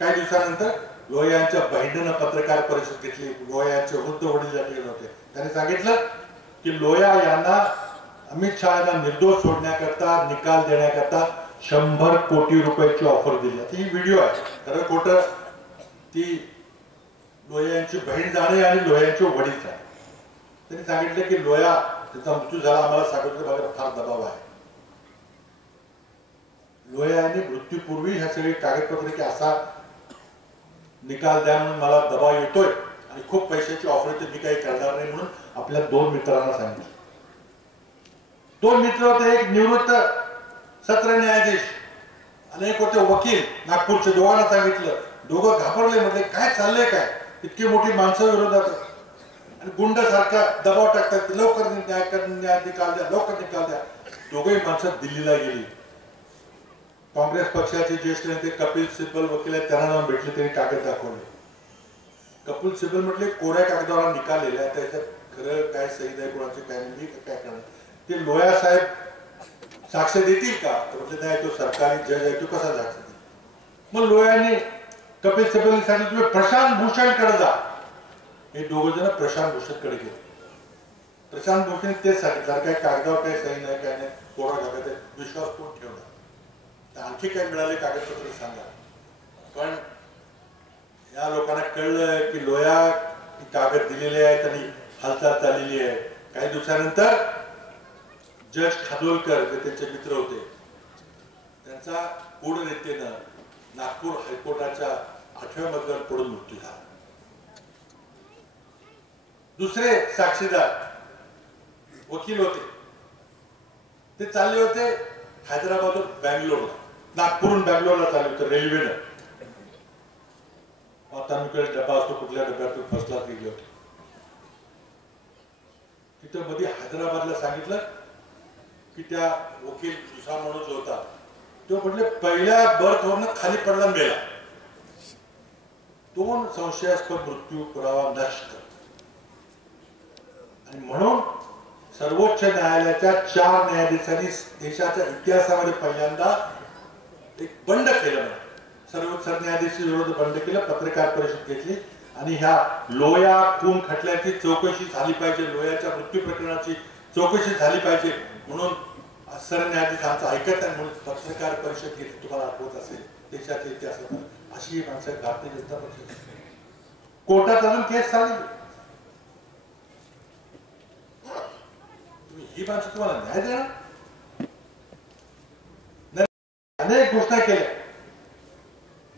काही दिवसानंतर लोया यांच्या बहिणीनं पत्रकार परिषद घेतली. लोया यांचे वृद्ध वडील गेले होते. त्यांनी सांगितलं की लोया यांना अमित शहा यांना निर्दोष सोडण्याकरता, निकाल देण्याकरता 100 कोटी रुपयाची ऑफर दिली. ही व्हिडिओ आहे, खरं खोटं. ती लोया यांची बहीण जाणे आणि लोया यांचे वडील जाणे. त्यांनी सांगितलं की लोया त्याचा मृत्यू झाला, आम्हाला सांगितलं माझ्यावर फार दबाव आहे. लोया यांनी मृत्यूपूर्वी ह्या सगळी कागदपत्रे की असा निकाल द्या म्हणून मला दबाव येतोय आणि खूप पैशाची ऑफर येते, मी काही करणार नाही म्हणून आपल्या 2 मित्रांना सांगितलं. 2 मित्र होते. एक निवृत्त सत्र न्यायाधीश आणि एक होते वकील नागपूरचे. दोघांना सांगितलं. दोघं घाबरले, म्हटले काय चाललंय, काय इतकी मोठी माणसं विरोधात आणि गुंड सारखा दबाव टाकतात, लवकर न्याय निकाल द्या, लवकर निकाल द्या. दोघंही माणसं दिल्लीला गेली. काँग्रेस पक्षाचे ज्येष्ठ नेते कपिल सिब्बल वकील आहेत, त्यांना जाऊन भेटले. त्यांनी कागद दाखवले. कपिल सिब्बल म्हटले कोऱ्या कागदावर निकाल लिहिला, त्याच्यात खरं काय सही नाही, कोणाची काय नाही, काय करणार. ते लोया साहेब साक्ष देतील का? म्हटले नाही, तो सरकारी जज आहे, तो कसा साक्ष देईल. मग लोयांनी कपिल सिब्बलने सांगितलं तुम्ही प्रशांत भूषण कडे जा. हे 2 जण प्रशांत भूषण कडे गेले. प्रशांत भूषण तेच सांगितलं काय कागदावर काही सही नाही, काय नाही, कोरा कागद आहे, विश्वास कोण ठेवला. आणखी काय मिळाले कागदपत्र सांगा. पण या लोकांना कळलं की लोया कागद दिलेले आहेत आणि हालचाल चाललेली आहे. काही दिवसानंतर जज खादोलकर जे त्यांचे मित्र होते, त्यांचा गूढ रीतीनं नागपूर हायकोर्टाच्या 8व्या मजल्यावर पडून मृत्यू झाला. दुसरे साक्षीदार वकील होते, ते चालले होते हैदराबादहून बँगलोरला, नागपूरहून बँगलोरला चालले होते रेल्वेनं. वातानुकडे डबा असतो, कुठल्या डब्यातून फर्स्ट क्लास गेले होते. तिथं मध्ये हैदराबादला सांगितलं की त्या वकील दुसरा माणूस जो होता तो म्हटले पहिल्या बर्थवरनं खाली पडला मेला. 2 संशयास्पद मृत्यू पुरावा नष्ट. आणि म्हणून सर्वोच्च न्यायालयाच्या 4 न्यायाधीशांनी देशाच्या इतिहासामध्ये पहिल्यांदा एक बंड केलं. सर्वोच्च न्यायाधीश विरोधात बंड केलं, पत्रकार परिषद घेतली आणि ह्या लोया खून खटल्याची चौकशी झाली पाहिजे, लोयाच्या मृत्यू प्रकरणाची चौकशी झाली पाहिजे म्हणून सरन्यायाधीश आमचं ऐकत आहे म्हणून पत्रकार परिषद घेतली. तुम्हाला आठवत असेल देशाच्या इतिहासात अशी ही माणसं भारतीय जनता पक्ष. कोर्टात अजून केस चालली. ही माणसं तुम्हाला न्याय देणार? अनेक घोषणा केल्या.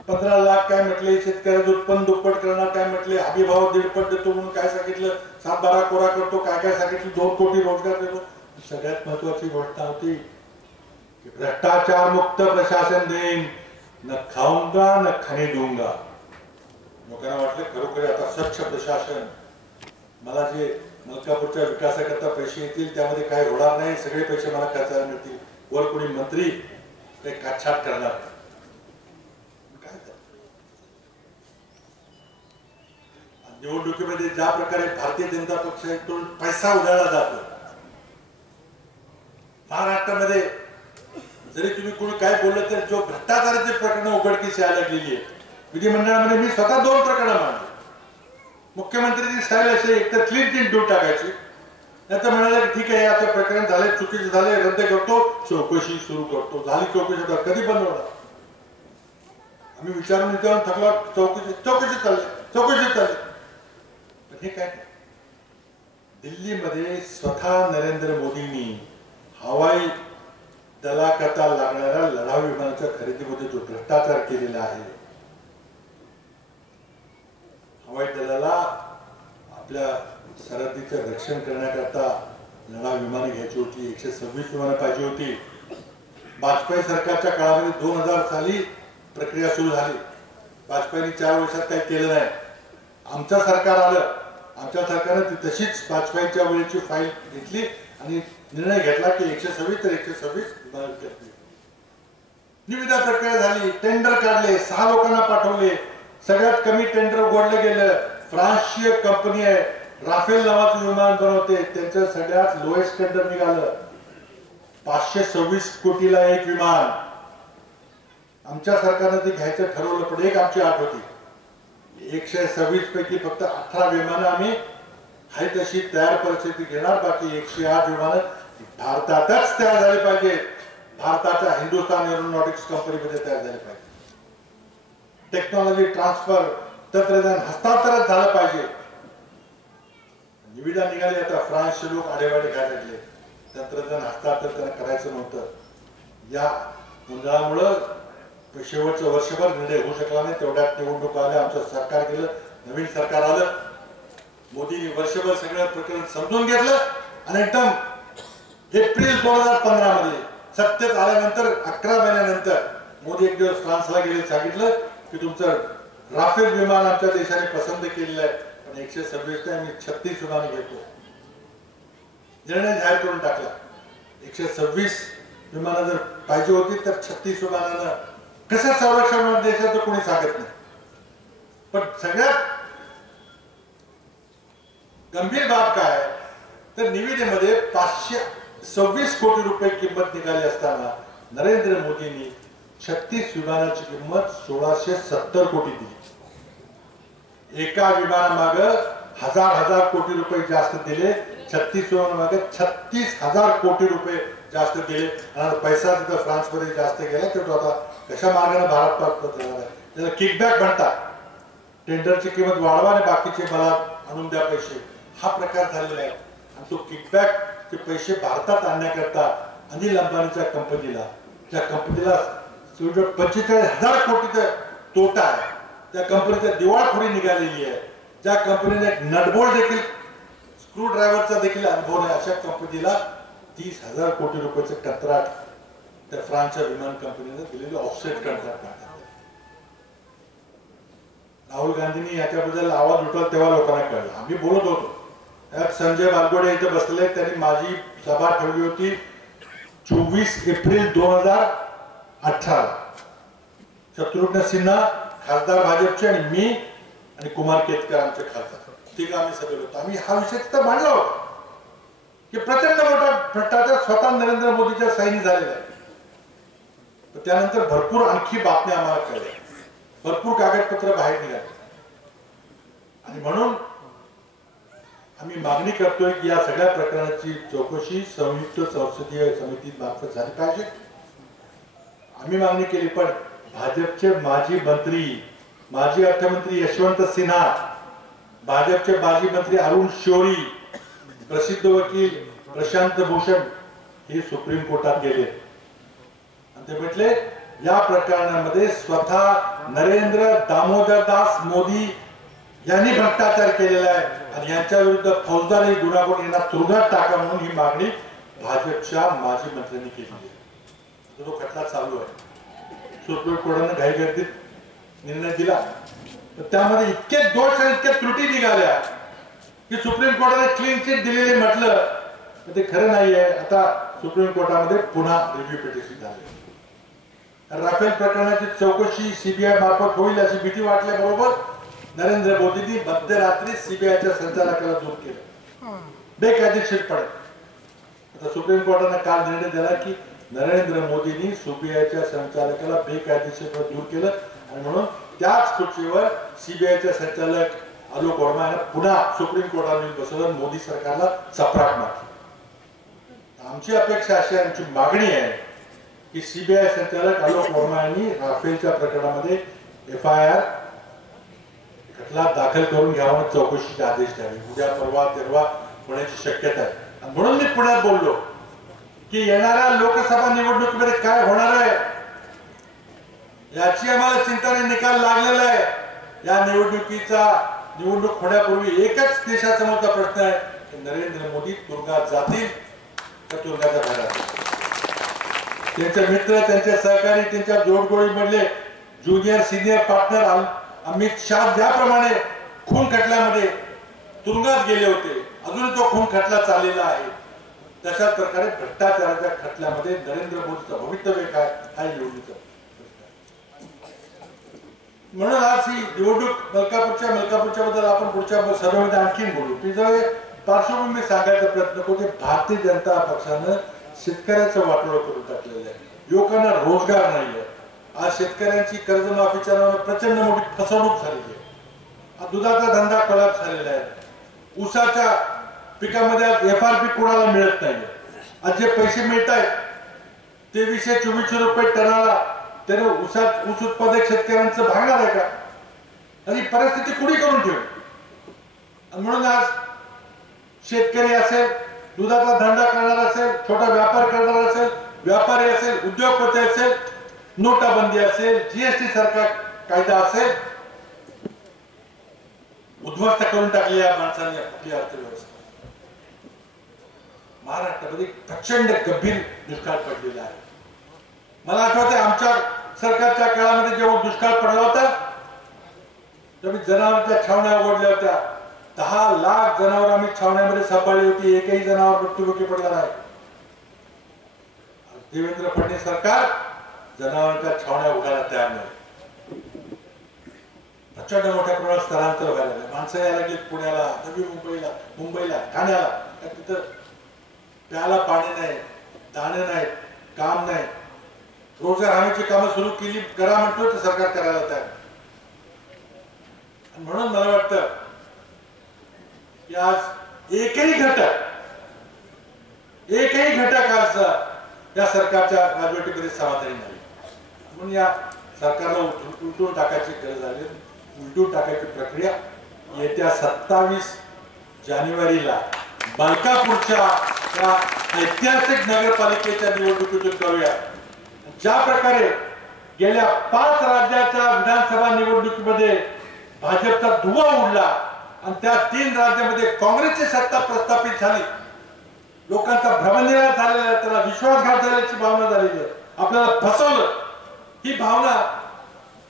15 लाख काय म्हटले, शेतकऱ्याचं उत्पन्न दुप्पट करणार काय म्हटले, हमीभाव 1.5 देतो म्हणून काय सांगितलं, 7-12 कोरा करतो काय काय सांगितलं, 2 कोटी रोजगार देतो. सगळ्यात महत्वाची घोषणा होती की भ्रष्टाचार मुक्त प्रशासन देईन, न खाऊंगा न खाने दूंगा. लोकांना वाटलं खरोखर आता स्वच्छ प्रशासन, मला जे मलकापूरच्या विकासाकरता पैसे येतील त्यामध्ये काय होणार नाही, सगळे पैसे मला खर्चायला मिळतील. वर कोणी मंत्री ते काटछाट करणार काय. निवडणुकीमध्ये ज्या प्रकारे भारतीय जनता पक्षातून पैसा उधळला जातो, महाराष्ट्रामध्ये जरी तुम्ही कोणी काय बोललं तर जो भ्रष्टाचाराची प्रकरणं उघडकीस यायला लागलेली आहे. विधिमंडळामध्ये मी स्वतः 2 प्रकरणं मांडली. मुख्यमंत्र्यांची स्टाईल अशी एक तर क्लीन चिट देऊन टाकायची, नाही तर म्हणाले ठीक आहे आता प्रकरण झाले, चुकीचे झाले, रद्द करतो, चौकशी सुरू करतो. झाली चौकशी तर कधी बंद होणार? आम्ही विचारून थकला, चौकशी चालली. पण हे काय, दिल्लीमध्ये स्वतः नरेंद्र मोदींनी हवाई दलाकरता लागणाऱ्या लढाऊ विमानाच्या खरेदीमध्ये जो भ्रष्टाचार केलेला आहे, हवाई दलाला आपल्या सरहद्दीचं रक्षण करण्याकरता लढाऊ विमाने घ्यायची होती, 126 विमानं पाहिजे होती. वाजपेयी सरकारच्या काळामध्ये 2000 साली प्रक्रिया सुरू झाली. वाजपेयींनी 4 वर्षात काही केलं नाही. आमचं सरकार आलं, आमच्या सरकारने ती तशीच वाजपेयीच्या वेळेची फाईल घेतली आणि निर्णय घेतला की 126 तर 126 विमानं घेतली. निविदा प्रक्रिया झाली, टेंडर काढले, 6 लोकांना पाठवले. सगळ्यात कमी टेंडर उघडलं गेलं. फ्रान्सची एक कंपनी आहे, राफेल नावाचं विमान बनवते, त्यांचं सगळ्यात लोएस्ट टेंडर निघालं. 526 कोटीला एक विमान. आमच्या सरकारने ते घ्यायचं ठरवलं, पण एक आमची अट होती, 126 पैकी फक्त 18 विमानं आम्ही आहे तशी तयार परिस्थिती घेणार, बाकी 108 विमानं भारतातच तयार झाली पाहिजे, भारताच्या हिंदुस्थान एरोनॉटिक्स कंपनीमध्ये तयार झाली पाहिजे. टेक्नॉलॉजी ट्रान्सफर, तंत्रज्ञान हस्तांतरित झालं पाहिजे. निविदा निघाली. आता फ्रान्सचे लोक आडेवाडे घ्यायला लागले, तंत्रज्ञान हस्तांतर त्यांना करायचं नव्हतं. या गोंधळामुळं शेवटचं वर्षभर निर्णय होऊ शकला नाही. तेवढ्यात निवडणूक आल्या, आमचं सरकार गेलं, नवीन सरकार आलं. मोदींनी वर्षभर सगळं प्रकरण समजून घेतलं आणि एकदम एप्रिल 2015 मध्ये सत्तेत आल्यानंतर 11 महिन्यानंतर मोदी एक दिवस फ्रान्सला गेले, सांगितलं की तुमचं राफेल विमान आमच्या देशाने पसंत केलेलं आहे, पण 126 नाही, मी 36 विमान घेतो. निर्णय जाहीर करून टाकला. 126 विमानं जर पाहिजे होती तर 36 विमानानं कसं संरक्षण देशाचं कोणी सांगत नाही. पण सगळ्यात गंभीर बाब काय तर निविदेमध्ये 526 कोटी रुपये किंमत निघाली असताना नरेंद्र मोदींनी 36 विमानाची किंमत 1670 कोटी दिली. एका विमानामागं हजार कोटी रुपये जास्त दिले. 36 विमानामागे 36,000 कोटी रुपये जास्त दिले. आणि पैसा तिथं फ्रान्समध्ये जास्त गेला तर तो आता कशा मार्गाने भारत प्राप्त झाला आहे, त्याला किकबॅक म्हणतात. टेंडरची किंमत वाढवा आणि बाकीचे मला आणून द्या पैसे, हा प्रकार झालेला आहे. आणि तो किकबॅकचे पैसे भारतात आणण्याकरता अनिल अंबानीच्या कंपनीला, त्या कंपनीला 45,000 कोटीचा तोटा आहे. त्या कंपनीचा दिवाळखोरी निघालेली आहे. ज्या कंपनीने नटबोल्ट देखील, स्क्रू ड्रायव्हरचा देखील अनुभव नाही, अशा कंपनीला 30,000 कोटी रुपयाचं कंत्राट त्या फ्रान्सच्या विमान कंपनीने दिलेले ऑफसेट कंत्राट आहे. राहुल गांधींनी याच्याबद्दल आवाज उठवला तेव्हा लोकांना कळलं. आम्ही बोलत होतो. त्यात संजय बालगोडे इथे बसले, त्यांनी माझी सभा ठेवली होती 24 एप्रिल 2018. शत्रुघ्न सिन्हा खासदार भाजपचे आणि मी आणि कुमार केतकर आमचे खासदार, ठीक आम्ही सगळे होतो. आम्ही हा विषय तिथं मांडला होता की प्रचंड मोठा भ्रष्टाचार स्वतः नरेंद्र मोदीच्या सहीने झालेला आहे. त्यानंतर भरपूर आणखी बातम्या आम्हाला कळल्या, भरपूर कागदपत्र बाहेर निघाले आणि म्हणून आम्ही मागणी करतोय की या सगळ्या प्रकरणाची चौकशी संयुक्त संसदीय समिती मार्फत झाली पाहिजे. आम्ही मागणी केली, पण भाजपचे माजी मंत्री, माजी अर्थमंत्री यशवंत सिन्हा, भाजपचे माजी मंत्री अरुण शौरी, प्रसिद्ध वकील प्रशांत भूषण हे सुप्रीम कोर्टात गेले आणि ते म्हटले या प्रकरणामध्ये स्वतः नरेंद्र दामोदरदास मोदी यांनी भ्रष्टाचार केलेला आहे आणि यांच्या विरुद्ध फौजदारी गुन्हा करून यांना तुरुंगात टाका म्हणून ही मागणी भाजपच्या माजी मंत्र्यांनी केली आहे. तो खटला चालू आहे. सुप्रीम कोर्टाने घाईगर्दीत निर्णय दिला तर त्यामध्ये इतके दोष आणि इतके त्रुटी निघाल्या की सुप्रीम कोर्टाने क्लीन चिट दिलेले म्हटलं तर ते खरं नाहीये. आता सुप्रीम कोर्टामध्ये पुन्हा रिव्ह्यू पिटिशन झाले. राफेल प्रकरणाची चौकशी सीबीआय मार्फत होईल अशी भीती वाटल्याबरोबर नरेंद्र मोदींनी मध्यरात्री सीबीआयच्या संचालकाला दूर केलं बेकायदेशीरपणे. आता सुप्रीम कोर्टाने काल निर्णय दिला की नरेंद्र मोदींनी सीबीआयच्या संचालकाला बेकायदेशीरपणे दूर केलं आणि म्हणून त्याच खुर्चीवर सीबीआयचे संचालक आलोक वर्मा यांना पुन्हा सुप्रीम कोर्टाने बसवलं, मोदी सरकारला चपराक मारली. आमची अपेक्षा अशी, आमची मागणी आहे की सीबीआय संचालक आलोक वर्मा यांनी राफेलच्या प्रकरणामध्ये FIR खटला दाखल करून घ्यावा, चौकशीचे आदेश द्यावे. उद्या परवा तेरवा होण्याची शक्यता आहे. म्हणून मी पुण्यात बोललो की येणाऱ्या लोकसभा निवडणुकीमध्ये काय होणार आहे याची आम्हाला चिंता नाही, निकाल लागलेला आहे. या निवडणूक होण्यापूर्वी एकच देशासमोरचा प्रश्न आहे की नरेंद्र मोदी तुरुंगात जातील तर तुरुंगाच्या बाहेर. त्यांचे मित्र, त्यांचे सहकारी, त्यांच्या जोडगोळी मधले junior senior partner Amit Shah ज्याप्रमाणे खून खटल्यामध्ये तुरुंगात गेले होते, अजून तो खून खटला चाललेला आहे, तशा प्रकारे भ्रष्टाचाराच्या खटल्यामध्ये नरेंद्र मोदीचं भवितव्य काय हा निवडणुकीचा. म्हणून आज ही निवडणूक मलकापूरच्या बद्दल आपण पुढच्या सभेमध्ये आणखीन बोलू. तिचं पार्श्वभूमी सांगायचा प्रयत्न करतो. भारतीय जनता पक्षानं शेतकऱ्याचं वाटोळं करून टाकलेलं आहे. युवकांना रोजगार नाहीये. आज शेतकऱ्यांची कर्जमाफीच्या नावाने प्रचंड मोठी फसवणूक झालेली आहे. दुधाचा धंदा कोलॅप्स झालेला आहे. ऊसाच्या पिकामध्ये FRP कोणाला मिळत नाही. आज जे पैसे मिळत आहेत 2324 रुपये टनाला, त्याने ऊस उत्पादक शेतकऱ्यांचं भागणार आहे का? आणि परिस्थिती कुणी करून ठेवली. म्हणून आज शेतकरी असेल, दुधाचा धंदा करणार असेल, छोटा व्यापार करणार असेल, व्यापारी असेल, उद्योगपती असेल, नोटाबंदी असेल, GST सारखा कायदा असेल, उद्ध्वस्त करून टाकली या माणसांनी आपली अर्थव्यवस्था. महाराष्ट्रामध्ये प्रचंड गंभीर दुष्काळ पडलेला आहे. मला आठवते आमच्या सरकारच्या काळामध्ये जेव्हा दुष्काळ पडला होता तेव्हा जनावरांच्या छावण्या उघडल्या होत्या. 10 लाख जनावर आम्ही छावण्यामध्ये सांभाळली होती. एकही जनावर मृत्युमुखी पडला नाही. देवेंद्र फडणवीस सरकार जनावरांच्या छावण्या उघडायला तयार नाही. प्रचंड मोठ्या प्रमाणात स्थलांतर व्हायला लागले. माणसं यायला लागली पुण्याला, नवी मुंबईला, ठाण्याला. तिथं प्याला पाणी नाही, दाणे नाहीत, काम नाही. रोजगार हमीची कामं सुरू केली करा म्हणतो तर सरकार करायला तयार. म्हणून मला वाटतं की आज एकही घटक आज या सरकारच्या राजवटीमध्ये समाधानी नाही. म्हणून या सरकारला उलटून टाकायची गरज आली. उलटून टाकायची प्रक्रिया येत्या 27 जानेवारीला मलकापूरच्या ऐतिहासिक नगरपालिकेच्या निवडणुकीतून करूया. ज्या प्रकारे गेल्या 5 राज्याच्या विधानसभा निवडणुकीमध्ये भाजपचा धुव्वा उडला आणि त्या 3 राज्यामध्ये काँग्रेसची सत्ता प्रस्थापित झाली लोकांचा भ्रमनिराश झालेला आहे, त्याला विश्वासघात झाल्याची भावना झालेली आहे, आपल्याला फसवलं ही भावना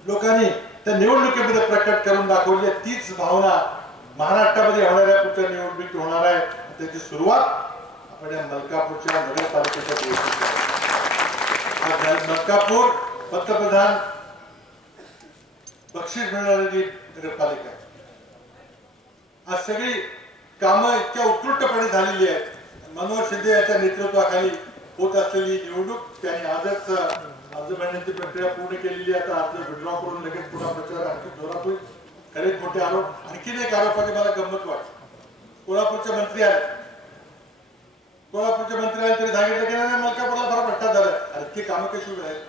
लोकांनी त्या निवडणुकीमध्ये प्रकट करून दाखवली आहे. तीच भावना महाराष्ट्रामध्ये होणाऱ्या पुढच्या निवडणुकीत होणार आहे. त्याची सुरुवात आपण या मलकापूरच्या नगरपालिकेच्या मलकापूर पंतप्रधान बक्षीस मिळणारी नगरपालिका आहे. आज सगळी कामं इतक्या उत्कृष्टपणे झालेली आहेत. मनोहर शिंदे यांच्या नेतृत्वाखाली होत असलेली निवडणूक त्यांनी आजच अर्ज भरण्याची प्रक्रिया पूर्ण केलेली आहे. आता अर्ज विड्रॉ करून लगेच पुन्हा प्रचार आणखी जोरात होईल. खरेच मोठे आरोप. आणखीन एक आरोपाने मला गंमत वाटते. कोल्हापूरचे मंत्री आले, तरी सांगितलं की नाही मलकापूरला फार भ्रष्टाचार झालं. अरे ते कामं कशी उभी आहेत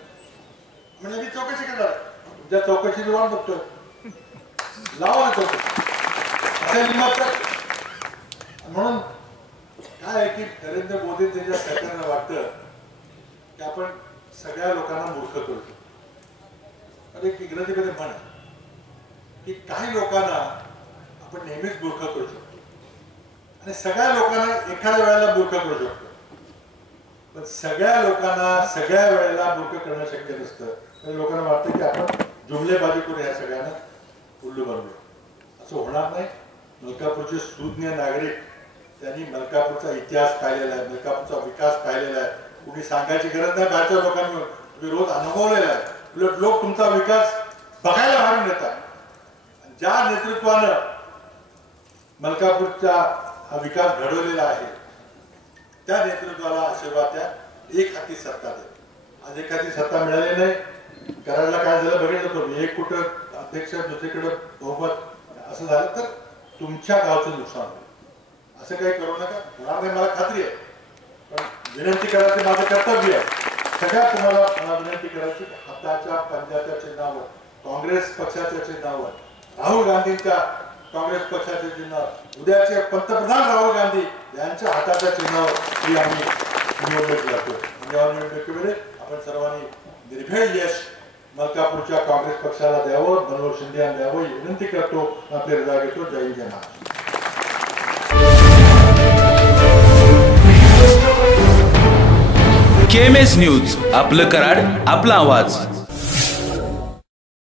म्हणजे मी चौकशी करणार. तुमच्या चौकशीची वाट बघतोय, लावा चौकशी असेल मात्र. म्हणून काय आहे की नरेंद्र मोदी त्यांच्या सरकारनं वाटतं की आपण सगळ्या लोकांना मूर्ख करतो. अरे एक इंग्रजीमध्ये म्हण की काही लोकांना आपण नेहमीच मूर्ख करू शकतो आणि सगळ्या लोकांना एखाद्या वेळेला मूर्ख करू शकतो. पण सगळ्या लोकांना सगळ्या वेळेला मूर्ख करणं शक्य नसतं. लोकांना वाटतं की आपण जुमलेबाजी करून ह्या सगळ्यांना उल्लू बनवूया. असं होणार नाही. मलकापूरचे सुज्ञ नागरिक त्यांनी मलकापूरचा इतिहास पाहिलेला आहे, मलकापूरचा विकास पाहिलेला आहे. कुणी सांगायची गरज नाही. बाहेरच्या लोकांनी विरोध अनुभवलेला आहे. उलट लोक तुमचा विकास बघायला बाहेरून येतात. ज्या नेतृत्वानं मलकापूरचा हा विकास घडवलेला आहे त्या नेतृत्वाला आशीर्वाद द्या. एक हाती सत्ता दे. आज एक हाती सत्ता मिळाली नाही. करायला काय झालं बघितलं तुम्ही. एक कुठं अध्यक्ष दुसरीकडे बहुमत असं झालं तर तुमच्या गावचं नुकसान होईल. असं काही करू नका. होणार नाही मला खात्री आहे. पण विनंती करायची माझं कर्तव्य आहे. सगळ्या तुम्हाला मला विनंती करायची हाताच्या पंजाच्या चिन्हावर, काँग्रेस पक्षाच्या चिन्हावर, राहुल गांधींच्या काँग्रेस पक्षाच्या चिन्हावर, उद्याचे पंतप्रधान राहुल गांधी यांच्या हाताच्या चिन्हावर ही आम्ही निवडणूक लढतो. या निवडणुकीमध्ये आपण सर्वांनी निर्भय यश मलकापूरच्या काँग्रेस पक्षाला द्यावं, मनोहर शिंदे यांना द्यावं ही विनंती करतो. आपले रजा घेतो. जय हिंद, जय महाराष्ट्र. KMS न्यूज, आपलं कराड, आपला आवाज.